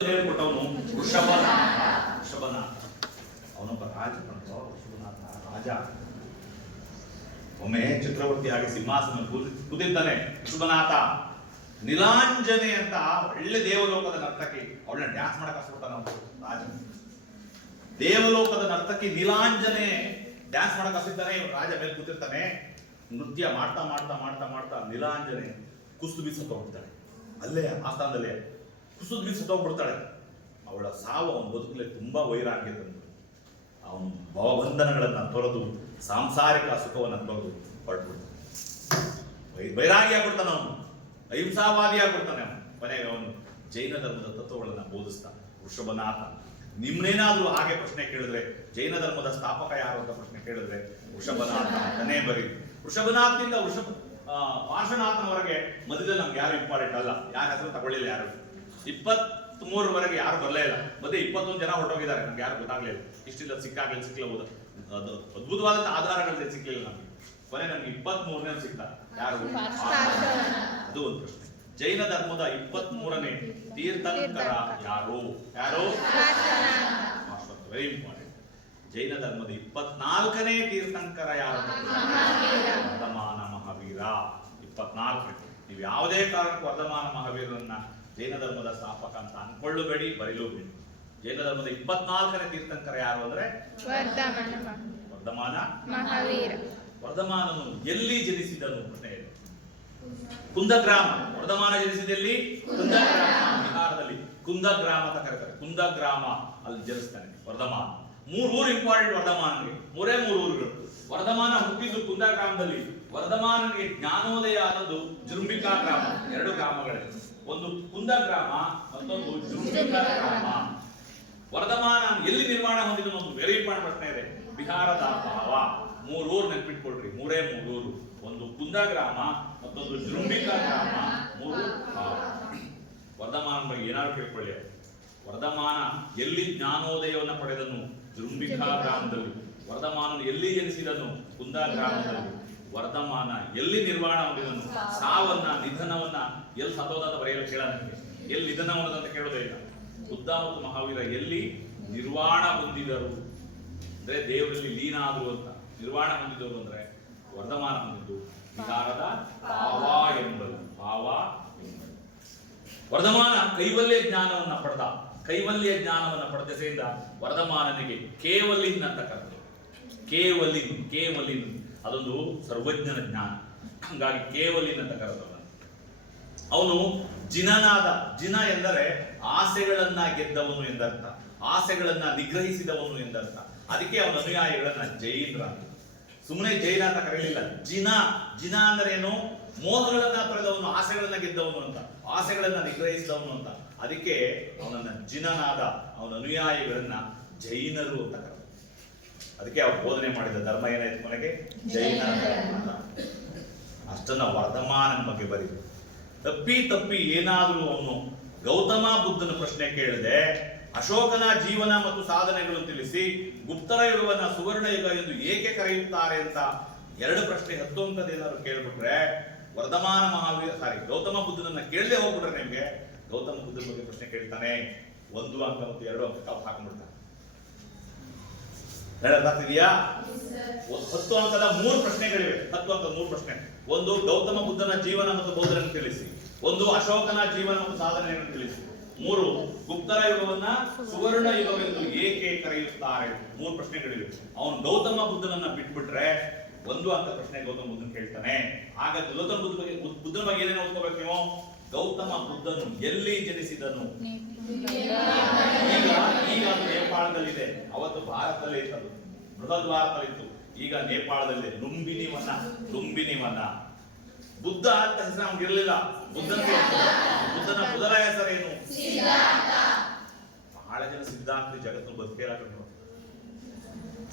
ಹೇಳ್ಕೊಟ್ಟವನು ವೃಷಭನಾಥ. ಅವನೊಬ್ಬ ರಾಜ, ವೃಷಭನಾಥ ರಾಜ. ಒಮ್ಮೆ ಚಕ್ರವರ್ತಿ ಹಾಗೆ ಸಿಂಹಾಸನ ಕೂತಿದ್ದಾನೆ ವೃಷಭನಾಥ. ನೀಲಾಂಜನೆ ಅಂತ ಒಳ್ಳೆ ದೇವಲೋಕದ ನರ್ತಕಿ, ಅವಳನ್ನ ಡ್ಯಾನ್ಸ್ ಮಾಡಕ್ ಹಸ್ಬಿಡ್ತಾನ ರಾಜ. ದೇವಲೋಕದ ನರ್ತಕಿ ನೀಲಾಂಜನೆ ಡ್ಯಾನ್ಸ್ ಮಾಡಕ್ ಹಸಿದ್ದಾನೆ. ರಾಜ ಮೇಲೆ ಕೂತಿರ್ತಾನೆ. ನೃತ್ಯ ಮಾಡ್ತಾ ಮಾಡ್ತಾ ಮಾಡ್ತಾ ಮಾಡ್ತಾ ನೀಲಾಂಜನೆ ಕುಸಿದು ಬಿಸಿದು ಹೋಗ್ಬಿಡ್ತಾಳೆ. ಅಲ್ಲೇ ಆಸ್ಥಾನದಲ್ಲೇ ಕುಸಿದು ಬಿಸಿದು ಹೋಗ್ಬಿಡ್ತಾಳೆ. ಅವಳ ಸಾವು ಅವನ ಬದುಕಲೇ ತುಂಬಾ ವೈರಾಗ್ಯ ತಂದು ಅವನು ಭವಬಂಧನಗಳನ್ನ ತೊರೆದು ಸಾಂಸಾರಿಕ ಸುಖವನ್ನು ತೊರೆದು ಹೊರಟ್ಬಿಡ್ತಾನೆ. ವೈರಾಗ್ಯ ಆಗ್ಬಿಡ್ತಾನೆ, ಅವನು ಅಹಿಂಸಾವಾದಿ ಆಗ್ಬಿಡ್ತಾನೆ. ಅವನು ಕೊನೆಗೆ ಅವನು ಜೈನ ಧರ್ಮದ ತತ್ವಗಳನ್ನ ಬೋಧಿಸ್ತಾನೆ ವೃಷಭನಾಥ. ನಿಮ್ನೇನಾದ್ರೂ ಹಾಗೆ ಪ್ರಶ್ನೆ ಕೇಳಿದ್ರೆ, ಜೈನ ಧರ್ಮದ ಸ್ಥಾಪಕ ಯಾರು ಅಂತ ಪ್ರಶ್ನೆ ಕೇಳಿದ್ರೆ ವೃಷಭನಾಥ ಅಂತಾನೇ ಬರೀ. ವೃಷಭನಾಥದಿಂದ ಪಾರ್ಶ್ವನಾಥನವರೆಗೆ ಮಧ್ಯದಲ್ಲಿ ನಮ್ಗೆ ಯಾರು ಇಂಪಾರ್ಟೆಂಟ್ ಅಲ್ಲ, ಯಾರ ಹೆಸರು ತಗೊಳ್ಳಿಲ್ಲ. ಯಾರು 23ವರೆಗೆ ಯಾರು ಬರಲೇ ಇಲ್ಲ. ಮತ್ತೆ 21 ಜನ ಹೊರಟೋಗಿದ್ದಾರೆ, ನಮ್ಗೆ ಯಾರು ಗೊತ್ತಾಗ್ಲಿಲ್ಲ. ಇಷ್ಟಿಲ್ಲ ಸಿಕ್ಕಾಗ್ಲಿ ಸಿಕ್ಲಬಹುದು, ಅದು ಅದ್ಭುತವಾದಂತಹ ಆಧಾರಗಳಲ್ಲಿ ಸಿಕ್ಲಿಲ್ಲ ನಮ್ಗೆ. ಕೊನೆ ನಮ್ಗೆ 23ನೇ ಸಿಗ್ತಾ ಯಾರು? ಅದು ಒಂದು ಪ್ರಶ್ನೆ. ಜೈನ ಧರ್ಮದ 23ನೇ ತೀರ್ಥಂಕರ ಯಾರು? ಯಾರು? Very important. ಜೈನ ಧರ್ಮದ 24ನೇ ತೀರ್ಥಂಕರ ಯಾರು? ವರ್ಧಮಾನ ಮಹಾವೀರ. 24. ನೀವು ಯಾವುದೇ ಕಾರಣಕ್ಕೂ ವರ್ಧಮಾನ ಮಹಾವೀರರನ್ನ ಜೈನ ಧರ್ಮದ ಸ್ಥಾಪಕ ಅಂತ ಅನ್ಕೊಳ್ಳಬೇಡಿ, ಬರೀಲೂಬೇಡಿ. ಜೈನ ಧರ್ಮದ 24ನೇ ತೀರ್ಥಂಕರ ಯಾರು ಅಂದ್ರೆ ವರ್ಧಮಾನ ಮಹಾವೀರ. ವರ್ಧಮಾನನು ಎಲ್ಲಿ ಜನಿಸಿದನು? ಕುಂದಗ್ರಾಮ. ವರ್ಧಮಾನ ಜನಿಸಿದಲ್ಲಿ ಕುಂದಗ್ರಾಮ, ಬಿಹಾರದಲ್ಲಿ ಕುಂದಗ್ರಾಮ ಅಂತ ಕರೀತಾರೆ. ಕುಂದಗ್ರಾಮ ಅಲ್ಲಿ ಜನಿಸ್ತಾನೆ ವರ್ಧಮಾನ. 3 ಊರು ಇಂಪಾರ್ಟೆಂಟ್ ವರ್ಧಮಾನನಿಗೆ. 3 ಊರುಗಳು. ವರ್ಧಮಾನ ಹುಟ್ಟಿದ್ದು ಕುಂದಗ್ರಾಮದಲ್ಲಿ. ವರ್ಧಮಾನನಿಗೆ ಜ್ಞಾನೋದಯ ಆದದ್ದು ಜೃಂಬಿಕಾ ಗ್ರಾಮ. 2 ಗ್ರಾಮಗಳೇ, ಒಂದು ಕುಂದಗ್ರಾಮ, ಮತ್ತೊಂದು ಜೃಂಬಿಕಾ ಗ್ರಾಮ. ವರ್ಧಮಾನ ಎಲ್ಲಿ ನಿರ್ಮಾಣ ಹೊಂದಿದ ಒಂದು ವೆರಿ ಇಂಪಾರ್ಟೆಂಟ್ ಪ್ರಶ್ನೆ ಇದೆ. ಬಿಹಾರದ ಭಾವ. 3 ಊರು ನೆನ್ಪಿಟ್ಕೊಳ್ರಿ, 3 ಊರು. ಒಂದು ಕುಂದಗ್ರಾಮ, ಮತ್ತೊಂದು ಜೃಂಬಿಕಾ ಗ್ರಾಮ, 3 ಭಾವ. ವರ್ಧಮಾನ ಬಗ್ಗೆ ಏನಾದ್ರು ಕೇಳ್ಕೊಳ್ಳಿ. ವರ್ಧಮಾನ ಎಲ್ಲಿ ಜ್ಞಾನೋದಯವನ್ನು ಪಡೆದನು? ಜೃಂಬಿಕಾ ಗ್ರಾಮದಲ್ಲಿ. ವರ್ಧಮಾನನು ಎಲ್ಲಿ ಜನಿಸಿದನು? ಕುಂದಗ್ರಾಮದಲ್ಲಿ. ವರ್ಧಮಾನ ಎಲ್ಲಿ ನಿರ್ಮಾಣ ಹೊಂದಿದನು? ಸಾವನ್ನ, ನಿಧನವನ್ನ ಎಲ್ಲಿ ಸತ್ತೋದ ಅಂತ ಬರೆಯಲು ಕೇಳ ನನಗೆ. ಎಲ್ಲಿ ನಿಧನ ಹೊಂದದಂತ ಕೇಳೋದೇ ಇಲ್ಲ. ಬುದ್ಧ ಮತ್ತು ಮಹಾವೀರ ಎಲ್ಲಿ ನಿರ್ವಾಣ ಹೊಂದಿದರು ಅಂದ್ರೆ ದೇವರಲ್ಲಿ ಲೀನ ಆದ್ರು ಅಂತ. ನಿರ್ವಾಣ ಹೊಂದಿದವರು ಅಂದ್ರೆ ವರ್ಧಮಾನ ಹೊಂದಿದ್ದು ಬಿಹಾರದ ಭಾವ ಎಂಬುದು. ಭಾವ ಎಂಬುದು. ವರ್ಧಮಾನ ಕೈವಲ್ಯ ಜ್ಞಾನವನ್ನ ಪಡೆದ. ಕೈವಲ್ಯ ಜ್ಞಾನವನ್ನ ಪಡೆದ ದೆಸೆಯಿಂದ ವರ್ಧಮಾನನಿಗೆ ಕೇವಲಿನ್ ಅಂತ ಕರೆದರು. ಕೇವಲಿನ್ ಅದೊಂದು ಸರ್ವಜ್ಞನ ಜ್ಞಾನ. ಹಾಗಾಗಿ ಕೇವಲಿನ್ ಅಂತ ಕರೆದವನು. ಅವನು ಜಿನನಾದ. ಜಿನ ಎಂದರೆ ಆಸೆಗಳನ್ನ ಗೆದ್ದವನು ಎಂದರ್ಥ, ಆಸೆಗಳನ್ನ ನಿಗ್ರಹಿಸಿದವನು ಎಂದರ್ಥ. ಅದಕ್ಕೆ ಅವನ ಅನುಯಾಯಿಗಳನ್ನ ಜೈನರ. ಸುಮ್ಮನೆ ಜೈನ ಅಂತ ಕರೆಯಲಿಲ್ಲ. ಜಿನ ಅಂದ್ರೆ ಏನು? ಮೋಹಗಳನ್ನ ತೊರೆದವನು, ಆಸೆಗಳನ್ನ ಗೆದ್ದವನು ಅಂತ, ಆಸೆಗಳನ್ನ ನಿಗ್ರಹಿಸಿದವನು ಅಂತ. ಅದಕ್ಕೆ ಅವನನ್ನ ಜಿನನಾದ, ಅವನ ಅನುಯಾಯಿಗಳನ್ನ ಜೈನರು ಅಂತ ಕರೆದ. ಅದಕ್ಕೆ ಅವ್ರು ಬೋಧನೆ ಮಾಡಿದ ಧರ್ಮ ಏನಾಯ್ತು ಕೊನೆಗೆ? ಜೈನ ಧರ್ಮ ಅಂತ. ಅಷ್ಟನ್ನ ವರ್ಧಮಾನನ ಬಗ್ಗೆ ಬರೀ. ತಪ್ಪಿ ಏನಾದ್ರೂ ಅವನು ಗೌತಮ ಬುದ್ಧನ ಪ್ರಶ್ನೆ ಕೇಳಿದೆ, ಅಶೋಕನ ಜೀವನ ಮತ್ತು ಸಾಧನೆಗಳನ್ನು ತಿಳಿಸಿ ಗುಪ್ತರ ಯುಗವನ್ನ ಸುವರ್ಣ ಯುಗ ಎಂದು ಏಕೆ ಕರೆಯುತ್ತಾರೆ ಅಂತ 2 ಪ್ರಶ್ನೆ 10 ಅಂಕದ ಏನಾದ್ರು ಕೇಳ್ಬಿಟ್ರೆ, ವರ್ಧಮಾನ ಮಹಾವೀರ ಗೌತಮ ಬುದ್ಧನನ್ನ ಕೇಳದೆ ಹೋಗ್ಬಿಟ್ರೆ ನಿಮ್ಗೆ ಗೌತಮ ಬುದ್ಧನ ಬಗ್ಗೆ ಪ್ರಶ್ನೆ ಕೇಳ್ತಾನೆ 1 ಅಂಕ ಮತ್ತು 2 ಅಂಕ ತಾವು ಹಾಕೊಂಡ್ಬಿಡ್ತಾನೆ. ಹೇಳೋದಾಗ್ತಿದೆಯಾ? 10 ಅಂಕದ 3 ಪ್ರಶ್ನೆಗಳಿವೆ. 10 ಅಂಕದ 3 ಪ್ರಶ್ನೆ. ಒಂದು ಗೌತಮ ಬುದ್ಧನ ಜೀವನ ಮತ್ತು ಬೋಧನೆಯನ್ನು ತಿಳಿಸಿ. ಒಂದು ಅಶೋಕನ ಜೀವನ ಮತ್ತು ಸಾಧನೆಯನ್ನು ತಿಳಿಸಿ. 3 ಗುಪ್ತರ ಯುಗವನ್ನ ಸುವರ್ಣ ಯುಗವೆಂದು ಏಕೆ ಕರೆಯುತ್ತಾರೆ. 3 ಪ್ರಶ್ನೆಗಳಿವೆ. ಅವನು ಗೌತಮ ಬುದ್ಧನನ್ನ ಬಿಟ್ಬಿಟ್ರೆ 1 ಅಂಕ ಪ್ರಶ್ನೆ ಗೌತಮ ಬುದ್ಧನ್ ಕೇಳ್ತಾನೆ. ಆಗ ಗೌತಮ ಬುದ್ಧನ ಬಗ್ಗೆ ಏನೇನು ಓದ್ಕೋಬೇಕು ನೀವು? ಗೌತಮ ಬುದ್ಧನು ಎಲ್ಲಿ ಜನಿಸಿದನು? ಈಗ ಅದು ನೇಪಾಳದಲ್ಲಿದೆ. ಅವತ್ತು ಭಾರತದಲ್ಲೇ ಇತ್ತು, ಬೃಹದ್ ಭಾರತದಲ್ಲಿತ್ತು. ಈಗ ನೇಪಾಳದಲ್ಲಿದೆ. ಲುಂಬಿನಿ ವನ. ಬುದ್ಧ ಅಂತ ಹೆಸರು ನಮ್ಗೆ ಇರಲಿಲ್ಲ. ಬುದ್ಧನ ಮೊದಲ ಹೆಸರೇನು? ಬಹಳ ಜನ ಸಿದ್ಧಾರ್ಥ ಜಗತ್ತು ಬದುಕೇ ಹಾಕೊಂಡು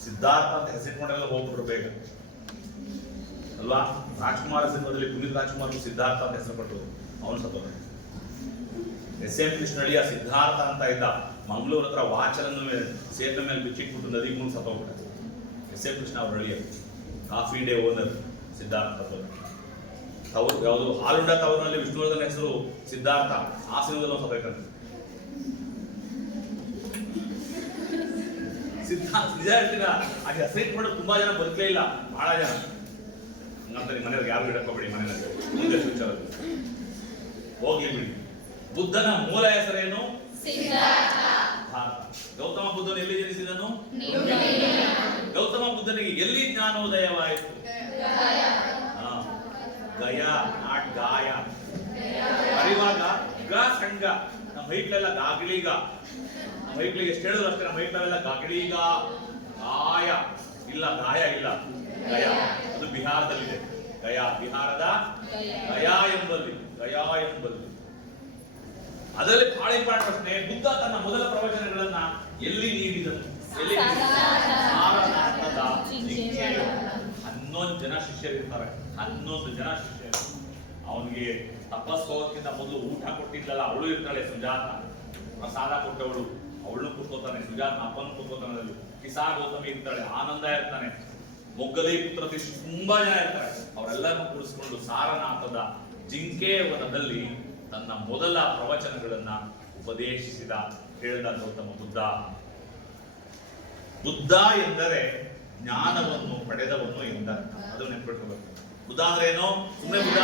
ಸಿದ್ಧಾರ್ಥ ಅಂತ ಹೆಸರಿಕೊಂಡೆಲ್ಲ ಹೋಗ್ಬಿಟ್ರು ಬೇಗ ಅಲ್ವಾ? ರಾಜ್ಕುಮಾರ ಸಿನಿಮಾದಲ್ಲಿ ಪುನೀತ್ ರಾಜ್ಕುಮಾರ್ ಸಿದ್ಧಾರ್ಥ ಅಂತ ಹೆಸರು ಕೊಟ್ಟರು. ಅವನು ಸತ್ತೋದ. SM ಕೃಷ್ಣಳ್ಳಿಯ ಸಿದ್ಧಾರ್ಥ ಅಂತ ಇದ್ದ. ಮಂಗಳೂರು ಹತ್ರ ವಾಚಲನ್ನು ಸೇತುವೆ ಮೇಲೆ ಬಿಚ್ಚಿಟ್ಬಿಟ್ಟು ನದಿ ಮುಂದೆ ಸತ್ತೋಗ್ಬಿಟ್ಟ. SM ಕೃಷ್ಣ ಅವ್ರ ಹಳ್ಳಿಯ ಕಾಫಿ ಡೇ ಓನರ್ ಸಿದ್ಧಾರ್ಥ. ತವರು ಯಾವುದು ಆಲುಂಡ ತವರಿನಲ್ಲಿ ವಿಷ್ಣುವರ್ಧನ್ ಹೆಸರು ಸಿದ್ಧಾರ್ಥ. ಆ ಸಿನಿಮಾದಲ್ಲಿ ಸತ್ತೋಯ್ತಾನೆ. ನಿಜ ಹೇಳ್ತೀರಾ, ಹಾಗೆ ಹೆಸರಿಟ್ಕೊಂಡು ತುಂಬಾ ಜನ ಬದುಕಲೇ ಇಲ್ಲ, ಬಹಳ ಜನ. ಹಂಗಂತ ನಿಮ್ಮ ಮನೆಯವ್ರಿಗೆ ಯಾರು ಇಡಕೋಬೇಡಿ, ಮನೆಯಲ್ಲಿ ಮುಂದೆ ಫ್ಯೂಚರ್ ಹೋಗ್ಲಿ ಬಿಡಿ. ಬುದ್ಧನ ಮೂಲ ಹೆಸರೇನು? ಭಾರತ. ಗೌತಮ ಬುದ್ಧನು ಎಲ್ಲಿ ಜನಿಸಿದನು? ಗೌತಮ ಬುದ್ಧನಿಗೆ ಎಲ್ಲಿ ಜ್ಞಾನೋದಯವಾಯಿತು? ಗಯಾ, ನಾಟ್ ಗಾಯ. ಬರೆಯುವಾಗ ಗ ಸಣ್ಣ, ನಮ್ಮ ಹೈಟ್ಲೆಲ್ಲ ಗಾಗಿಳಿಗ, ನಮ್ಮ ಹೈಟ್ಲಿಗೆ ಎಷ್ಟು ಹೇಳಿದ್ರು ಅಷ್ಟೇ, ನಮ್ಮ ಹೈಟ್ಲೆಲ್ಲ ಗಾಗಿಳಿಗ. ಗಾಯ ಇಲ್ಲ, ಗಾಯ ಇಲ್ಲ, ಗಯಾ. ಅದು ಬಿಹಾರದಲ್ಲಿದೆ. ಗಯಾ, ಬಿಹಾರದ ಗಯಾ ಎಂಬಲ್ಲಿ, ಗಯಾ ಎಂಬಲ್ಲಿ. ಅದರಲ್ಲಿ ಬಹಳ ಇಂಪಾರ್ಟೆಂಟ್ ಪ್ರಶ್ನೆ, ಬುದ್ಧ ತನ್ನ ಮೊದಲ ಪ್ರವಚನಗಳನ್ನ ಎಲ್ಲಿ ನೀಡಿದನು? ಎಲ್ಲಿ? ಸಾರನಾಥದ ಜಿಂಕೆಯು. 11 ಜನ ಶಿಷ್ಯರಿರ್ತಾರೆ, 11 ಜನ ಶಿಷ್ಯರು. ಅವನಿಗೆ ತಪಸ್ಸು ಹೋಗೋಕ್ಕಿಂತ ಮೊದಲು ಊಟ ಕೊಟ್ಟಿದ್ದಲ್ಲ, ಅವಳು ಇರ್ತಾಳೆ ಸುಜಾತ, ಪ್ರಸಾದ ಕೊಟ್ಟವಳು, ಅವಳು ಕೂತ್ಕೋತಾನೆ. ಸುಜಾತ ಅಪ್ಪನ ಕೂತ್ಕೋತಾನೆ. ಕಿಸಾ ಗೌತಮಿ ಇರ್ತಾಳೆ, ಆನಂದ ಇರ್ತಾನೆ, ಮೊಗ್ಗದೇ ಪುತ್ರ ತುಂಬಾ ಜನ ಇರ್ತಾರೆ. ಅವರೆಲ್ಲರನ್ನು ಕೂಡಿಸ್ಕೊಂಡು ಸಾರನಾಥದ ಜಿಂಕೆ ವನದಲ್ಲಿ ತನ್ನ ಮೊದಲ ಪ್ರವಚನಗಳನ್ನ ಉಪದೇಶಿಸಿದ, ಹೇಳಿದ ಗೌತಮ ಬುದ್ಧ. ಬುದ್ಧ ಎಂದರೆ ಜ್ಞಾನವನ್ನು ಪಡೆದವನು ಎಂದರೆ, ಅದು ನೆನ್ಪಿಟ್ಕೋಬೇಕು. ಬುದ್ಧ ಅಂದ್ರೆ ಏನು? ಸುಮ್ಮನೆ ಬುದ್ಧ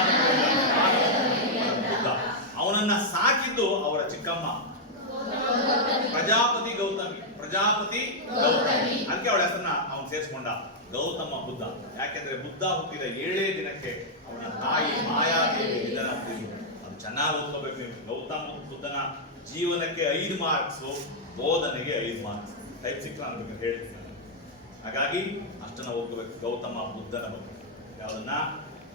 ಬುದ್ಧ. ಅವನನ್ನ ಸಾಕಿದ್ದು ಅವರ ಚಿಕ್ಕಮ್ಮ ಪ್ರಜಾಪತಿ ಗೌತಮಿ. ಪ್ರಜಾಪತಿ ಗೌತಮಿ, ಅದಕ್ಕೆ ಅವಳ ಹೆಸರನ್ನ ಅವನು ಸೇರಿಸ್ಕೊಂಡ ಗೌತಮ ಬುದ್ಧ. ಯಾಕೆಂದ್ರೆ ಬುದ್ಧ ಹುಟ್ಟಿದ 7ನೇ ದಿನಕ್ಕೆ ಅವನ ತಾಯಿ ಮಾಯಾದೇವಿ ನಿಧನ ಹೊಂದಿದ್ರು. ಅದು ಚೆನ್ನಾಗಿ ಓದ್ಕೋಬೇಕು ನೀವು. ಗೌತಮ ಬುದ್ಧನ ಜೀವನಕ್ಕೆ 5 ಮಾರ್ಕ್ಸ್, ಬೋಧನೆಗೆ 5 ಮಾರ್ಕ್ಸ್. ಟೈಪ್ ಸಿಕ್ಕ ನಾನು ಹೇಳ್ತೀನಿ. ಹಾಗಾಗಿ ಅಷ್ಟನ್ನ ಓದ್ಕೋಬೇಕು ಗೌತಮ ಬುದ್ಧನ ಬಗ್ಗೆ. ಯಾವ್ದನ್ನ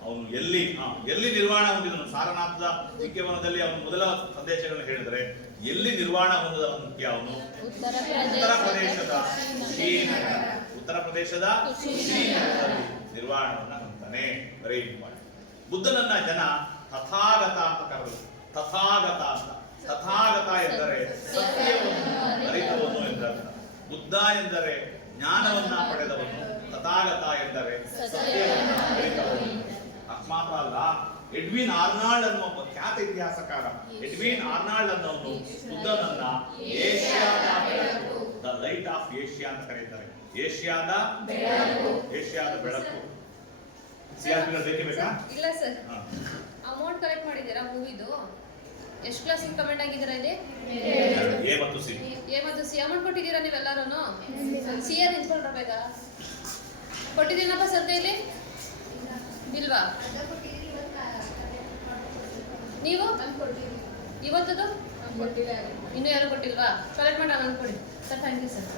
ಅವನು ಎಲ್ಲಿ ನಿರ್ವಾಣ ಹೊಂದಿದನು? ಸಾರನಾಥದ ಜಿಂಕೆವನದಲ್ಲಿ ಅವನು ಮೊದಲ ಸಂದೇಶಗಳನ್ನು ಹೇಳಿದರೆ, ಎಲ್ಲಿ ನಿರ್ವಾಣ ಹೊಂದದ ಮುಖ್ಯ? ಅವನು ಉತ್ತರ ಪ್ರದೇಶದ ಶ್ರೀನಗರದಲ್ಲಿ ನಿರ್ವಾಣವನ್ನ ಹೊಂದಾನೆ. Very important. ಬುದ್ಧನನ್ನ ಜನ ತಥಾಗತ ಅಂತ ಕರೆದರು. ತಥಾಗತ ಅಂತ. ತಥಾಗತ ಎಂದರೆ ಸತ್ಯವನ್ನು ಅರಿತವನು ಎಂದರ್ಥ. ಬುದ್ಧ ಎಂದರೆ ಜ್ಞಾನವನ್ನ ಪಡೆದವನು, ತಥಾಗತ ಎಂದರೆ ಸತ್ಯವನ್ನ ಅರಿತವನು. ಮಾತ್ರ ಅಲ್ಲ, ಎಡ್ವಿನ್ ಆರ್ನಾಲ್ಡ್ ಅನ್ನುವ ಒಬ್ಬ ಖ್ಯಾತ ಇತಿಹಾಸಕಾರ, ಎಡ್ವಿನ್ ಆರ್ನಾಲ್ಡ್ ಅನ್ನೋನು ಬುದ್ಧನನ್ನ ಏಷ್ಯಾದ ಬೆಳಕು, ದ ಲೈಟ್ ಆಫ್ ಏಷ್ಯಾ ಅಂತ ಕರೀತಾರೆ. ಏಷ್ಯಾದ ಬೆಳಕು. ಸಿಆರ್ಪಿಗಳು ಬೇಕೇ ಬೇಕಾ? ಇಲ್ಲ ಸರ್. ಅಮೌಂಟ್ ಕಲೆಕ್ಟ್ ಮಾಡಿದ್ದೀರಾ ಮೂವಿದು? ಎಷ್ಟು ಕ್ಲಾಸ್ ಕಮೆಂಟ್ ಆಗಿದ್ದೀರಾ ಇಲ್ಲಿ? ಎ ಮತ್ತು ಸಿ ಅಮೌಂಟ್ ಕೊಟ್ಟಿದ್ದೀರಾ ನೀವೆಲ್ಲರೂ? ಸಿಆರ್ ನಿಂತ್ಕೊಂಡ್ರ ಬೇಗ ಕೊಟ್ಟಿದ್ದೀನಪ್ಪ ಸದ್ಯದಲ್ಲಿ ಇಲ್ವಾ? ನೀವು ಇವತ್ತದು ಇನ್ನೂ ಯಾರು ಕೊಟ್ಟಿಲ್ವಾ? ಕಲೆಕ್ಟ್ ಮಾಡಿ ನಾನು ಕೊಡಿ sir. Thank you sir.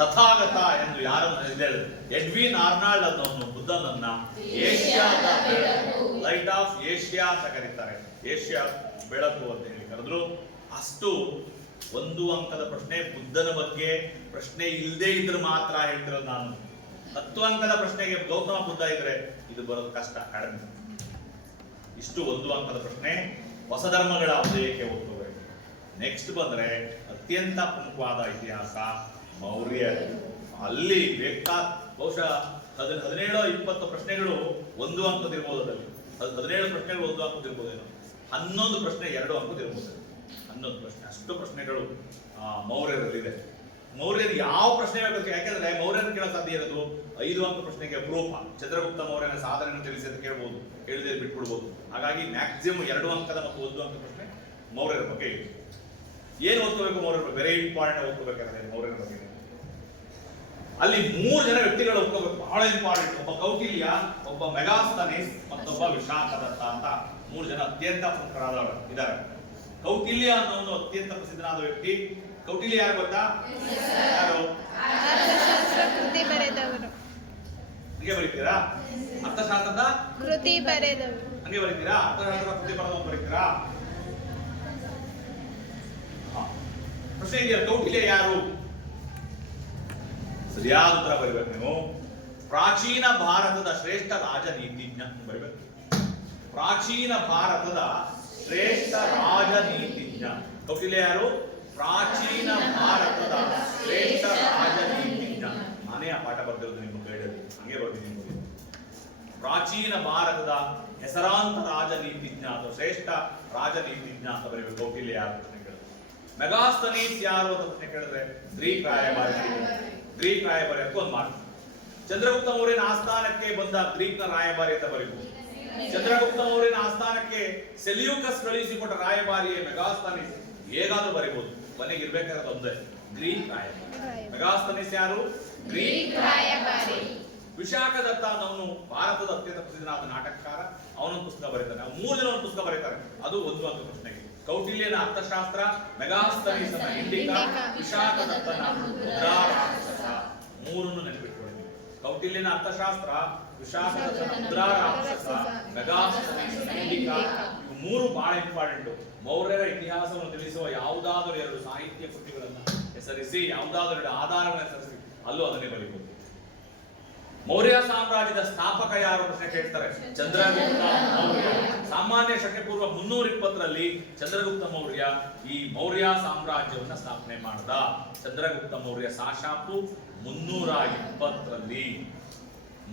Tathagata ಎಂದು ಯಾರು ಎಡ್ವಿನ್ ಆರ್ನಾಲ್ಡ್ ಅನ್ನೋನು ಬುದ್ಧನನ್ನ ಏಷ್ಯಾದ ಬೆಳಕು, ಲೈಟ್ ಆಫ್ ಏಷ್ಯಾ ಅಂತ ಕರೀತಾರೆ. ಏಷ್ಯಾ ಬೆಳಕು ಅಂತ ಹೇಳಿ ಕರೆದ್ರು. ಅಷ್ಟು 1 ಅಂಕದ ಪ್ರಶ್ನೆ ಬುದ್ಧನ ಬಗ್ಗೆ ಪ್ರಶ್ನೆ ಇಲ್ಲದೆ ಇದ್ರೆ ಮಾತ್ರ ಹೇಳ್ತಿರೋದು ನಾನು. 10 ಅಂಕದ ಪ್ರಶ್ನೆಗೆ ಗೌತಮ ಬುದ್ಧ ಇದ್ರೆ ಇದು ಬರೋದು ಕಷ್ಟ, ಕಡಿಮೆ. ಇಷ್ಟು 1 ಅಂಕದ ಪ್ರಶ್ನೆ. ಹೊಸ ಧರ್ಮಗಳ ಉದಯಕ್ಕೆ ಹೋಗ್ಕೋಬೇಕು. ನೆಕ್ಸ್ಟ್ ಬಂದ್ರೆ ಅತ್ಯಂತ ಪ್ರಮುಖವಾದ ಇತಿಹಾಸ ಮೌರ್ಯರು. ಅಲ್ಲಿ ಬಹುಶಃ 17-20 ಪ್ರಶ್ನೆಗಳು 1 ಅಂಕದಿರ್ಬೋದು. ಅದರಲ್ಲಿ 17 ಪ್ರಶ್ನೆಗಳು 1 ಅಂಕದಿರ್ಬೋದೇನೋ. 11 ಪ್ರಶ್ನೆ 2 ಅಂಕದಿರ್ಬೋದು. 11 ಪ್ರಶ್ನೆ, ಅಷ್ಟು ಪ್ರಶ್ನೆಗಳು ಮೌರ್ಯರಲ್ಲಿದೆ. ಮೌರ್ಯರು ಯಾವ ಪ್ರಶ್ನೆ ಬೇಕು? ಯಾಕೆಂದ್ರೆ ಮೌರ್ಯರು ಕೇಳೋ ಸಾಧ್ಯ ಇರೋದು 5 ಅಂಕ ಪ್ರಶ್ನೆಗೆ ಅಪರೂಪ. ಚಂದ್ರಗುಪ್ತ ಮೌರ್ಯನ ಸಾಧನೆಯನ್ನು ತಿಳಿಸಿ ಅಂತ ಕೇಳ್ಬೋದು, ಹೇಳಿದ್ರೆ ಬಿಟ್ಬಿಡ್ಬೋದು. ಹಾಗಾಗಿ ಮ್ಯಾಕ್ಸಿಮಮ್ 2 ಅಂಕದ ಮತ್ತು 1 ಅಂಕ ಪ್ರಶ್ನೆ ಮೌರ್ಯರ ಬಗ್ಗೆ ಇದೆ. ಏನು ಓದ್ಕೋಬೇಕು ಮೌರ್ಯರ ಬಗ್ಗೆ? ವೆರಿ ಇಂಪಾರ್ಟೆಂಟ್ ಓದ್ಕೋಬೇಕಾದ್ರೆ ಮೌರ್ಯರ ಬಗ್ಗೆ ಅಲ್ಲಿ 3 ಜನ ವ್ಯಕ್ತಿಗಳು ಓದ್ಕೋಬೇಕು, ಬಹಳ ಇಂಪಾರ್ಟೆಂಟ್. ಒಬ್ಬ ಕೌಟಿಲ್ಯ, ಒಬ್ಬ ಮೆಗಾಸ್ತನೀಸ್, ಮತ್ತೊಬ್ಬ ವಿಶಾಖದತ್ತ ಅಂತ 3 ಜನ ಅತ್ಯಂತ ಪ್ರಮುಖರಾದವರು ಇದ್ದಾರೆ. ಕೌಟಿಲ್ಯ ಅನ್ನೋನು ಅತ್ಯಂತ ಪ್ರಸಿದ್ಧನಾದ ವ್ಯಕ್ತಿ. ಕೌಟಿಲ್ಯ ಯಾರು ಗೊತ್ತಾ? ಯಾರು? ಕೃತಿ ಬರೆದವರು. ಹಂಗೆ ಬರೀತೀರಾ? ಅರ್ಥಶಾಸ್ತ್ರದ ಕೃತಿ ಬರೆದವರು ಹಂಗೆ ಬರೀತೀರಾ? ಅರ್ಥಶಾಸ್ತ್ರದ ಕೃತಿ ಬರೆದವರು ಬರೀತೀರಾ? ಪ್ರಶ್ನೆ ಇದೆಯಾ? ಕೌಟಿಲ್ಯ ಯಾರು? ಸರಿಯಾದ ಉತ್ತರ ಬರೀಬೇಕು ನೀವು. ಪ್ರಾಚೀನ ಭಾರತದ ಶ್ರೇಷ್ಠ ರಾಜನೀತಿಜ್ಞ ಬರೀಬೇಕು. ಪ್ರಾಚೀನ ಭಾರತದ ಶ್ರೇಷ್ಠ ರಾಜನೀತಿಜ್ಞ ಕೌಟಿಲ್ಯ ಯಾರು? ಪ್ರಾಚೀನ ಭಾರತದ ಶ್ರೇಷ್ಠ ರಾಜನೀತಿಜ್ಞ. ನಾನೇ ಆ ಪಾಠ ಬರ್ತಿರೋದು ನಿಮ್ಮ ಗೈಡಲ್ಲಿ, ಹಂಗೆ ಬರ್ತಿದ್ದೀನಿ. ಪ್ರಾಚೀನ ಭಾರತದ ಹೆಸರಾಂತ ರಾಜನೀತಿಜ್ಞ ಅಥವಾ ಶ್ರೇಷ್ಠ ರಾಜನೀತಿಜ್ಞ ಅಂತ ಬರೀಬೇಕು. ಕೌಟಿಲ್ಯ ಯಾರು? ಮೆಗಾಸ್ತನೀಸ್ ಯಾರು ಅಂತ ಪ್ರಶ್ನೆ ಕೇಳಿದ್ರೆ ಗ್ರೀಕ್ ರಾಯಭಾರಿ. ಗ್ರೀಕ್ ರಾಯಭಾರಿ ಅಂತ ಒಂದು ಮಾತು. ಚಂದ್ರಗುಪ್ತ ಮೌರ್ಯನ ಆಸ್ಥಾನಕ್ಕೆ ಬಂದ ಗ್ರೀಕ್ನ ರಾಯಭಾರಿ ಅಂತ ಬರೀಬಹುದು. ಚಂದ್ರಗುಪ್ತ ಮೌರ್ಯನ ಆಸ್ಥಾನಕ್ಕೆ ಸೆಲ್ಯೂಕಸ್ ಕಳುಹಿಸಿಕೊಟ್ಟ ರಾಯಭಾರಿಯೇ ಮೆಗಾಸ್ತನೀಸ್, ಹೇಗಾದ್ರೂ ಬರೀಬಹುದು. ಕೊನೆಗೆ ಇರ್ಬೇಕಾದ್ರೆ ಒಂದೇ ಗ್ರೀಕ್ ರಾಯಭಾರಿ. ಮೆಗಾಸ್ತನೀಸ್ ಯಾರು? ಗ್ರೀಕ್ ರಾಯಭಾರಿ. ವಿಶಾಖದತ್ತ ಅನ್ನೋನು ಭಾರತದ ಅತ್ಯಂತ ಪ್ರಸಿದ್ಧನಾದ ನಾಟಕಕಾರ. ಅವನೊಂದು ಪುಸ್ತಕ ಬರೀತಾನೆ. ಅವ್ನು 3 ಜನ ಒಂದು ಪುಸ್ತಕ ಬರೀತಾರೆ. ಅದು ಒಂದು ಅಂತ ಪ್ರಶ್ನೆಗೆ ಕೌಟಿಲ್ಯನ ಅರ್ಥಶಾಸ್ತ್ರ, ಮೆಗಾಸ್ತನೀಸನ ಇಂಡಿಕಾ, ವಿಶಾಖದತ್ತನ ಮುದ್ರಾ ರಾಕ್ಷಸ. 3 ನೆನಪಿಟ್ಕೊಳ್ಳಿ. ಕೌಟಿಲ್ಯನ ಅರ್ಥಶಾಸ್ತ್ರ, ವಿಶಾಖದತ್ತನ ಮುದ್ರಾ ರಾಕ್ಷಸ, ಮೆಗಾಸ್ತನೀಸನ ಇಂಡಿಕಾ. ಇವು 3 ಬಹಳ ಇಂಪಾರ್ಟೆಂಟ್. ಮೌರ್ಯರ ಇತಿಹಾಸವನ್ನು ತಿಳಿಸುವ ಯಾವುದಾದರೂ 2 ಸಾಹಿತ್ಯ ಕೃತಿಗಳನ್ನ ಹೆಸರಿಸಿ, ಯಾವುದಾದರೂ 2 ಆಧಾರಗಳನ್ನು ಹೆಸರಿಸಿ, ಅಲ್ಲೂ ಅದನ್ನೇ ಬರೀಬಹುದು. ಮೌರ್ಯ ಸಾಮ್ರಾಜ್ಯದ ಸ್ಥಾಪಕ ಯಾರು ಪ್ರಶ್ನೆ ಕೇಳ್ತಾರೆ. ಚಂದ್ರಗುಪ್ತ ಮೌರ್ಯ. ಸಾಮಾನ್ಯ ಶಕೆ ಪೂರ್ವ 320ರಲ್ಲಿ ಚಂದ್ರಗುಪ್ತ ಮೌರ್ಯ ಈ ಮೌರ್ಯ ಸಾಮ್ರಾಜ್ಯವನ್ನ ಸ್ಥಾಪನೆ ಮಾಡಿದ. ಚಂದ್ರಗುಪ್ತ ಮೌರ್ಯ ಸಾಶಾಪು 320ರಲ್ಲಿ.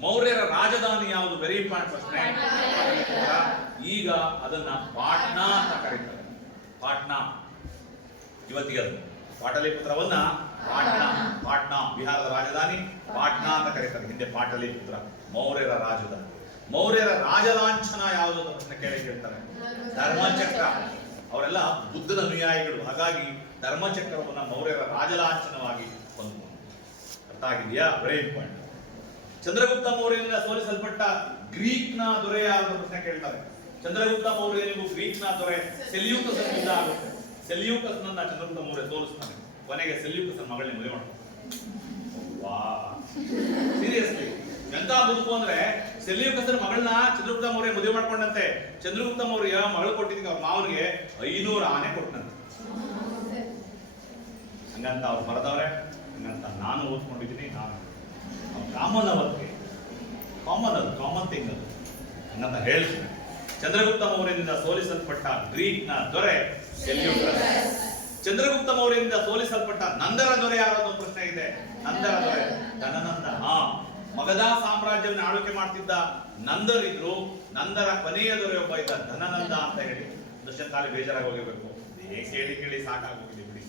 ಮೌರ್ಯರ ರಾಜಧಾನಿ ಯಾವುದು? ವೆರಿ ಇಂಪಾರ್ಟೆಂಟ್ ಪ್ರಶ್ನೆ. ಈಗ ಅದನ್ನ ಪಾಟ್ನಾ ಅಂತ ಕರೀತಾರೆ. ಪಾಟ್ನಾ ಇವತ್ತಿಗೆ ಅದು ಪಾಟಲಿಪುತ್ರವನ್ನ ಪಾಟ್ನಾ ಬಿಹಾರದ ರಾಜಧಾನಿ ಪಾಟ್ನಾ ಅಂತ ಕರೀತಾರೆ. ಹಿಂದೆ ಪಾಟಲಿಪುತ್ರ ಮೌರ್ಯರ ರಾಜಧಾನಿ. ಮೌರ್ಯರ ರಾಜಲಾಂಛನ ಯಾವುದು ಅಂತ ಪ್ರಶ್ನೆ ಕೇಳ್ತಾರೆ. ಧರ್ಮಚಕ್ರ. ಅವರೆಲ್ಲ ಬುದ್ಧನ ಅನುಯಾಯಿಗಳು, ಹಾಗಾಗಿ ಧರ್ಮಚಕ್ರವನ್ನ ಮೌರ್ಯರ ರಾಜಲಾಂಛನವಾಗಿ ಹೊಂದಿದ್ರು. ಅರ್ಥ ಆಗಿದೆಯಾ? Very important. ಚಂದ್ರಗುಪ್ತ ಮೌರ್ಯನಿಂದ ಸೋಲಿಸಲ್ಪಟ್ಟ ಗ್ರೀಕ್ನ ದೊರೆ ಯಾರು ಅಂತ ಪ್ರಶ್ನೆ ಕೇಳ್ತಾರೆ. ಚಂದ್ರಗುಪ್ತ ಮೌರ್ಯನಿಗೂ ಗ್ರೀಕ್ನ ದೊರೆ ಸೆಲ್ಯೂಕಸ್ ಯುದ್ಧ ಆಗುತ್ತೆ. ಸೆಲ್ಯೂಕಸ್ನನ್ನ ಚಂದ್ರಗುಪ್ತ ಮೌರ್ಯ ಸೋಲಿಸ್ತಾನೆ. ಕೊನೆಗೆ ಸೆಲ್ಯೂಕಸ್ನ ಮಗಳನ್ನ ಮದುವೆ ಮಾಡ್ತಾನೆ. ವಾ, ಸೀರಿಯಸ್ಲಿ ಎಂತ ಬದುಕು ಅಂದ್ರೆ, ಸೆಲ್ಯೂಕಸ್ನ ಮಗಳನ್ನ ಚಂದ್ರಗುಪ್ತ ಮೌರ್ಯ ಮದುವೆ ಮಾಡ್ಕೊಂಡಂತೆ. ಚಂದ್ರಗುಪ್ತ ಮೌರ್ಯ ಮಗಳು ಕೊಟ್ಟಿದ್ದಕ್ಕೆ ಅವ್ರ ಮಾವನಿಗೆ 500 ಆನೆ ಕೊಟ್ಟನಂತೆ. ಹಂಗಂತ ಅವ್ರು ಬರೆದವ್ರೆ, ಹಂಗಂತ ನಾನು ಓದ್ಕೊಂಡಿದ್ದೀನಿ. ನಾನು ಕಾಮನ್ ಅವಕ್ಕೆ ಕಾಮನ್ ಥಿಂಗ್ ಅದು ಹಂಗಂತ ಹೇಳ್ತೀನಿ. ಚಂದ್ರಗುಪ್ತ ಮೌರ್ಯನಿಂದ ಸೋಲಿಸಲ್ಪಟ್ಟ ಗ್ರೀಕ್ನ ದೊರೆ ಸೆಲ್ಯೂಕಸ್. ಚಂದ್ರಗುಪ್ತ ಮೌರ್ಯನಿಂದ ಸೋಲಿಸಲ್ಪಟ್ಟ ನಂದರ ದೊರೆ ಯಾರು ಅನ್ನೋ ಪ್ರಶ್ನೆ ಇದೆ. ನಂದರ ದೊರೆ ಧನನಂದ. ಮಗಧ ಸಾಮ್ರಾಜ್ಯವನ್ನು ಆಳ್ವಿಕೆ ಮಾಡ್ತಿದ್ದ ನಂದರಿದ್ರು. ನಂದರ ಕೊನೆಯ ದೊರೆ ಒಬ್ಬ ಇದ್ದ ಧನನಂದ ಅಂತ ಹೇಳಿ. ಕಾಲಿ ಬೇಜಾರಾಗಿ ಹೋಗಿರ್ಬೇಕು, ಕೇಳಿ ಸಾಕಾಗೋಗಿದೆ ಬಿಡಿ.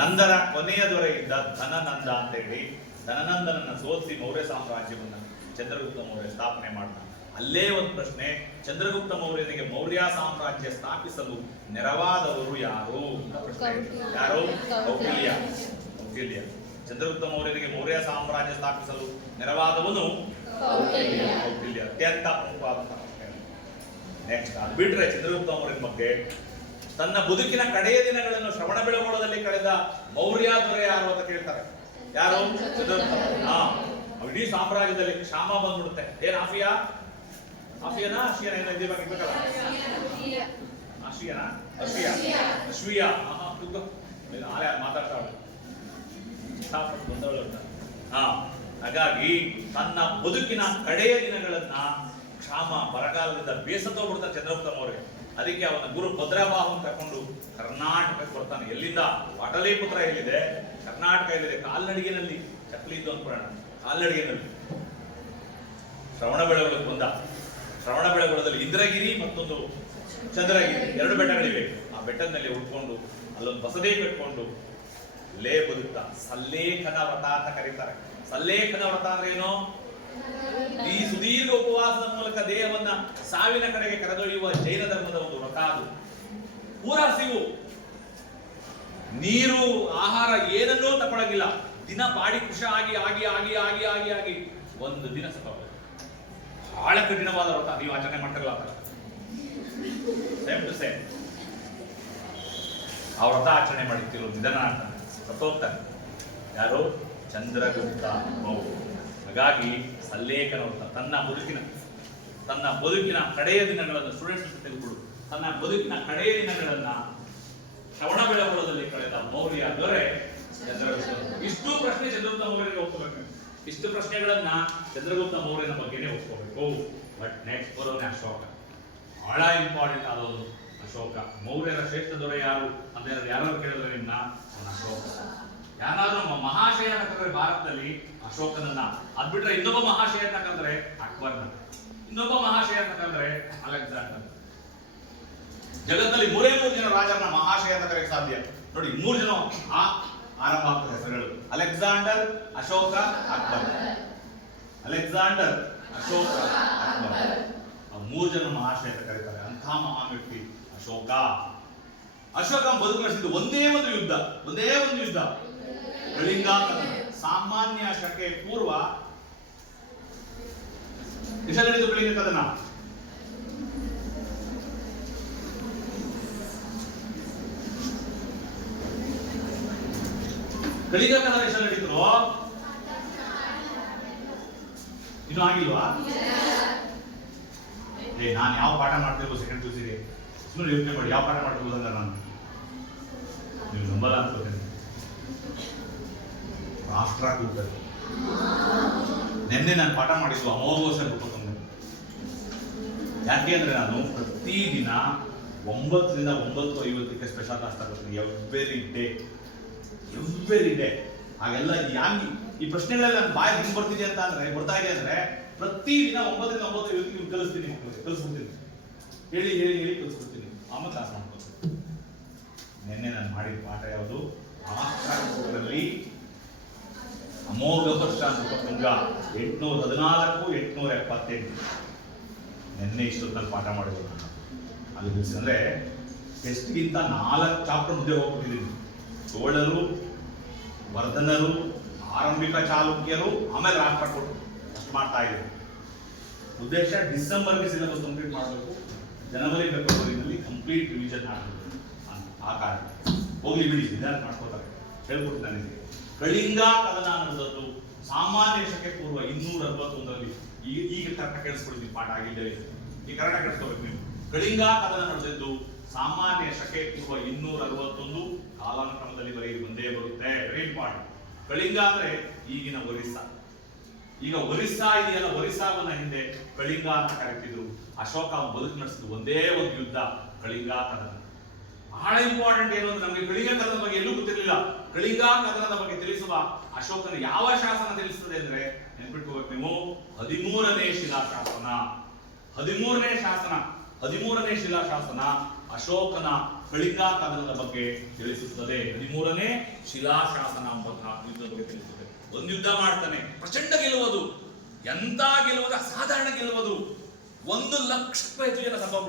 ನಂದರ ಕೊನೆಯ ದೊರೆ ಇದ್ದ ಧನನಂದ ಅಂತ ಹೇಳಿ. ಧನನಂದನನ್ನ ಸೋಲಿಸಿ ಮೌರ್ಯ ಸಾಮ್ರಾಜ್ಯವನ್ನ ಚಂದ್ರಗುಪ್ತ ಮೌರ್ಯ ಸ್ಥಾಪನೆ ಮಾಡ್ತಾನೆ. ಅಲ್ಲೇ ಒಂದು ಪ್ರಶ್ನೆ, ಚಂದ್ರಗುಪ್ತ ಮೌರ್ಯನಿಗೆ ಮೌರ್ಯ ಸಾಮ್ರಾಜ್ಯ ಸ್ಥಾಪಿಸಲು ನೆರವಾದವರು ಯಾರು ಅಂತ ಪ್ರಶ್ನೆ. ಯಾರು? ಕೌಟಿಲ್ಯ. ಚಂದ್ರಗುಪ್ತ ಮೌರ್ಯನಿಗೆ ಮೌರ್ಯ ಸಾಮ್ರಾಜ್ಯ ಸ್ಥಾಪಿಸಲು ನೆರವಾದವನು ಕೌಟಿಲ್ಯ. ಅತ್ಯಂತ ಪ್ರಮುಖವಾದಂತ ಪ್ರಶ್ನೆ. ನೆಕ್ಸ್ಟ್ ಅದು ಬಿಟ್ರೆ ಚಂದ್ರಗುಪ್ತ ಮೌರ್ಯನ ಬಗ್ಗೆ ತನ್ನ ಬದುಕಿನ ಕಡೆಯ ದಿನಗಳನ್ನು ಶ್ರವಣಬೆಳಗೊಳದಲ್ಲಿ ಕಳೆದ ಮೌರ್ಯ ದೊರೆ ಯಾರು ಅಂತ ಕೇಳ್ತಾರೆ. ಯಾರು? ಇಡೀ ಸಾಮ್ರಾಜ್ಯದಲ್ಲಿ ಕ್ಷಾಮ ಬಂದ್ಬಿಡುತ್ತೆ. ಏನ್ ಆಫಿಯಾನ ಇದೇ ಬಗ್ಗೆ ಬೇಕಲ್ಲ. ಅಶ್ವಿಯ ಮಾತಾಡ್ತಾಳೆ. ಹಾಗಾಗಿ ತನ್ನ ಬದುಕಿನ ಕಡೆಯ ದಿನಗಳನ್ನ ಕ್ಷಾಮ ಬರಗಾಲದಿಂದ ಬೇಸತ್ತೋಗ್ಬಿಡ್ತಾನೆ ಚಂದ್ರಗುಪ್ತ ಮೌರ್ಯ. ಅದಕ್ಕೆ ಅವನ ಗುರು ಭದ್ರಬಾಹುನ್ ಕರ್ಕೊಂಡು ಕರ್ನಾಟಕಕ್ಕೆ ಬರ್ತಾನೆ. ಎಲ್ಲಿಂದ? ಪಾಟಲಿಪುತ್ರ ಎಲ್ಲಿದೆ? ಕರ್ನಾಟಕ ಎಲ್ಲಿದೆ? ಕಾಲ್ನಡಿಗೆನಲ್ಲಿ. ಚಕ್ಲಿ ಇದ್ದು ಒಂದು ಪುರಾಣ. ಕಾಲ್ನಡಿಗೆನಲ್ಲಿ ಶ್ರವಣಬೆಳಗೊಳಕ್ಕೆ ಬಂದ. ಶ್ರವಣಬೆಳಗೊಳದಲ್ಲಿ ಇಂದ್ರಗಿರಿ ಮತ್ತೊಂದು ಚಂದ್ರಗಿರಿ 2 ಬೆಟ್ಟಗಳಿವೆ. ಆ ಬೆಟ್ಟದಲ್ಲಿ ಉಳ್ಕೊಂಡು ಅಲ್ಲೊಂದು ಬಸದೇ ಕಟ್ಕೊಂಡು ಲೇ ಬದುಕ್ತ. ಸಲ್ಲೇಖನ ವ್ರತ ಅಂತ ಕರೀತಾರೆ. ಸಲ್ಲೇಖನ ವ್ರತ ಅಂದ್ರೆ ಏನು? ಈ ಸುದೀರ್ಘ ಉಪವಾಸದ ಮೂಲಕ ದೇಹವನ್ನ ಸಾವಿನ ಕಡೆಗೆ ಕರೆದೊಯ್ಯುವ ಜೈನ ಧರ್ಮದ ಒಂದು ವ್ರತ. ಅದು ಪೂರಾ ಹಸಿವು, ನೀರು, ಆಹಾರ ಏನನ್ನೂ ತಗೊಳಗಿಲ್ಲ. ದಿನ ಬಾಡಿ ಕೃಷ ಆಗಿ ಆಗಿ ಆಗಿ ಆಗಿ ಆಗಿ ಆಗಿ ಒಂದು ದಿನ ಸತ್ತ. ಬಹಳ ಕಠಿಣವಾದ ವ್ರತ. ನೀವು ಆಚರಣೆ ಮಾಡ್ತಿರಲ್ಲ ಸೇಮ್ ಟು ಸೇಮ್. ಆ ವ್ರತ ಆಚರಣೆ ಮಾಡಿರ್ತಿರೋ ನಿಧನ ಆಗ್ತಾನೆ, ಸತ್ತೋಗ್ತಾನೆ. ಯಾರು? ಚಂದ್ರಗುಪ್ತ ಮೌರ್ಯ. ಹಾಗಾಗಿ ಸಲ್ಲೇಖನ ವ್ರತ ತನ್ನ ಬದುಕಿನ ಕಡೆಯ ದಿನಗಳನ್ನು ಸ್ಟೂಡೆಂಟ್ಸ್ ತೆಗೆದುಕೊಳ್ಳು. ತನ್ನ ಬದುಕಿನ ಕಡೆಯ ದಿನಗಳನ್ನ ಶ್ರವಣಬೆಳಗೊಳದಲ್ಲಿ ಕಳೆದ ಮೌರ್ಯ ದೊರೆ ಚಂದ್ರಗುಪ್ತ. ಇಷ್ಟು ಪ್ರಶ್ನೆ ಚಂದ್ರಗುಪ್ತ ಮೌರ್ಯನಿಗೆ ಒಪ್ಕೋಬೇಕು. ಇಷ್ಟು ಪ್ರಶ್ನೆಗಳನ್ನ ಚಂದ್ರಗುಪ್ತ ಮೌರ್ಯನ ಬಗ್ಗೆನೇ ಒಪ್ಕೋಬೇಕು. ಬಟ್ ನೆಕ್ಸ್ಟ್ ಬರೋನೆ ಅಶೋಕ. ಬಹಳ ಇಂಪಾರ್ಟೆಂಟ್ ಆದವರು ಅಶೋಕ. ಮೌರ್ಯರ ಶ್ರೇಷ್ಠ ದೊರೆ ಯಾರು ಅಂತ ಯಾರು ಕೇಳಿದ್ರೆ ನಿಮ್ನ ಅಶೋಕ. ಯಾರಾದ್ರೂ ಮಹಾಶಯ ಅಂತ ಕರೆದ್ರೆ ಭಾರತದಲ್ಲಿ ಅಶೋಕನನ್ನ. ಅದ್ ಬಿಟ್ರೆ ಇನ್ನೊಬ್ಬ ಮಹಾಶಯ ಅಂತ ಕರೆದ್ರೆ ಅಕ್ಬರ್ನ. ಇನ್ನೊಬ್ಬ ಮಹಾಶಯ ಅಂತ ಕರೆದ್ರೆ ಅಲೆಕ್ಸಾಂಡರ್. ಜಗತ್ತಲ್ಲಿ 3 ಜನ ರಾಜರನ್ನ ಮಹಾಶಯ ಅಂತ ಕರೆಯಕ್ಕೆ ಸಾಧ್ಯ. ನೋಡಿ 3 ಜನ ಆರಂಭ ಆಗ್ತದೆ ಹೆಸರುಗಳು. ಅಲೆಕ್ಸಾಂಡರ್, ಅಶೋಕ, ಅಕ್ಬರ್. ಅಲೆಕ್ಸಾಂಡರ್, ಅಶೋಕ, ಅಕ್ಬರ್. 3 ಜನ ಮಹಾಶಯ ಅಂತ ಕರೀತಾರೆ. ಅಂತಹ ಮಹಾನ್ ವ್ಯಕ್ತಿ ಅಶೋಕ. ಅಶೋಕ ಬದುಕು ನಡೆಸಿದ್ದು ಒಂದೇ ಒಂದು ಯುದ್ಧ, ಕಳಿಂಗ ಕದನ. ಸಾಮಾನ್ಯ ಶಕೆ ಪೂರ್ವ ಎಷ್ಟು ನಡೆಯಿತು ಕಳಿಂಗ ಕದನ? ಕಳಿಂಗ ಕದನ ಎಷ್ಟು ನಡೀತು? ಇನ್ನು ಆಗಿಲ್ವಾ? ನಾನು ಯಾವ ಪಾಠ ಮಾಡ್ತಿರ್ಬೋದು ಸೆಕೆಂಡ್ PUCಗೆ ಸುಮ್ಮನೆ ಯೋಚನೆ ಮಾಡಿ, ಯಾವ ಪಾಠ ಮಾಡ್ತಿರ್ಬೋದು ಅಂದ್ರೆ ನಾನು ನೀವು ನಂಬಲ್ಲ ಅನ್ಕೋತೇನೆ. ರಾಷ್ಟ್ರ ಕೂತದೆ. ನಿನ್ನೆ ನಾನು ಪಾಠ ಮಾಡಿದ್ದು ಅಮೋಘೋಷ ರೂಪತೊಂದು. ಯಾಕೆ ಅಂದ್ರೆ ನಾನು ಪ್ರತಿದಿನ 9 ರಿಂದ 9:50 ಸ್ಪೆಷಲ್ ಕ್ಲಾಸ್ ತಗೋತೀನಿ. Every day. ಹಾಗೆಲ್ಲ ಯಾಕೆ ಈ ಪ್ರಶ್ನೆಗಳೆಲ್ಲ ನನ್ನ ಬಾಯಿ ಹೆಂಗ್ ಬರ್ತಾ ಇದೆ ಅಂದ್ರೆ ಪ್ರತಿದಿನ 9 ರಿಂದ 9:50 ಕಲಿಸ್ತೀನಿ ಮಕ್ಕಳಿಗೆ, ಕಲಿಸ್ಬಿಡ್ತೀನಿ. ಹೇಳಿ ಕಲಿಸ್ಬಿಡ್ತೀನಿ. ಆಮೇಲೆ ಕ್ಲಾಸ್ ಮಾಡ್ಕೊತೀನಿ. ನಿನ್ನೆ ನಾನು ಮಾಡಿದ ಪಾಠ ಯಾವುದು? ರಾಷ್ಟ್ರಕೂಟರಲ್ಲಿ ಅಮೋಘ ವರ್ಷ ನೃಪತುಂಗ 814, 878. ನಿನ್ನೆ ಇಷ್ಟೊತ್ತಲ್ಲಿ ಪಾಠ ಮಾಡಿದ್ರು ನಾನು. ಅದು ಅಂದ್ರೆ ಟೆಸ್ಟ್ಗಿಂತ 4 ಚಾಪ್ಟರ್ ಮುಂದೆ ಹೋಗ್ಬಿಟ್ಟಿದ್ದೀನಿ. ಚೋಳರು, ವರ್ಧನರು, ಆರಂಭಿಕ ಚಾಲುಕ್ಯರು, ಆಮೇಲೆ ರಾಷ್ಟ್ರಕೂಟ ಅಷ್ಟು ಮಾಡ್ತಾ ಇದ್ದೀನಿ. ಉದ್ದೇಶ ಡಿಸೆಂಬರ್ಗೆ ಸಿಲೆಬಸ್ ಕಂಪ್ಲೀಟ್ ಮಾಡಬೇಕು, ಜನವರಿ ಫೆಬ್ರವರಿನಲ್ಲಿ ಕಂಪ್ಲೀಟ್ ರಿವಿಷನ್ ಮಾಡಬೇಕು. ಆ ಕಾರಣ ಹೋಗ್ಲಿ ಬಿಡಿ, ನಿಧಾನ ಮಾಡ್ಕೋತಾರೆ. ಹೇಳ್ಕೊಟ್ಟು ನನಗೆ ಕಳಿಂಗ ಕದನ ನಡೆದದ್ದು ಸಾಮಾನ್ಯ ಶಕೆ ಪೂರ್ವ 261ರಲ್ಲಿ. ಈಗ ಕರೆಕ್ಟ್ ಕೇಳಿಸ್ಕೊಳ್ತೀವಿ, ಪಾಠ ಆಗಿದ್ದೇವೆ. ಈ ಕರೆಕ್ಟ್ ಕೇಳಿಸ್ಕೋಬೇಕು ನೀವು. ಕಳಿಂಗ ಕದನ ನಡೆದಿದ್ದು ಸಾಮಾನ್ಯ ಶಕೆ ಪೂರ್ವ 261. ಕಾಲಾನುಕ್ರಮದಲ್ಲಿ ಬರೀ ಒಂದೇ ಬರುತ್ತೆ. Very important. ಕಳಿಂಗ ಅಂದ್ರೆ ಈಗಿನ ಒರಿಸ್ಸಾ. ಈಗ ಒರಿಸ್ಸಾ ಇದೆಯಲ್ಲ, ಒರಿಸ್ಸಾವನ್ನ ಹಿಂದೆ ಕಳಿಂಗ ಅಂತ ಕರೀತಿದ್ರು. ಅಶೋಕ ಬದುಕು ನಡೆಸಿದ್ದು ಒಂದೇ ಒಂದು ಯುದ್ಧ, ಕಳಿಂಗ ಕದನ. ಬಹಳ ಇಂಪಾರ್ಟೆಂಟ್. ಏನು ಅಂದ್ರೆ ನಮಗೆ ಕಳಿಂಗ ಕದನದ ಬಗ್ಗೆ ಎಲ್ಲೂ ಗೊತ್ತಿರಲಿಲ್ಲ. ಕಳಿಂಗ ಕದನದ ಬಗ್ಗೆ ತಿಳಿಸುವ ಅಶೋಕನ ಯಾವ ಶಾಸನ ತಿಳಿಸುತ್ತದೆ ಅಂದ್ರೆ ನೆನ್ಪಿಟ್ಕೋಬೇಕು ನೀವು, 13ನೇ ಶಿಲಾಶಾಸನ. 13ನೇ ಶಿಲಾಶಾಸನ ಅಶೋಕನ ಕಳಿಂಗ ಕದನದ ಬಗ್ಗೆ ತಿಳಿಸುತ್ತದೆ. 13ನೇ ಶಿಲಾಶಾಸನ ಯುದ್ಧದ ಬಗ್ಗೆ ತಿಳಿಸುತ್ತದೆ. ಒಂದು ಯುದ್ಧ ಮಾಡ್ತಾನೆ, ಪ್ರಚಂಡ ಗೆಲ್ಲುವುದು. ಎಂತ ಗೆಲ್ಲುವುದು? ಅಸಾಧಾರಣ ಗೆಲ್ಲುವುದು. 1 ಲಕ್ಷಕ್ಕೂ ಹೆಚ್ಚು ಜನ ಸಂಭವ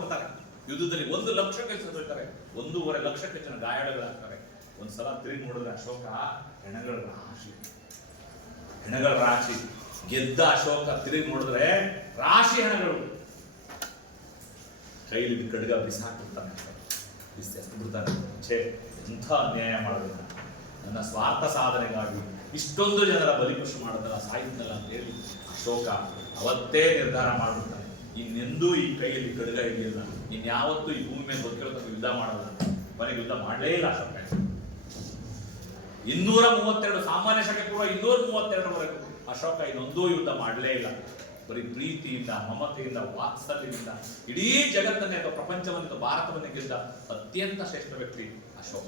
ಯುದ್ಧದಲ್ಲಿ. 1 ಲಕ್ಷಕ್ಕೆ ಸತ್ತೋಗ್ತಾರೆ. 1.5 ಲಕ್ಷಕ್ಕೆ ಜನ ಗಾಯಾಳುಗಳಾಗ್ತಾರೆ. ಒಂದ್ಸಲ ತಿರುಗಿ ನೋಡಿದ್ರೆ ಅಶೋಕ ಹೆಣಗಳ ರಾಶಿ. ಗೆದ್ದ ಅಶೋಕ ತಿರುಗಿ ನೋಡಿದ್ರೆ ರಾಶಿ ಹೆಣಗಳು. ಕೈಲಿ ಖಡ್ಗ ಬಿಸಾಕ್ಬಿಡ್ತಾನೆ, ಬಿಡ್ತಾನೆ. ಎಂಥ ಅನ್ಯಾಯ ಮಾಡಬೇಕು. ನನ್ನ ಸ್ವಾರ್ಥ ಸಾಧನೆಗಾಗಿ ಇಷ್ಟೊಂದು ಜನರ ಬಲಿಪಶು ಮಾಡೋದಲ್ಲ, ಸಾಯಿದ್ನಲ್ಲ ಅಂತ ಹೇಳಿ ಅಶೋಕ ಅವತ್ತೇ ನಿರ್ಧಾರ ಮಾಡಿಬಿಡ್ತಾನೆ, ಇನ್ನೆಂದೂ ಈ ಕೈಯಲ್ಲಿ ಖಡ್ಗ ಹಿಡಿಯಲ್ಲ, ಇನ್ಯಾವತ್ತೂ ಈ ಭೂಮಿ ಮೇಲೆ ಬದುಕಿರೋದಕ್ಕೆ ಯುದ್ಧ ಮಾಡಲ್ಲ. ಮನೆಗೆ ಯುದ್ಧ ಮಾಡಲೇ ಇಲ್ಲ ಅಶೋಕ. 232 ಸಾಮಾನ್ಯ ಶಕೆ ಪೂರ್ವ 232ರವರೆಗೂ ಅಶೋಕ ಇನ್ನೊಂದೂ ಯುದ್ಧ ಮಾಡಲೇ ಇಲ್ಲ. ಬರೀ ಪ್ರೀತಿಯಿಂದ, ಮಮತೆಯಿಂದ, ವಾತ್ಸಲ್ಯದಿಂದ ಇಡೀ ಜಗತ್ತನ್ನೇ ಅಥವಾ ಪ್ರಪಂಚವನ್ನು, ಭಾರತವನ್ನೇ ಗೆದ್ದ ಅತ್ಯಂತ ಶ್ರೇಷ್ಠ ವ್ಯಕ್ತಿ ಅಶೋಕ.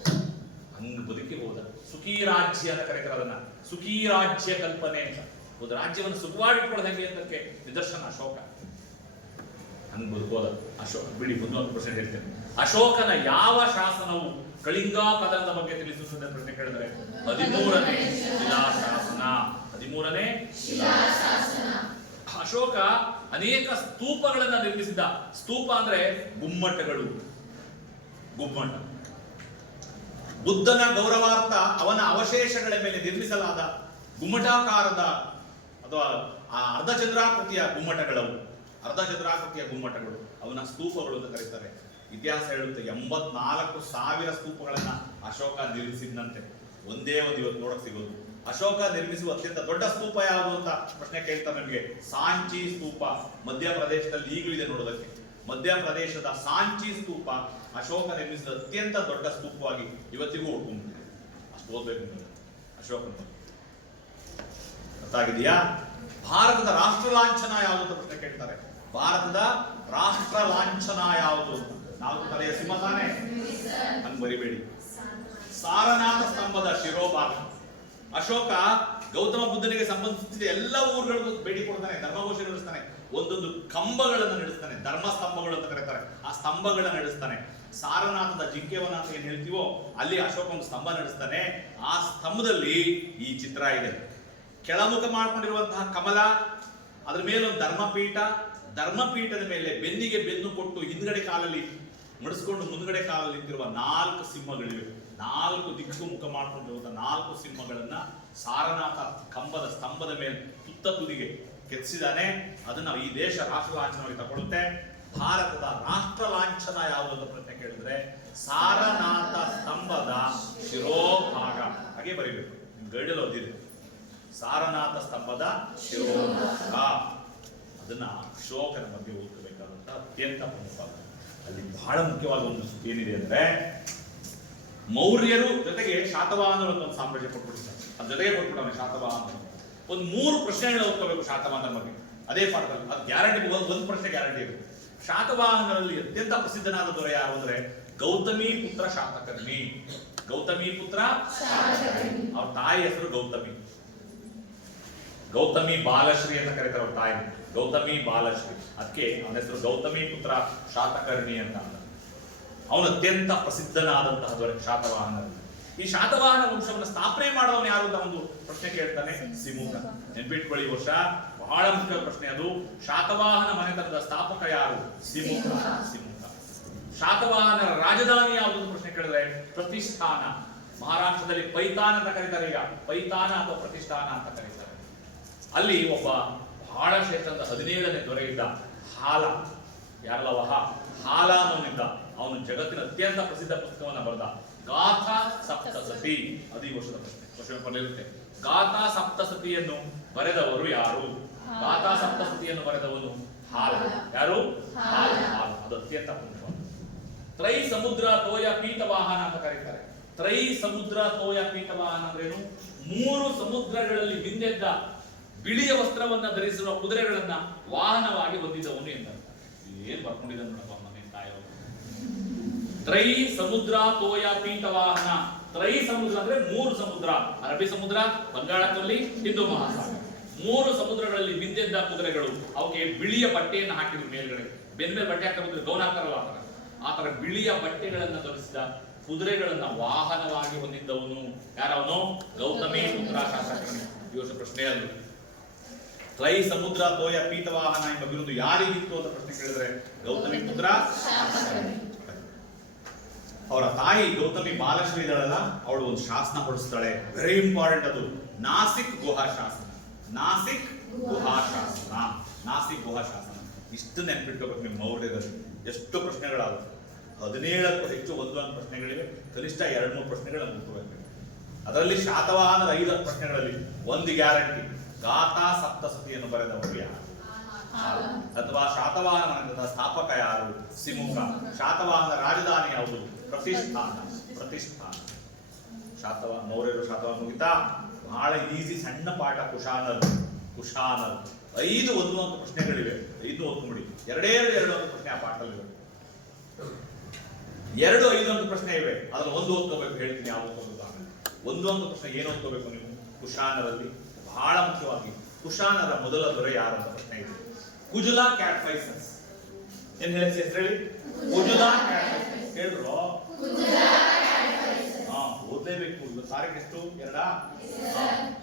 ಹಂಗ ಬದುಕಿ ಹೋದ. ಸುಖೀ ರಾಜ್ಯ ಅಂತ ಕರೀತಾರೆ ಅದನ್ನ, ಸುಖೀ ರಾಜ್ಯ ಕಲ್ಪನೆ ಅಂತ. ಒಂದು ರಾಜ್ಯವನ್ನು ಸುಖವಾಗಿಟ್ಕೊಳ್ಳೋದು ಹೆಂಗೆ ಅಂತಕ್ಕೆ ನಿದರ್ಶನ ಅಶೋಕ. ಹಂಗ ಬದುಕೋದ ಅಶೋಕ. ಬಿಡಿ, 1% ಹೇಳ್ತೇನೆ. ಅಶೋಕನ ಯಾವ ಶಾಸನವು ಕಳಿಂಗ ಕದನದ ಬಗ್ಗೆ ತಿಳಿಸುತ್ತದೆ ಪ್ರಶ್ನೆ ಕೇಳಿದ್ರೆ 13ನೇ ಶಿಲಾಶಾಸನ. 13ನೇ ಶಿಲಾಶಾಸನ. ಅಶೋಕ ಅನೇಕ ಸ್ತೂಪಗಳನ್ನ ನಿರ್ಮಿಸಿದ್ದ. ಸ್ತೂಪ ಅಂದ್ರೆ ಗುಮ್ಮಟಗಳು. ಗುಮ್ಮಟ ಬುದ್ಧನ ಗೌರವಾರ್ಥ ಅವನ ಅವಶೇಷಗಳ ಮೇಲೆ ನಿರ್ಮಿಸಲಾದ ಗುಮ್ಮಟಾಕಾರದ ಅಥವಾ ಅರ್ಧಚಂದ್ರಾಕೃತಿಯ ಗುಮ್ಮಟಗಳು. ಅವನ ಸ್ತೂಪಗಳು ಅಂತ ಕರೀತಾರೆ. ಇತಿಹಾಸ ಹೇಳುತ್ತೆ 84,000 ಸ್ತೂಪಗಳನ್ನ ಅಶೋಕ ನಿರ್ಮಿಸಿದಂತೆ. ಒಂದೇ ಒಂದು ಇವತ್ತು ನೋಡಕ್ ಸಿಗೋದು. ಅಶೋಕ ನಿರ್ಮಿಸುವ ಅತ್ಯಂತ ದೊಡ್ಡ ಸ್ತೂಪ ಯಾವುದು ಅಂತ ಪ್ರಶ್ನೆ ಕೇಳ್ತಾರೆ ನಮಗೆ. ಸಾಂಚಿ ಸ್ತೂಪ ಮಧ್ಯಪ್ರದೇಶದಲ್ಲಿ ಈಗಲೂ ಇದೆ ನೋಡೋದಕ್ಕೆ. ಮಧ್ಯಪ್ರದೇಶದ ಸಾಂಚಿ ಸ್ತೂಪ ಅಶೋಕ ನಿರ್ಮಿಸಿದ ಅತ್ಯಂತ ದೊಡ್ಡ ಸ್ತೂಪವಾಗಿ ಇವತ್ತಿಗೂ ಉಳ್ಕೊಂಡಿದೆ. ಅಷ್ಟು ಓದ್ಬೇಕು ನೀವು ಅಶೋಕನ. ಗೊತ್ತಾಗಿದೆಯಾ? ಭಾರತದ ರಾಷ್ಟ್ರ ಲಾಂಛನ ಯಾವುದು ಅಂತ ಪ್ರಶ್ನೆ ಕೇಳ್ತಾರೆ. ಭಾರತದ ರಾಷ್ಟ್ರ ಲಾಂಛನ ಯಾವುದು? 4 ತಲೆಯ ಸಿಂಹ ತಾನೆ, ಹಂಗ್ ಬರಿಬೇಡಿ. ಸಾರನಾಥ ಸ್ತಂಭದ ಶಿರೋಭಾಗ. ಅಶೋಕ ಗೌತಮ ಬುದ್ಧನಿಗೆ ಸಂಬಂಧಿಸಿದ ಎಲ್ಲ ಊರುಗಳಿಗೂ ಭೇಟಿ ಕೊಡ್ತಾನೆ, ಧರ್ಮಘೋಷ ನಡೆಸ್ತಾನೆ, ಒಂದೊಂದು ಕಂಬಗಳನ್ನು ನಡೆಸ್ತಾನೆ, ಧರ್ಮ ಸ್ತಂಭಗಳು ಅಂತ ಕರೀತಾರೆ. ಆ ಸ್ತಂಭಗಳನ್ನು ನಡೆಸ್ತಾನೆ. ಸಾರನಾಥದ ಜಿಂಕೆವನ ಅಂತ ಏನ್ ಹೇಳ್ತೀವೋ ಅಲ್ಲಿ ಅಶೋಕ ಒಂದು ಸ್ತಂಭ ನಡೆಸ್ತಾನೆ. ಆ ಸ್ತಂಭದಲ್ಲಿ ಈ ಚಿತ್ರ ಇದೆ. ಕೆಳಮುಖ ಮಾಡ್ಕೊಂಡಿರುವಂತಹ ಕಮಲ, ಅದ್ರ ಮೇಲೆ ಒಂದು ಧರ್ಮಪೀಠ, ಧರ್ಮಪೀಠದ ಮೇಲೆ ಬೆನ್ನಿಗೆ ಬೆನ್ನು ಕೊಟ್ಟು ಹಿಂದ್ಗಡೆ ಕಾಲಲ್ಲಿ ಮಡಿಸ್ಕೊಂಡು ಮುಂದ್ಗಡೆ ಕಾಲಲ್ಲಿ ನಿಂತಿರುವ 4 ಸಿಂಹಗಳಿವೆ. 4 ದಿಕ್ಕು ಮುಖ ಮಾಡ್ಕೊಂಡಿರುವಂತಹ 4 ಸಿಂಹಗಳನ್ನ ಸಾರನಾಥ ಕಂಬದ ಸ್ತಂಭದ ಮೇಲೆ ತುತ್ತ ತುದಿಗೆ ಕೆತ್ತಿಸಿದಾನೆ. ಅದನ್ನ ಈ ದೇಶ ರಾಷ್ಟ್ರ ಲಾಂಛನವಾಗಿ ತಗೊಳುತ್ತೆ. ಭಾರತದ ರಾಷ್ಟ್ರ ಲಾಂಛನ ಯಾವುದು ಅಂತ ಪ್ರಶ್ನೆ ಕೇಳಿದ್ರೆ ಸಾರನಾಥ ಸ್ತಂಭದ ಶಿರೋಭಾಗ. ಹಾಗೆ ಬರೀಬೇಕು, ನಿಮ್ ಗೈಡಲ್ಲಿ ಓದಿದೆ. ಸಾರನಾಥ ಸ್ತಂಭದ ಶಿರೋಭಾಗ, ಅದನ್ನ ಅಶೋಕನ ಬಗ್ಗೆ ಓದ್ಕೋಬೇಕಾದಂತ ಅತ್ಯಂತ ಪ್ರಮುಖ. ಅಲ್ಲಿ ಬಹಳ ಮುಖ್ಯವಾದ ಒಂದು ಏನಿದೆ ಅಂದ್ರೆ ಮೌರ್ಯರು ಜೊತೆಗೆ ಶಾತವಾಹನರು ಅಂತ ಒಂದು ಸಾಮ್ರಾಜ್ಯ ಕೊಟ್ಬಿಟ್ಟಿದ್ದಾರೆ. ಅದ್ರ ಜೊತೆಗೆ ಕೊಟ್ಬಿಟ್ಟವನು ಶಾತವಾಹನರು. ಒಂದು 3 ಪ್ರಶ್ನೆಗಳು ಓದ್ಕೋಬೇಕು ಶಾತವಾಹನರ ಬಗ್ಗೆ ಅದೇ ಪಾಠದಲ್ಲಿ. ಅದು ಗ್ಯಾರಂಟಿ, ಒಂದು ಪ್ರಶ್ನೆ ಗ್ಯಾರಂಟಿ ಇರುತ್ತೆ. ಶಾತವಾಹನರಲ್ಲಿ ಅತ್ಯಂತ ಪ್ರಸಿದ್ಧನಾದ ದೊರೆ ಯಾರು ಅಂದ್ರೆ ಗೌತಮಿ ಪುತ್ರ ಶಾತಕರ್ಣಿ. ಗೌತಮಿ ಪುತ್ರ ಶಾತಕರ್ಣಿ. ಅವ್ರ ತಾಯಿ ಹೆಸರು ಗೌತಮಿ. ಗೌತಮಿ ಬಾಲಶ್ರೀ ಅಂತ ಕರೀತಾರೆ ಅವ್ರ ತಾಯಿ, ಗೌತಮಿ ಬಾಲಶ್ರೀ. ಅದಕ್ಕೆ ಅವನ ಹೆಸರು ಗೌತಮಿ ಪುತ್ರ ಶಾತಕರ್ಣಿ ಅಂತ. ಅವನು ಅತ್ಯಂತ ಪ್ರಸಿದ್ಧನಾದಂತಹ ದೊರೆ ಶಾತವಾಹನರಲ್ಲಿ. ಈ ಶಾತವಾಹನ ವಂಶವನ್ನು ಸ್ಥಾಪನೆ ಮಾಡೋನು ಯಾರು ಅಂತ ಒಂದು ಪ್ರಶ್ನೆ ಕೇಳ್ತಾನೆ ಸಿಮುಖ. ನೆನ್ಪಿಟ್ಕೊಳ್ಳಿ, ವರ್ಷ ಬಹಳ ಮುಖ್ಯ ಪ್ರಶ್ನೆ ಅದು. ಶಾತವಾಹನ ಮನೆತನದ ಸ್ಥಾಪಕ ಯಾರು? ಸಿಮುಖ. ಸಿಮುಖ. ಶಾತವಾಹನರ ರಾಜಧಾನಿ ಯಾವುದು ಪ್ರಶ್ನೆ ಕೇಳಿದ್ರೆ ಪ್ರತಿಷ್ಠಾನ. ಮಹಾರಾಷ್ಟ್ರದಲ್ಲಿ ಪೈತಾನ್ ಅಂತ ಕರೀತಾರೆ. ಈಗ ಪೈತಾನ ಅಥವಾ ಪ್ರತಿಷ್ಠಾನ ಅಂತ ಕರೀತಾರೆ. ಅಲ್ಲಿ ಒಬ್ಬ ಬಹಳ ಶ್ರೇಷ್ಠ 17ನೇ ದೊರೆ ಇದ್ದ, ಹಾಲ. ಯಾರಲ್ಲವ? ಹಾಲ ಅನ್ನೋನಿದ್ದ. ಅವನು ಜಗತ್ತಿನ ಅತ್ಯಂತ ಪ್ರಸಿದ್ಧ ಪುಸ್ತಕವನ್ನ ಬರೆದ, ಗಾಥಾ ಸಪ್ತಸತಿ. ಅದು ಈ ವರ್ಷದ ಪ್ರಶ್ನೆ, ಕ್ವಶನ್ ಪೇಪರ್ ಇರುತ್ತೆ. ಗಾಥಾ ಸಪ್ತಸತಿಯನ್ನು ಬರೆದವರು ಯಾರು? ಗಾಥಾ ಸಪ್ತಸತಿಯನ್ನು ಬರೆದವನು ಹಾಲ. ಯಾರು? ಹಾಲ. ಅದು ಅತ್ಯಂತ ಪ್ರಮುಖ. ತ್ರೈ ಸಮುದ್ರ ತೋಯ ಪೀತವಾಹನ ಅಂತ ಕರೀತಾರೆ. ತ್ರೈ ಸಮುದ್ರ ತೋಯ ಪೀತವಾಹನ ಅಂದ್ರೇನು? 3 ಸಮುದ್ರಗಳಲ್ಲಿ ಮಿಂದೆದ್ದ ಬಿಳಿಯ ವಸ್ತ್ರವನ್ನ ಧರಿಸುವ ಕುದುರೆಗಳನ್ನ ವಾಹನವಾಗಿ ಹೊಂದಿದವನು ಎಂದ. ಏನ್ ಬರ್ಕೊಂಡಿದ್ದಾನೆ ನೋಡಪ್ಪ ಮನೆ ತಾಯಿಯವರು. ತ್ರೈ ಸಮುದ್ರ ತೋಯ ಪೀತವಾಹನ. ತ್ರೈ ಸಮುದ್ರ ಅಂದ್ರೆ 3 ಸಮುದ್ರ, ಅರಬ್ಬಿ ಸಮುದ್ರ, ಬಂಗಾಳಕೊಲ್ಲಿ, ಹಿಂದೂ ಮಹಾಸಾಗರ. 3 ಸಮುದ್ರಗಳಲ್ಲಿ ಮಿಂದೆದ್ದ ಕುದುರೆಗಳು. ಅವಕ್ಕೆ ಬಿಳಿಯ ಬಟ್ಟೆಯನ್ನು ಹಾಕಿದ್ರು ಮೇಲ್ಗಡೆ. ಬೆನ್ನ ಮೇಲೆ ಬಟ್ಟೆ ಹಾಕಿದ್ರೆ ಗೌನ ಹಾಕ್ತಾರಲ್ಲ ಆ ತರ ಬಿಳಿಯ ಬಟ್ಟೆಗಳನ್ನ ಧರಿಸಿದ ಕುದುರೆಗಳನ್ನ ವಾಹನವಾಗಿ ಹೊಂದಿದ್ದವನು ಯಾರವನು? ಗೌತಮಿ ಪುತ್ರ ಶಾತಕರ್ಣಿ. ಈ ವರ್ಷ ಪ್ರಶ್ನೆ ಅದು. ತ್ರೈ ಸಮುದ್ರ ತೋಯ ಪೀತವಾಹನ ಎಂಬ ಬಿರುದು ಯಾರಿಗಿತ್ತು ಅಂತ ಪ್ರಶ್ನೆ ಕೇಳಿದ್ರೆ ಗೌತಮಿ ಪುತ್ರ ಶಾತಕರ್ಣಿ. ಅವರ ತಾಯಿ ಗೌತಮಿ ಬಾಲಶ್ರೀ ಇದ್ದಾಳಲ್ಲ, ಅವಳು ಒಂದು ಶಾಸನ ಹೊರಡಿಸ್ತಾಳೆ. ವೆರಿ ಇಂಪಾರ್ಟೆಂಟ್ ಅದು. ನಾಸಿಕ್ ಗುಹಾ ಶಾಸನ. ನಾಸಿಕ್ ಗುಹಾ ಶಾಸನ. ನಾಸಿಕ್ ಗುಹಾ ಶಾಸನ. ಇಷ್ಟು ನೆನ್ಪಿಟ್ಕೋಬೇಕು ನಿಮ್ಮ ಮೌರ್ಯರಲ್ಲಿ. ಎಷ್ಟು ಪ್ರಶ್ನೆಗಳಾಗುತ್ತೆ? 17ಕ್ಕೂ ಹೆಚ್ಚು 1 ಪ್ರಶ್ನೆಗಳಿವೆ. ಕನಿಷ್ಠ 2-3 ಪ್ರಶ್ನೆಗಳನ್ನು ಮುಗಿಸಬೇಕು. ಅದರಲ್ಲಿ ಶಾತವಾಹನದ 5 ಪ್ರಶ್ನೆಗಳಲ್ಲಿ ಒಂದು ಗ್ಯಾರಂಟಿ. ಗಾಥಾ ಸಪ್ತಸತಿಯನ್ನು ಬರೆದವರು ಯಾರು? ಅಥವಾ ಶಾತವಾಹನ ಮನೆತನದ ಸ್ಥಾಪಕ ಯಾರು? ಸಿಮುಖ. ಶಾತವಾಹನ ರಾಜಧಾನಿ ಯಾವುದು? ಪ್ರತಿಷ್ಠಾನ. ಪ್ರತಿಷ್ಠಾನ. ಶಾತವಾಹನ ಮೌರ್ಯರು ಶಾತವಾಹನ ಮುಗಿತಾ? ಬಹಳ ಈಸಿ ಸಣ್ಣ ಪಾಠ ಕುಶಾನರು. ಕುಶಾನರು 5 1 ಪ್ರಶ್ನೆಗಳಿವೆ. 5 ಓದ್ಕೊಂಡ್ಬಿಡಿ. 2 ಪ್ರಶ್ನೆ ಆ ಪಾಠದಲ್ಲಿವೆ. 2 5 ಪ್ರಶ್ನೆ ಇವೆ. ಅದ್ರಲ್ಲಿ 1 ಓದ್ಕೋಬೇಕು. ಹೇಳ್ತೀನಿ ಯಾವ ಓದ್ಕೋಬೇಕು. 1 ಪ್ರಶ್ನೆ ಏನು ಓದ್ಕೋಬೇಕು ನೀವು ಕುಶಾನರಲ್ಲಿ? ಬಹಳ ಮುಖ್ಯವಾಗಿ ಕುಶಾನರ ಮೊದಲ ದೊರೆ ಯಾರು ಅಂತ ಪ್ರಶ್ನೆ ಇದೆ. ಕುಜುಲಾ ಕ್ಯಾಟ್ಫೈಸಸ್. ಏನ್ ಹೇಳಿ? ಕುಜುಲಾ ಕ್ಯಾಟ್ಫೈಸಸ್. ಕೇಳ್ರು? ಓದ್ಲೇಬೇಕು. ಇವತ್ತು ತಾರೀಕು ಎಷ್ಟು?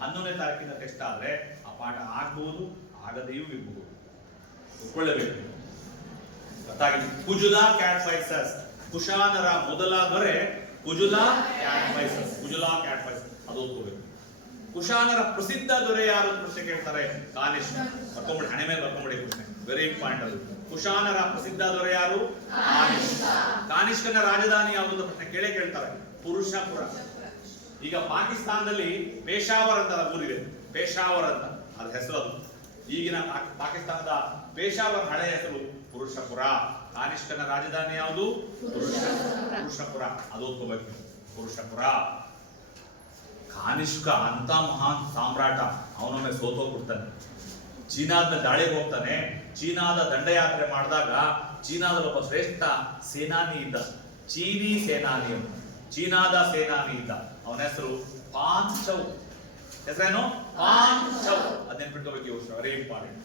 11ನೇ ತಾರೀಕಿನ ಟೆಸ್ಟ್ ಆದ್ರೆ ಆ ಪಾಠ ಆಗ್ಬಹುದು, ಆಗದೆಯೂ ಇರಬಹುದು. ಒಪ್ಕೊಳ್ಳೇಬೇಕು. ಗೊತ್ತಾಗಿದೆ? ಕುಜುಲಾ ಕ್ಯಾಟ್ಫೈಸಸ್. ಕುಶಾನರ ಮೊದಲ ದೊರೆ ಕುಜುಲಾ ಕ್ಯಾಟ್ಫೈಸಸ್. ಕುಜುಲಾ ಕ್ಯಾಟ್ಫೈಸಸ್ ಅದು ಓದ್ಕೋಬೇಕು. ಕುಶಾನರ ಪ್ರಸಿದ್ಧ ದೊರೆ ಯಾರು ಅಂತ ಪ್ರಶ್ನೆ ಕೇಳ್ತಾರೆ. ಕಾನಿಷ್ಕ. ಬರ್ಕೊಂಬಿಡಿ, ಹಣೆ ಮೇಲೆ ಬರ್ಕೊಂಬಿಡಿ ಪ್ರಶ್ನೆ. ವೆರಿ ಇಂಪಾರ್ಟೆಂಟ್ ಅದು. ಕುಶಾನರ ಪ್ರಸಿದ್ಧ ದೊರೆ ಯಾರು? ಕಾನಿಷ್ಕ. ಕಾನಿಷ್ಕನ ರಾಜಧಾನಿ ಯಾವುದು ಅಂತ ಪ್ರಶ್ನೆ ಕೇಳ್ತಾರೆ. ಪುರುಷಪುರ. ಈಗ ಪಾಕಿಸ್ತಾನದಲ್ಲಿ ಪೇಶಾವರ್ ಅಂತ ಊರಿದೆ. ಪೇಶಾವರ್ ಅಂತ ಅದ್ರ ಹೆಸರು. ಅದು ಈಗಿನ ಪಾಕಿಸ್ತಾನದ ಪೇಶಾವರ್ ಹಳೆಯ ಹೆಸರು ಪುರುಷಪುರ. ಕಾನಿಷ್ಕನ ರಾಜಧಾನಿ ಯಾವುದು? ಪುರುಷಪುರ. ಅದು ಓದ್ಕೋಬೇಕು. ಪುರುಷಪುರ. ಕಾನಿಷ್ಕ ಅಂತ ಮಹಾನ್ ಸಾಮ್ರಾಟ. ಅವನೊಮ್ಮೆ ಸೋತೋಗ್ಬಿಡ್ತಾನೆ. ಚೀನಾದ ದಾಳಿಗೆ ಹೋಗ್ತಾನೆ. ಚೀನಾದ ದಂಡಯಾತ್ರೆ ಮಾಡಿದಾಗ ಚೀನಾದಲ್ಲಿ ಒಬ್ಬ ಶ್ರೇಷ್ಠ ಸೇನಾನಿ ಇದ್ದ. ಚೀನಿ ಸೇನಾನಿ. ಚೀನಾದ ಸೇನಾನಿ ಇದ್ದ. ಅವನ ಹೆಸರು ಪಾಂಚೌ. ಹೆಸರೇನು? ಪಾಂಚೌ. ಅದನ್ನ ನೆನ್ಪಿಟ್ಕೋಬೇಕು. Very important.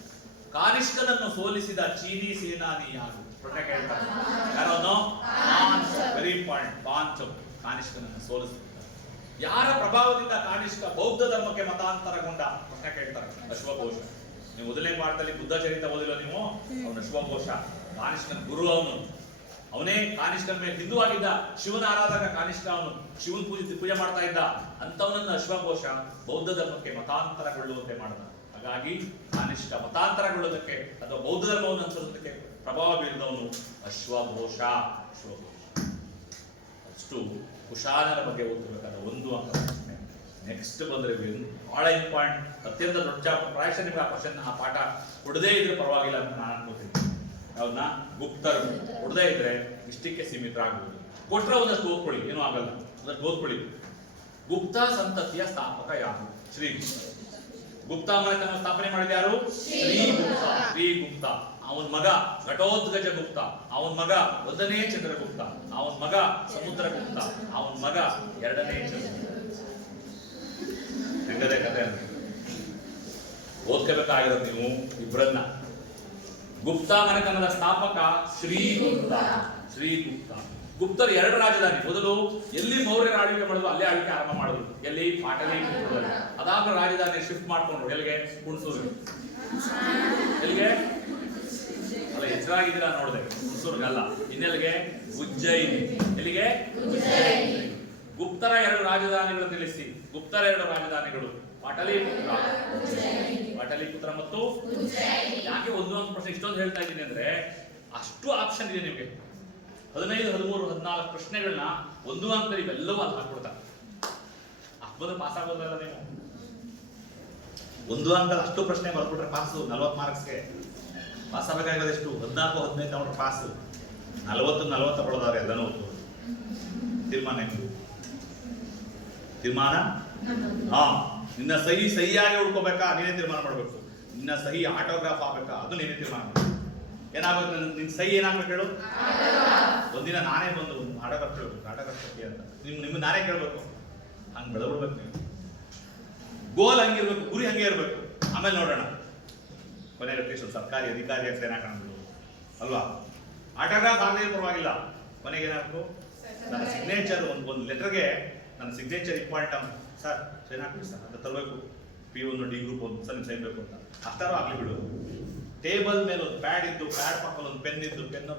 ಕಾನಿಷ್ಕನನ್ನು ಸೋಲಿಸಿದ ಚೀನಿ ಸೇನಾನಿ ಯಾರು? ಪ್ರೊಟೆಕ್ಟ್ ಹೇಳ್ತಾರೆ. ಯಾರವನು? Very important. ಪಾಂಚವ್ ಕಾನಿಷ್ಕನನ್ನು ಸೋಲಿಸ್ತಾರೆ. ಯಾರ ಪ್ರಭಾವದಿಂದ ಕಾನಿಷ್ಕ ಬೌದ್ಧ ಧರ್ಮಕ್ಕೆ ಮತಾಂತರಗೊಂಡ? ಪ್ರಶ್ನೆ ಕೇಳ್ತಾರೆ. ಅಶ್ವಘೋಷ. ನೀವು ಮೊದಲನೇ ಪಾಠದಲ್ಲಿ ಬುದ್ಧ ಚರಿತ ಓದಿಲ್ಲ ನೀವು? ಅವನು ಅಶ್ವಘೋಷ, ಕಾನಿಷ್ಕನ ಗುರು. ಅವನೇ ಕಾನಿಷ್ಕನ ಮೇಲೆ ಹಿಂದೂ ಆಗಿದ್ದ, ಶಿವನ ಆರಾಧಕ ಕಾನಿಷ್ಕ. ಅವನು ಶಿವನ ಪೂಜೆ ಮಾಡ್ತಾ ಇದ್ದ. ಅಂತವನನ್ನು ಅಶ್ವಘೋಷ ಬೌದ್ಧ ಧರ್ಮಕ್ಕೆ ಮತಾಂತರಗೊಳ್ಳುವಂತೆ ಮಾಡಿದ. ಹಾಗಾಗಿ ಕಾನಿಷ್ಕ ಮತಾಂತರಗೊಳ್ಳುವುದಕ್ಕೆ ಅಥವಾ ಬೌದ್ಧ ಧರ್ಮವನ್ನು ಅನುಸರಿಸೋದಕ್ಕೆ ಪ್ರಭಾವ ಬೀರಿದವನು ಅಶ್ವಘೋಷ. ಅಷ್ಟು ಕುಶಾಲರ ಬಗ್ಗೆ ಓದ್ತಿರ್ಬೇಕಾದ ಒಂದು ಅಂಕ. ನೆಕ್ಸ್ಟ್ ಬಂದ್ರೆ ಬಹಳ ಇಂಪಾರ್ಟೆಂಟ್, ಅತ್ಯಂತ ದೊಡ್ಡ ಪ್ರಾಯಶಃ ನಿಮ್ಗೆ ಆ ಕ್ವಶನ್ ಆ ಪಾಠ ಕೊಡದೇ ಇದ್ರೆ ಪರವಾಗಿಲ್ಲ ಅಂತ ನಾನು ಅನ್ಕೋತೀನಿ. ಯಾವ್ದನ್ನ? ಗುಪ್ತರು. ಕೊಡದೇ ಇದ್ರೆ ಇಷ್ಟಕ್ಕೆ ಸೀಮಿತರಾಗಬಹುದು. ಕೊಟ್ರೆ ಒಂದಷ್ಟು ಓದ್ಕೊಳ್ಳಿ, ಏನೂ ಆಗಲ್ಲ, ಒಂದಷ್ಟು ಓದ್ಕೊಳ್ಳಿ. ಗುಪ್ತ ಸಂತತಿಯ ಸ್ಥಾಪಕ ಯಾರು? ಶ್ರೀಗುಪ್ತ. ಗುಪ್ತ ಮನೆತನ ಸ್ಥಾಪನೆ ಮಾಡಿದ ಯಾರು? ಶ್ರೀಗುಪ್ತ. ಶ್ರೀಗುಪ್ತ. ಅವನ ಮಗ ಘಟೋದ್ಗಜ ಗುಪ್ತ, ಅವನ ಮಗ 1ನೇ ಚಂದ್ರಗುಪ್ತ, ಅವನ ಮಗ ಸಮುದ್ರಗುಪ್ತ, ಅವನ ಮಗ 2ನೇ ಚಂದ್ರಗುಪ್ತ. ಹೆಂಗದೆ ಕಥೆ ಅಂತ ಓದ್ಕೋಬೇಕಾಗಿರೋದು ನೀವು ಇಬ್ಬರನ್ನ. ಗುಪ್ತ ಮನೆತನದ ಸ್ಥಾಪಕ ಶ್ರೀಗುಪ್ತ. ಶ್ರೀಗುಪ್ತ. ಗುಪ್ತರು 2 ರಾಜಧಾನಿ. ಮೊದಲು ಎಲ್ಲಿ ಮೌರ್ಯರ ಆಳ್ವಿಕೆ ಮಾಡಿದ್ರು ಅಲ್ಲೇ ಆಳ್ವಿಕೆ ಆರಂಭ ಮಾಡಿದ್ರು. ಎಲ್ಲಿ? ಪಾಟಲಿಪುತ್ರದಲ್ಲಿ. ಅದಾದ ರಾಜಧಾನಿ ಶಿಫ್ಟ್ ಮಾಡ್ಕೊಂಡ್ರು. ಎಲ್ಲಿಗೆ? ಹುಣಸೂರು. ಎಲ್ಲಿಗೆ? ಅಲ್ಲ, ಹೆಸರಾಗಿದ್ದೀರಾ ನೋಡಿದೆ, ಹುಣಸೂರ್ಗಲ್ಲ. ಇನ್ನೆಲ್ಲಿಗೆ? ಉಜ್ಜಯಿನಿ. ಎಲ್ಲಿಗೆ? ಗುಪ್ತರ 2 ರಾಜಧಾನಿಗಳು ತಿಳಿಸಿ. ಗುಪ್ತರ 2 ರಾಜಧಾನಿಗಳು ಪಾಟಲಿಪುತ್ರ, ಪಾಟಲಿಪುತ್ರ ಮತ್ತು ಯಾಕೆ ಒಂದು ಪ್ರಶ್ನೆ ಇಷ್ಟೊಂದು ಹೇಳ್ತಾ ಇದ್ದೀನಿ ಅಂದ್ರೆ, ಅಷ್ಟು ಆಪ್ಷನ್ ಇದೆ ನಿಮಗೆ. 15, 13, 14 ಪ್ರಶ್ನೆಗಳನ್ನ ಒಂದು ಅಂಕದಲ್ಲಿ ಇವೆಲ್ಲವೂ ಅಲ್ಲಿ ಹಾಕ್ಬಿಡ್ತಾರೆ. ಹಾಕ್ಬೋದು, ಪಾಸ್ ಆಗೋದಲ್ಲ ನೀವು. ಒಂದು ಅಂಕದ ಅಷ್ಟು ಪ್ರಶ್ನೆ ಬರ್ಬಿಟ್ರೆ ಪಾಸು. 40 ಮಾರ್ಕ್ಸ್ಗೆ ಪಾಸ್ ಆಗಬೇಕಾಗಿರೋದು ಎಷ್ಟು? 14, 15 ತಗೊಂಡ್ರೆ ಪಾಸು. 40 ತಗೊಳ್ಳೋದಾದ್ರೆ ಎಲ್ಲನೂ ಓದ್ಬೋದು. ತೀರ್ಮಾನ ನಿಮ್ದು. ತೀರ್ಮಾನ? ಹಾ. ನಿನ್ನ ಸಹಿಯಾಗಿ ಉಳ್ಕೋಬೇಕಾ? ನೀನೇ ತೀರ್ಮಾನ ಮಾಡ್ಬೇಕು. ನಿನ್ನ ಸಹಿ ಆಟೋಗ್ರಾಫ್ ಆಗ್ಬೇಕಾ? ಅದು ನೀನೇ ತೀರ್ಮಾನ ಮಾಡ್ಬೇಕು. ಏನಾಗ್ಬೇಕು? ನಿನ್ನ ಸಹಿ ಏನಾಗ್ಬೇಕು ಹೇಳು? ಒಂದಿನ ನಾನೇ ಬಂದು ಆಟೋಗ್ರಾಫ್ ಹೇಳ್ಬೇಕು, ಆಟೋಗ್ರಾಫ್ ಅಂತ ನಿಮ್ಮ ನಾನೇ ಕೇಳ್ಬೇಕು. ಹಂಗೆ ಬೆಳೆದ್ಬಿಡ್ಬೇಕು ನೀವು. ಗೋಲ್ ಹಂಗಿರ್ಬೇಕು, ಗುರಿ ಹಂಗೆ ಇರ್ಬೇಕು. ಆಮೇಲೆ ನೋಡೋಣ ಕೊನೆ ಲೊಕೇಶನ್ ಸರ್ಕಾರಿ ಅಧಿಕಾರಿಯಾಗಿ ಸೇನಾ ಕಾಣ್ಬಿಡು ಅಲ್ವಾ? ಆಟೋಗ್ರಾಫ್ ಆಗಲೇ ಪರವಾಗಿಲ್ಲ. ಕೊನೆಗೆ ಏನಾಗಬೇಕು? ನನ್ನ ಸಿಗ್ನೇಚರ್, ಒಂದು ಲೆಟರ್ಗೆ ನನ್ನ ಸಿಗ್ನೇಚರ್ ಇಂಪಾರ್ಟೆಂಟ್. ಸರ್ ಸೈನ್ ಹಾಕ್ಬಿಡಿ ಸರ್ ಅಂತ ತರಬೇಕು. P1 D ಗ್ರೂಪ್ ಒಂದು ಸರ್ ಸೈನ್ ಬೇಕು ಅಂತ ಅಷ್ಟಾರು ಆಗಲಿ ಬಿಡು. ಟೇಬಲ್ ಮೇಲೆ ಒಂದು ಪ್ಯಾಡ್ ಇದ್ದು, ಪ್ಯಾಡ್ ಪಕ್ಕದಲ್ಲಿ ಒಂದು ಪೆನ್ ಇದ್ದು, ಪೆನ್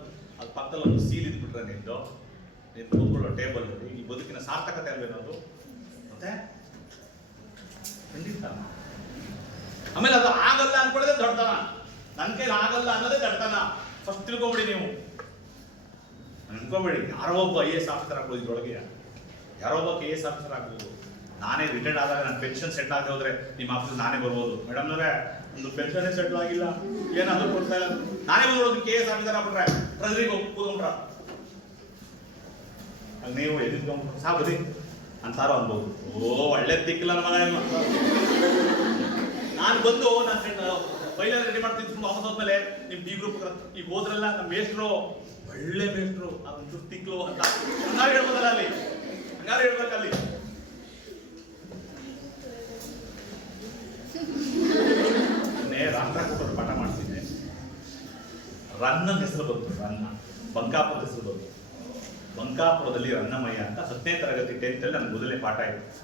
ಅದು ಪಕ್ಕದಲ್ಲಿ ಒಂದು ಸೀಲ್ ಇದ್ಬಿಟ್ರೆ ನೀನು ಕೂತ್ಕೊಳ್ಳೋ ಟೇಬಲ್ ಅಲ್ಲಿ ಈ ಬದುಕಿನ ಸಾರ್ಥಕತೆ ಅಲ್ವೇನೋ ಅದು. ಮತ್ತೆ ಖಂಡಿತ. ಆಮೇಲೆ ಅದು ಆಗಲ್ಲ ಅನ್ಕೊಳ್ಳೋದೇ ದೊಡ್ಡತನ. ನನ್ನ ಕೈಲಿ ಆಗಲ್ಲ ಅನ್ನೋದೇ ದೊಡ್ಡತನ. ಫಸ್ಟ್ ತಿಳ್ಕೊಂಬಿಡಿ ನೀವು. ಅನ್ಕೋಬೇಡಿ ಯಾರೋ ಒಬ್ಬ IAS ಆಫೀಸರ್ ಆಗ್ಬೋದು ಇದ್ರೊಳಗೆ, ಯಾರೋ ಒಬ್ಬ KS ಆಫೀಸರ್ ಆಗ್ಬೋದು. ನಾನೇ ರಿಟೈರ್ಡ್ ಆದಾಗ ನನ್ನ ಪೆನ್ಷನ್ ಸೆಟ್ ಆಗದೆ ಹೋದ್ರೆ ನಿಮ್ಮ ಆಫೀಸ್ ನಾನೇ ಬರ್ಬೋದು. ಮೇಡಮ್ನವರೇ ಒಂದು ಪೆನ್ಷನ್ ಸೆಟ್ಲ್ ಆಗಿಲ್ಲ, ಏನಾದರೂ ಕೊಡ್ತಾ ಇಲ್ಲ, ನಾನೇ ಬಂದ್ಬಿಡೋದು. KS ಆಫೀಸರ್ ಆಗ್ಬಿಟ್ರೆ ಟ್ರೆಜರಿಗೆ ಹೋಗಿ ಕೂತ್ಕೊಂಡ್ರ ನೀವು ಎದ್ಕೊಂಡ್ರು ಸಾಬದಿ ಅಂತಾರೋ ಅನ್ಬೋದು. ಒಳ್ಳೆ ತಿಕ್ಕಿಲ್ಲ ನನ್ನ ಮಗ. ನಾನು ಬಂದು ನನ್ನ ಫೈಲಲ್ಲಿ ರೆಡಿ ಮಾಡ್ತಿದ್ದು ವಾಪಸ್ ಹೋದ್ಮೇಲೆ ನಿಮ್ಮ D ಗ್ರೂಪ್ ಈಗ ಹೋದ್ರಲ್ಲ ನಮ್ಮ ಮೇಸ್ಟ್ರು ಒಳ್ಳೆ ಮೇಸ್ಟ್ರು ಅದೊಂದು ತಿಕ್ಲು ಅಂತ ಹಂಗಾರು ಹೇಳ್ಬೋದಲ್ಲ ಅಲ್ಲಿ, ಹಂಗಾರು ಹೇಳ್ಬೇಕಲ್ಲಿ. ರಾಷ್ಟ್ರ ಕೂಟದ ಪಾಠ ಮಾಡ್ತಿದ್ದೆ. ರನ್ನನ ಹೆಸರು ಬಂತು. ರನ್ನ ಬಂಕಾಪುರದ ಹೆಸರು ಬಂತು. ಬಂಕಾಪುರದಲ್ಲಿ ರನ್ನಮಯ್ಯ ಅಂತ 10ನೇ ತರಗತಿ 10th ಅಲ್ಲಿ ನನ್ನ ಮೊದಲನೇ ಪಾಠ ಇತ್ತು.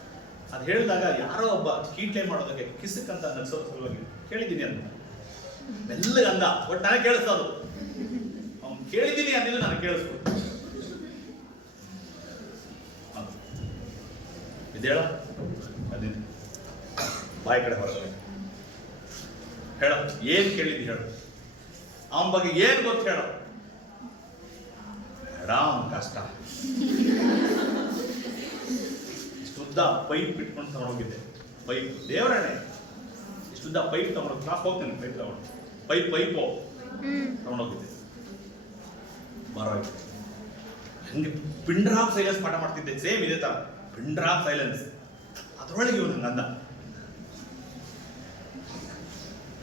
ಅದು ಹೇಳಿದಾಗ ಯಾರೋ ಒಬ್ಬ ಕೀಟ್ಲೆ ಮಾಡೋದಕ್ಕೆ ಕಿಸಕ್ ಅಂತ ನಗ್ಸೋದು ಸಲುವಾಗಿ ಕೇಳಿದ್ದೀನಿ ಅಂತ ಮೆಲ್ಲಗೆ ಅಂದ. ಬಟ್ ನನಗೆ ಕೇಳಿಸ್ತದು. ಅವ್ನು ಕೇಳಿದ್ದೀನಿ ಅಂದಿದ್ದು ನನಗೆ ಕೇಳಿಸ್ಬೋದು. ಇದೇಳ ಅದಿದ್ದು ಬಾಯಿ ಕಡೆ ಹೊರಗೆ ಹೇಳ. ಏನ್ ಕೇಳಿದ್ದಿ ಹೇಳು. ಅವನ ಬಗ್ಗೆ ಏನ್ ಗೊತ್ತು ಹೇಳು. ಅವನ ಕಷ್ಟ. ಇಷ್ಟುದ್ದ ಪೈಪ್ ಇಟ್ಕೊಂಡು ತಗೊಂಡೋಗಿದ್ದೆ. ಪೈಪ್ ದೇವರಣೆ ಇಷ್ಟುದ್ದ ಪೈಪ್ ತಗೊಂಡು ಕ್ಲಾಸ್ ಹೋಗ್ತೇನೆ. ಪೈಪ್ ತಗೊಂಡು ಪೈಪು ತಗೊಂಡೋಗಿದ್ದೆ. ಬರೋಯ್ತು. ಹಂಗೆ ಪಿನ್ ಡ್ರಾಪ್ ಸೈಲೆನ್ಸ್ ಪಾಠ ಮಾಡ್ತಿದ್ದೆ. ಸೇಮ್ ಇದೇ ತರ ಪಿನ್ ಡ್ರಾಪ್ ಸೈಲೆನ್ಸ್. ಅದರೊಳಗೆ ಇವನು ಹಂಗಂದ.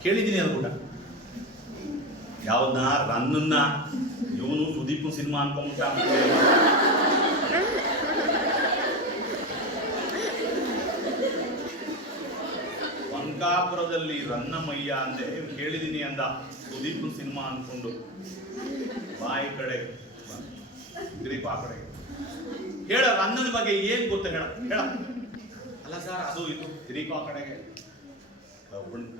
ಕೇಳಿದ್ದೀನಿ ಅನ್ಬಿಟ್ಟ. ಯಾವ್ದನ್ನ? ರನ್ನ. ಇವನು ಸುದೀಪ್ ಸಿನಿಮಾ ಅನ್ಕೊಂಬಿಟ್ಟ. ಬಂಕಾಪುರದಲ್ಲಿ ರನ್ನಮಯ್ಯ ಅಂದೆ ಕೇಳಿದ್ದೀನಿ ಅಂದ. ಸುದೀಪ್ ಸಿನಿಮಾ ಅನ್ಕೊಂಡು ಬಾಯಿ ಕಡೆ ಗ್ರೀಪ್ ಆ ಕಡೆ ಹೇಳ. ರನ್ನನ ಬಗ್ಗೆ ಏನ್ ಗೊತ್ತ ಹೇಳ ಹೇಳ. ಅಲ್ಲ ಸರ್ ಅದು ಇದು ಗ್ರೀಪ್ ಆ ಕಡೆಗೆ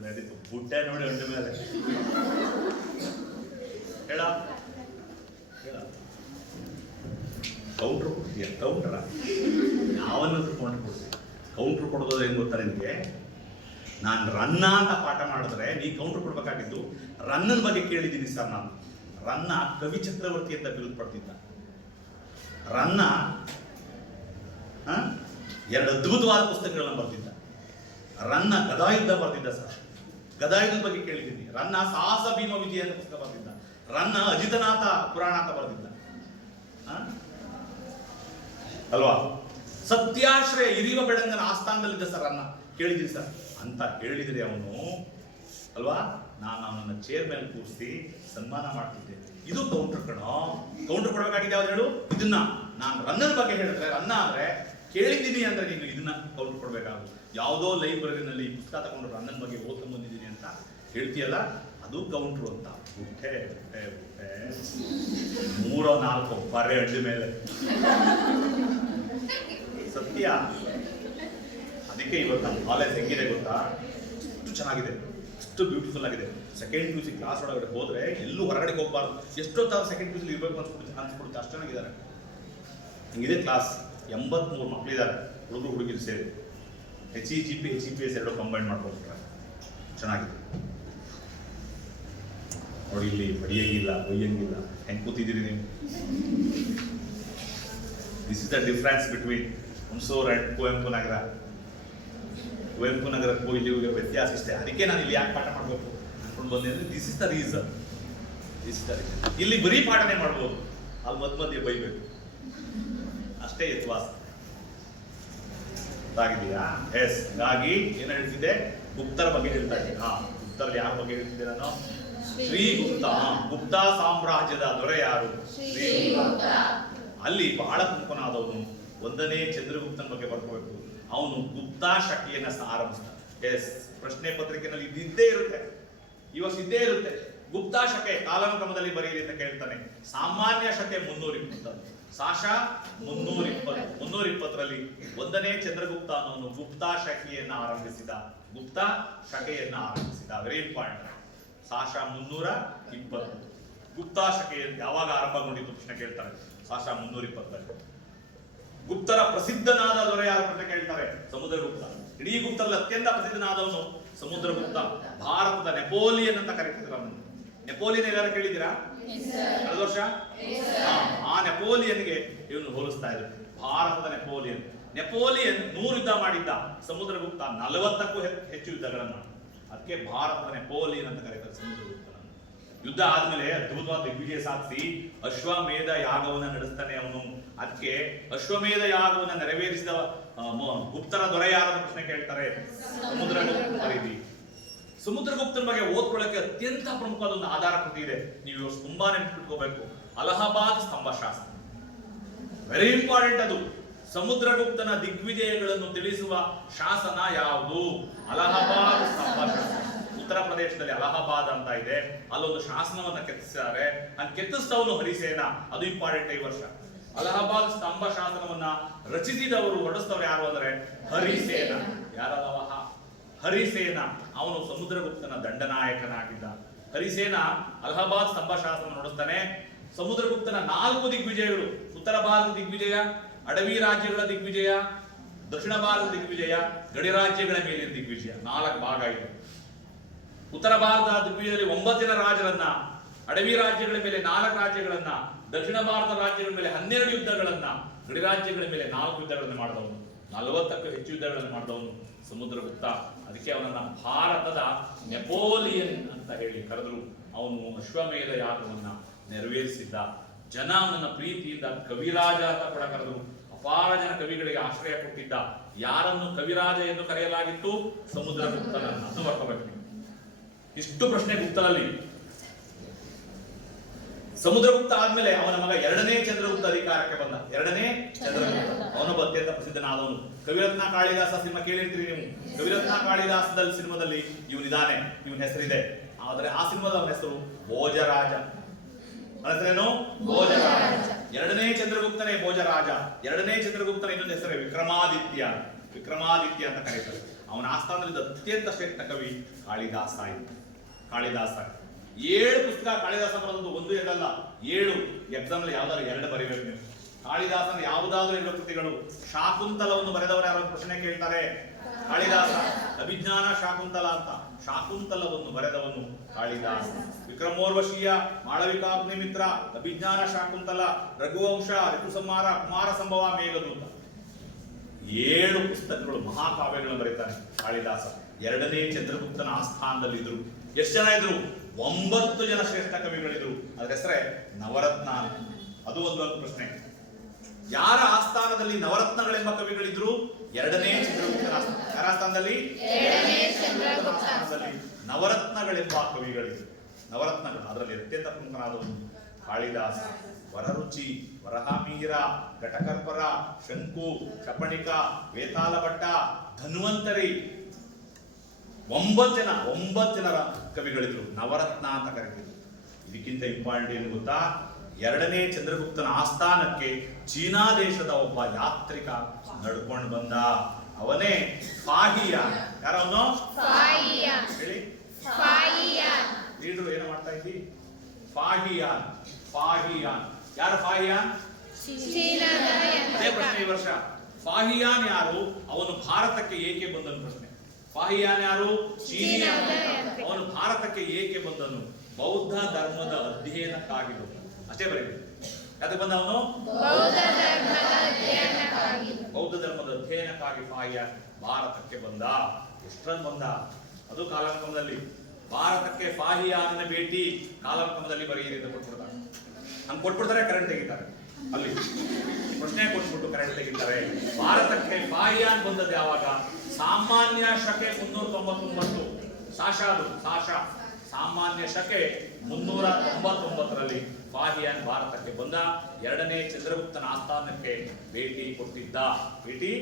ನಡೀತು ಬುಟ್ಟೆ ನೋಡಿ ಅಂಡ ಮೇಲೆ ಹೇಳ ಹೇಳ. ಕೌಂಟ್ರ್ ಕೊಡ್ತೀಯ? ಕೌಂಟ್ರ ಯಾವನ್ನಾದ್ರೂ ಕೌಂಟ್ರ್ ಕೊಡ್ತೀವಿ. ಕೌಂಟ್ರ್ ಕೊಡೋದು ಏನು ಗೊತ್ತಾ ನಿನಗೆ? ನಾನು ರನ್ನ ಅಂತ ಪಾಠ ಮಾಡಿದ್ರೆ ನೀ ಕೌಂಟ್ರ್ ಕೊಡ್ಬೇಕಾಗಿದ್ದು ರನ್ನನ ಬಗ್ಗೆ ಕೇಳಿದ್ದೀನಿ ಸರ್. ನಾನು ರನ್ನ ಕವಿ ಚಕ್ರವರ್ತಿ ಅಂತ ಬಿರುದು ಪಡ್ತಿದ್ದ. ರನ್ನ ಎರಡು ಅದ್ಭುತವಾದ ಪುಸ್ತಕಗಳನ್ನ ಬರ್ತಿದ್ದ. ರನ್ನ ಗದಾಯುದ್ಧ ಬರ್ತಿದ್ದ ಸರ್. ಗದಾಯುಧದ ಬಗ್ಗೆ ಕೇಳಿದ್ದೀನಿ. ರನ್ನ ಸಾಹಸ ಭೀಮ ವಿಜಯ ಅಂತ ಪುಸ್ತಕ ಬರ್ತಿದ್ದ. ರನ್ನ ಅಜಿತನಾಥ ಪುರಾಣ ಅಂತ ಬರ್ತಿದ್ದ ಅಲ್ವಾ. ಸತ್ಯಾಶ್ರಯ ಇರಿವ ಬೆಳಂಗನ ಆಸ್ಥಾನದಲ್ಲಿದ್ದ ಸರ್ ರನ್ನ, ಕೇಳಿದ್ದೀನಿ ಸರ್ ಅಂತ ಹೇಳಿದ್ರೆ ಅವನು ಅಲ್ವಾ. ನಾನು ಅವನನ್ನ ಚೇರ್ ಮೇಲೆ ಕೂರಿಸಿ ಸನ್ಮಾನ ಮಾಡ್ತಿದ್ದೆ. ಇದು ಕೌಂಟರ್ ಕಣೋ. ಕೌಂಟರ್ ಕೊಡಬೇಕಾಗಿದೆ ಯಾವ್ದು ಹೇಳು? ಇದನ್ನ. ನಾನು ರನ್ನನ ಬಗ್ಗೆ ಹೇಳಿದ್ರೆ, ರನ್ನ ಅಂದ್ರೆ ಕೇಳಿದ್ದೀನಿ ಅಂದ್ರೆ ನೀನು ಇದನ್ನ ಕೌಂಟರ್ ಕೊಡ್ಬೇಕಾಗುತ್ತೆ. ಯಾವುದೋ ಲೈಬ್ರರಿನಲ್ಲಿ ಪುಸ್ತಕ ತಗೊಂಡು ರನ್ನನ ಬಗ್ಗೆ ಓದ್ಕೊಂಡು ಬಂದಿದ್ದೀನಿ ಅಂತ ಹೇಳ್ತೀಯಲ್ಲ, ಅದು ಕೌಂಟ್ರು ಅಂತ. ಬುಟ್ಟೆ ಬುಟ್ಟೆ ಬುಟ್ಟೆ 3-4 ಬರೆ ಅಡ್ಡಿ ಮೇಲೆ ಸತ್ಯ. ಅದಕ್ಕೆ ಇವತ್ತು ನಮ್ಮ ಕಾಲೇಜ್ ಹೆಂಗಿದೆ ಗೊತ್ತಾ? ಎಷ್ಟು ಚೆನ್ನಾಗಿದೆ, ಎಷ್ಟು ಬ್ಯೂಟಿಫುಲ್ ಆಗಿದೆ. ಸೆಕೆಂಡ್ PUC ಕ್ಲಾಸ್ ಒಳಗಡೆ ಹೋದ್ರೆ ಎಲ್ಲೂ ಹೊರಗಡೆ ಹೋಗ್ಬಾರ್ದು. ಎಷ್ಟೊತ್ತಾದ್ರು ಸೆಕೆಂಡ್ PUC ಇರ್ಬೇಕು ಅನ್ಸ್ಬಿಡುತ್ತೆ, ಅಷ್ಟು ಚೆನ್ನಾಗಿದ್ದಾರೆ. ಹಿಂಗಿದೆ ಕ್ಲಾಸ್. 83 ಮಕ್ಕಳಿದ್ದಾರೆ, ಹುಡುಗರು ಹುಡುಗಿರು ಸೇರಿ. HEGP HEPS ಎರಡು ಕಂಬೈನ್ ಮಾಡ್ಕೊಂಡ್ಬಿಟ್ರೆ ಚೆನ್ನಾಗಿದೆ ನೋಡಿ. ಇಲ್ಲಿ ಬಡಿಯಂಗಿಲ್ಲ, ಒಯ್ಯಂಗಿಲ್ಲ. ಹೆಂಗೆ ಕೂತಿದ್ದೀರಿ ನೀವು? This is the difference between Hunsur and Kuvempu Nagara. Kuvempu ನಗರಕ್ಕೂ ಇಲ್ಲಿಗೆ ವ್ಯತ್ಯಾಸ ಇಷ್ಟೇ. ಅದಕ್ಕೆ ನಾನು ಇಲ್ಲಿ ಯಾಕೆ ಪಾಠ ಮಾಡಬೇಕು ಅನ್ಕೊಂಡು ಬಂದೆ ಅಂದರೆ ದಿಸ್ ಇಸ್ ದ ರೀಸನ್. ಇಲ್ಲಿ ಬರೀ ಪಾಠನೆ ಮಾಡ್ಬೋದು, ಅಲ್ಲಿ ಮಧ್ಯೆ ಬೈಬೇಕು ಅಷ್ಟೇ ವ್ಯತ್ಯಾಸ. ಆಗಿದೆಯಾ? ಎಸ್. ಹಾಗಾಗಿ ಏನು ಹೇಳ್ತಿದ್ದೆ? ಗುಪ್ತರ ಬಗ್ಗೆ ಹೇಳ್ತಾ ಇದ್ದೀನಿ. ಗುಪ್ತರಲ್ಲಿ ಯಾರ ಬಗ್ಗೆ ಹೇಳ್ತಿದ್ದೆ ನಾನು? ಶ್ರೀಗುಪ್ತ. ಗುಪ್ತ ಸಾಮ್ರಾಜ್ಯದ ದೊರೆ ಯಾರು? ಶ್ರೀಗುಪ್ತ. ಅಲ್ಲಿ ಬಹಳ ಪ್ರಮುಖನಾದವನು 1ನೇ ಚಂದ್ರಗುಪ್ತನ ಬಗ್ಗೆ ಬರ್ಕೋಬೇಕು. ಅವನು ಗುಪ್ತಾ ಶಕೆಯನ್ನ ಆರಂಭಿಸ್ತಾನೆ. ಎಸ್, ಪ್ರಶ್ನೆ ಪತ್ರಿಕೆಯಲ್ಲಿ ಇದ್ದೇ ಇರುತ್ತೆ, ಈ ವರ್ಷ ಇದ್ದೇ ಇರುತ್ತೆ. ಗುಪ್ತಾ ಶಕೆ ಕಾಲಾನುಕ್ರಮದಲ್ಲಿ ಬರೆಯಿರಿ ಅಂತ ಕೇಳ್ತಾನೆ. ಸಾಮಾನ್ಯ ಶಕೆ 320, ಸಾಶ 320ರಲ್ಲಿ 1ನೇ ಚಂದ್ರಗುಪ್ತ ಅನ್ನೋನು ಗುಪ್ತಾ ಶಕೆಯನ್ನ ಆರಂಭಿಸಿದ. ಗುಪ್ತಾ ಶಕೆಯನ್ನ ಆರಂಭಿಸಿದ. Very important. ಸಾಶ 320. ಗುಪ್ತಾ ಶಕೆ ಯಾವಾಗ ಆರಂಭಗೊಂಡಿದ್ದು ಪ್ರಶ್ನೆ ಕೇಳ್ತಾರೆ. ಸಾಶ 320. ಗುಪ್ತರ ಪ್ರಸಿದ್ಧನಾದ ದೊರೆ ಯಾರು ಅಂತ ಕೇಳ್ತಾರೆ. ಸಮುದ್ರಗುಪ್ತ. ಇಡೀ ಗುಪ್ತರಲ್ಲಿ ಅತ್ಯಂತ ಪ್ರಸಿದ್ಧನಾದವನು ಸಮುದ್ರಗುಪ್ತ. ಭಾರತದ ನೆಪೋಲಿಯನ್ ಅಂತ ಕರೀತಿದ್ರು ಅವನು. ನೆಪೋಲಿಯನ್ ಎಲ್ಲರೂ ಕೇಳಿದ್ದೀರಾ? ಕಳೆದ ವರ್ಷ ಆ ನೆಪೋಲಿಯನ್ಗೆ ಇವನು ಹೋಲಿಸ್ತಾ ಇದ್ರು. ಭಾರತದ ನೆಪೋಲಿಯನ್. ನೆಪೋಲಿಯನ್ 100 ಯುದ್ಧ ಮಾಡಿದ್ದ. ಸಮುದ್ರಗುಪ್ತ 40ಕ್ಕೂ ಹೆಚ್ಚು ಯುದ್ಧಗಳನ್ನು. ಅದಕ್ಕೆ ಭಾರತದ ನೆಪೋಲಿಯನ್ ಅಂತ ಕರೀತಾರೆ ಸಮುದ್ರಗುಪ್ತ. ಯುದ್ಧ ಆದ್ಮೇಲೆ ಅದ್ಭುತವಾದ ದಿಗ್ವಿಜಯ ಸಾಧಿಸಿ ಅಶ್ವಮೇಧ ಯಾಗವನ್ನ ನಡೆಸ್ತಾನೆ ಅವನು. ಅದಕ್ಕೆ ಅಶ್ವಮೇಧ ಯಾಗವನ್ನ ನೆರವೇರಿಸಿದ ಗುಪ್ತರ ದೊರೆ ಯಾರು ಪ್ರಶ್ನೆ ಕೇಳ್ತಾರೆ. ಸಮುದ್ರಗುಪ್ತ. ಸಮುದ್ರಗುಪ್ತನ ಬಗ್ಗೆ ಓದ್ಕೊಳ್ಳಕ್ಕೆ ಅತ್ಯಂತ ಪ್ರಮುಖವಾದ ಒಂದು ಆಧಾರ ಕೃತಿ ಇದೆ, ನೀವು ತುಂಬಾ ನೆನಪಿಟ್ಕೋಬೇಕು. ಅಲಹಾಬಾದ್ ಸ್ತಂಭಶಾಸ್ತ್ರ. ವೆರಿ ಇಂಪಾರ್ಟೆಂಟ್ ಅದು. ಸಮುದ್ರಗುಪ್ತನ ದಿಗ್ವಿಜಯಗಳನ್ನು ತಿಳಿಸುವ ಶಾಸನ ಯಾವುದು? ಅಲಹಾಬಾದ್ ಸ್ತಂಭಶಾಸ್ತ್ರ. ಉತ್ತರ ಪ್ರದೇಶದಲ್ಲಿ ಅಲಹಾಬಾದ್ ಅಂತ ಇದೆ, ಅಲ್ಲೊಂದು ಶಾಸನವನ್ನ ಕೆತ್ತಿಸಿದ್ದಾರೆ. ಅಲ್ಲಿ ಕೆತ್ತಿಸಿದವನು ಹರಿಸೇನ. ಅದು ಇಂಪಾರ್ಟೆಂಟ್ ಈ ವರ್ಷ. ಅಲಹಾಬಾದ್ ಸ್ತಂಭ ಶಾಸನವನ್ನ ರಚಿಸಿದವರು, ಹೊರಡಿಸಿದವರು ಯಾರು ಅಂದ್ರೆ ಹರಿಸೇನ. ಯಾರದವ? ಹರಿಸೇನ. ಅವನು ಸಮುದ್ರಗುಪ್ತನ ದಂಡನಾಯಕನಾಗಿದ್ದ. ಹರಿಸೇನ ಅಲಹಾಬಾದ್ ಸ್ತಂಭ ಶಾಸನ ನೋಡಿಸ್ತಾನೆ. ಸಮುದ್ರಗುಪ್ತನ 4 ದಿಗ್ವಿಜಯಗಳು, ಉತ್ತರ ಭಾರತ ದಿಗ್ವಿಜಯ, ಅಡವಿ ರಾಜ್ಯಗಳ ದಿಗ್ವಿಜಯ, ದಕ್ಷಿಣ ಭಾರತ ದಿಗ್ವಿಜಯ, ಗಡಿ ರಾಜ್ಯಗಳ ಮೇಲಿನ ದಿಗ್ವಿಜಯ, 4 ಭಾಗ ಇದೆ. ಉತ್ತರ ಭಾರತ ದಿಗ್ವಿಜಯದಲ್ಲಿ 9 ರಾಜರನ್ನ, ಅಡವಿ ರಾಜ್ಯಗಳ ಮೇಲೆ 4 ರಾಜ್ಯಗಳನ್ನ, ದಕ್ಷಿಣ ಭಾರತ ರಾಜ್ಯಗಳ ಮೇಲೆ 12 ಯುದ್ಧಗಳನ್ನ, ಗಡಿ ರಾಜ್ಯಗಳ ಮೇಲೆ 4 ಯುದ್ಧಗಳನ್ನು ಮಾಡಿದವನು. 40ಕ್ಕೂ ಹೆಚ್ಚು ಯುದ್ಧಗಳನ್ನು ಮಾಡಿದವನು ಸಮುದ್ರಗುಪ್ತ. ಅದಕ್ಕೆ ಅವನನ್ನ ಭಾರತದ ನೆಪೋಲಿಯನ್ ಅಂತ ಹೇಳಿ ಕರೆದ್ರು. ಅವನು ಅಶ್ವಮೇಧ ಯಾಗವನ್ನ ನೆರವೇರಿಸಿದ್ದ. ಜನ ಅವನನ್ನ ಪ್ರೀತಿಯಿಂದ ಕವಿರಾಜ ಅಂತ ಕೂಡ ಕರೆದ್ರು. ಅಪಾರ ಜನ ಕವಿಗಳಿಗೆ ಆಶ್ರಯ ಕೊಟ್ಟಿದ್ದ. ಯಾರನ್ನು ಕವಿರಾಜ ಎಂದು ಕರೆಯಲಾಗಿತ್ತು? ಸಮುದ್ರಗುಪ್ತನನ್ನ. ಅದು ಬರ್ಕೋಬೇಕು. ಇಷ್ಟು ಪ್ರಶ್ನೆ ಗುಪ್ತರಲ್ಲಿ. ಸಮುದ್ರಗುಪ್ತ ಆದ್ಮೇಲೆ ಅವನ ಮಗ 2ನೇ ಚಂದ್ರಗುಪ್ತ ಅಧಿಕಾರಕ್ಕೆ ಬಂದ. 2ನೇ ಚಂದ್ರಗುಪ್ತ ಅವನೊಬ್ಬ ಅತ್ಯಂತ ಪ್ರಸಿದ್ಧನಾದವನು. ಕವಿರತ್ನ ಕಾಳಿದಾಸ ಸಿನಿಮಾ ಕೇಳಿರ್ತೀರಿ ನೀವು. ಕವಿರತ್ನ ಕಾಳಿದಾಸದಲ್ಲಿ ಸಿನಿಮಾದಲ್ಲಿ ಇವನಿದ್ದಾನೆ, ಇವನ ಹೆಸರಿದೆ. ಆದರೆ ಆ ಸಿನಿಮಾದ ಅವನ ಹೆಸರು ಭೋಜರಾಜ. ಹೆಸರೇನು? ಭೋಜರಾಜ. ಎರಡನೇ ಚಂದ್ರಗುಪ್ತನೇ ಭೋಜರಾಜ. ಎರಡನೇ ಚಂದ್ರಗುಪ್ತನ ಇನ್ನೊಂದು ಹೆಸರೇ ವಿಕ್ರಮಾದಿತ್ಯ. ವಿಕ್ರಮಾದಿತ್ಯ ಅಂತ ಕರೀತಾರೆ. ಅವನ ಆಸ್ಥಾನದಲ್ಲಿ ಅತ್ಯಂತ ಶ್ರೇಷ್ಠ ಕವಿ ಕಾಳಿದಾಸ. ಕಾಳಿದಾಸ 7 ಪುಸ್ತಕ ಕಾಳಿದಾಸ ಬರೋದು, ಒಂದು ಎರಡಲ್ಲ 7. ಎಕ್ಸಾಮ್ ಅಲ್ಲಿ ಯಾವ್ದಾದ್ರು 2 ಬರೀಬೇಕು ನೀವು. ಕಾಳಿದಾಸನ ಯಾವುದಾದ್ರೂ 2 ಕೃತಿಗಳು. ಶಾಕುಂತಲವನ್ನು ಬರೆದವರು ಯಾರು ಪ್ರಶ್ನೆ ಕೇಳ್ತಾರೆ? ಕಾಳಿದಾಸ. ಅಭಿಜ್ಞಾನ ಶಾಕುಂತಲ ಅಂತ. ಶಾಕುಂತಲವನ್ನು ಬರೆದವನು ಕಾಳಿದಾಸ. ವಿಕ್ರಮೋರ್ವಶೀಯ, ಮಾಳವಿಕಾಗ್ನಿಮಿತ್ರ, ಅಭಿಜ್ಞಾನ ಶಾಕುಂತಲ, ರಘುವಂಶ, ಋತುಸಂಹಾರ, ಕುಮಾರ ಸಂಭವ, ಮೇಘದೂತ 7 ಪುಸ್ತಕಗಳು, ಮಹಾಕಾವ್ಯಗಳನ್ನು ಬರೀತಾನೆ ಕಾಳಿದಾಸ. ಎರಡನೇ ಚಂದ್ರಗುಪ್ತನ ಆಸ್ಥಾನದಲ್ಲಿದ್ರು. ಎಷ್ಟು ಜನ ಇದ್ರು? 9 ಜನ ಶ್ರೇಷ್ಠ ಕವಿಗಳಿದ್ರು. ಅದ್ರ ಹೆಸರೇ ನವರತ್ನ. ಅದು ಒಂದು ಪ್ರಶ್ನೆ. ಯಾರ ಆಸ್ಥಾನದಲ್ಲಿ ನವರತ್ನಗಳೆಂಬ ಕವಿಗಳಿದ್ರು? ಎರಡನೇ ಚಂದ್ರಗುಪ್ತನ ಯಾರ ಆಸ್ಥಾನದಲ್ಲಿ? ಆಸ್ಥಾನದಲ್ಲಿ ನವರತ್ನಗಳೆಂಬ ಕವಿಗಳಿದ್ರು. ನವರತ್ನಗಳು ಅದರಲ್ಲಿ ಅತ್ಯಂತ ಪ್ರಮುಖನಾದವನು ಕಾಳಿದಾಸ. ವರರುಚಿ, ವರಹಾಮಿಹಿರ, ಘಟಕರ್ಪರ, ಶಂಕು, ಕ್ಷಪಣಿಕ, ವೇತಾಲ ಭಟ್ಟ, ಧನ್ವಂತರಿ 9 ಜನರ ಕವಿಗಳಿದ್ರು. ನವರತ್ನ ಅಂತ ಕರೀತಿದ್ರು. ಇದಕ್ಕಿಂತ ಇಂಪಾರ್ಟೆಂಟ್ ಏನು ಗೊತ್ತಾ? ಎರಡನೇ ಚಂದ್ರಗುಪ್ತನ ಆಸ್ಥಾನಕ್ಕೆ ಚೀನಾ ದೇಶದ ಒಬ್ಬ ಯಾತ್ರಿಕ ನಡ್ಕೊಂಡು ಬಂದ. ಅವನೇ ಫಾಹಿಯಾನ್. ಯಾರವನು? ಹೇಳಿ. ಲೀಡರು ಏನು ಮಾಡ್ತಾ ಇದ್ದಿ? ಫಾಹಿಯಾನ್. ಫಾಹಿಯಾನ್ ಯಾರು? ಫಾಹಿಯಾನ್ ಅದೇ ಪ್ರಶ್ನೆ ಈ ವರ್ಷ. ಫಾಹಿಯಾನ್ ಯಾರು? ಅವನು ಭಾರತಕ್ಕೆ ಏಕೆ ಬಂದನು? ಪ್ರಶ್ನೆ. ಫಾಹಿಯಾನ್ ಯಾರು? ಚೀನಿಯ. ಅವನು ಭಾರತಕ್ಕೆ ಏಕೆ ಬಂದನು? ಬೌದ್ಧ ಧರ್ಮದ ಅಧ್ಯಯನಕ್ಕಾಗಿ ಬಂದ. ಅಷ್ಟೇ ಬರೀಬೇಕು. ಯಾಕೆ ಬಂದ ಅವನು? ಬೌದ್ಧ ಧರ್ಮದ ಅಧ್ಯಯನಕ್ಕಾಗಿ ಫಾಹಿಯಾನ್ ಭಾರತಕ್ಕೆ ಬಂದ. ಎಷ್ಟರನ್ನು ಬಂದ? ಅದು ಕಾಲಾನುಕ್ರಮದಲ್ಲಿ. ಭಾರತಕ್ಕೆ ಫಾಹಿಯಾನ್ನ ಭೇಟಿ ಕಾಲಾನುಕ್ರಮದಲ್ಲಿ ಬರೀರಿ ಅಂತ ಕೊಟ್ಬಿಡ್ತಾರೆ. ಹಂಗೆ ಕೊಟ್ಬಿಡ್ತಾರೆ, ಕರೆಂಟ್ ತೆಗಿತಾರೆ. ಅಲ್ಲಿ ಪ್ರಶ್ನೆ ಕೊಟ್ಬಿಟ್ಟು ಕರೆಂಟ್ ತೆಗಿತಾರೆ. ಭಾರತಕ್ಕೆ ಫಾಹಿಯಾನ್ ಬಂದದ್ದು ಯಾವಾಗ? ಸಾಮಾನ್ಯ ಶಕೆ 399. ಸಾಶ ಸಾಮಾನ್ಯ ಶಕೆ 399ರಲ್ಲಿ ಫಾಹಿಯಾನ್ ಭಾರತಕ್ಕೆ ಬಂದ. ಎರಡನೇ ಚಂದ್ರಗುಪ್ತನ ಆಸ್ಥಾನಕ್ಕೆ ಭೇಟಿ ಕೊಟ್ಟಿದ್ದ. ಭೇಟಿ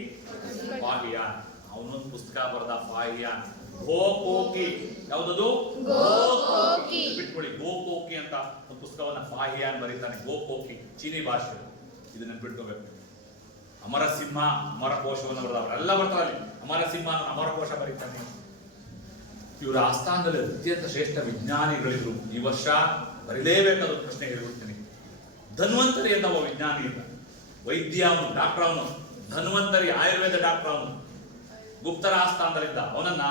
ಫಾಹಿಯಾನ್. ಅವನೊಂದು ಪುಸ್ತಕ ಬರೆದ ಫಾಹಿಯಾನ್. ಗೋಕೋಕಿ. ಯಾವುದದು? ಗೋಕೋಕಿ. ಬಿಟ್ಕೊಳ್ಳಿ, ಗೋಕೋಕಿ ಅಂತ ಒಂದು ಪುಸ್ತಕವನ್ನ ಫಾಹಿಯಾನ್ ಬರೀತಾನೆ. ಗೋಕೋಕಿ ಚೀನಿ ಭಾಷೆ. ಇದನ್ನ ನೆನ್ಪಿಟ್ಕೋಬೇಕು. ಅಮರಸಿಂಹ ಅಮರಕೋಶವನ್ನು ಬರೆದವರು ಎಲ್ಲ ಬರ್ತಾರೆ ಅಲ್ಲಿ. ಅಮರಸಿಂಹ ಅಮರಕೋಶ ಬರೀತಾನೆ. ಇವರ ಆಸ್ಥಾನದಲ್ಲಿ ಅತ್ಯಂತ ಶ್ರೇಷ್ಠ ವಿಜ್ಞಾನಿಗಳಿದ್ರು. ಈ ವರ್ಷ ಬರೀಲೇಬೇಕಾದ ಪ್ರಶ್ನೆ ಹೇಳ್ಬಿಡ್ತೀನಿ. ಧನ್ವಂತರಿ ಅಂತ ಒಬ್ಬ ವಿಜ್ಞಾನಿ ಇದ್ದ. ವೈದ್ಯ ಅವನು, ಡಾಕ್ಟರ್ ಅವನು. ಧನ್ವಂತರಿ ಆಯುರ್ವೇದ ಡಾಕ್ಟರ್ ಅವನು. ಗುಪ್ತರ ಆಸ್ಥಾನದಲ್ಲಿದ್ದ. ಅವನನ್ನ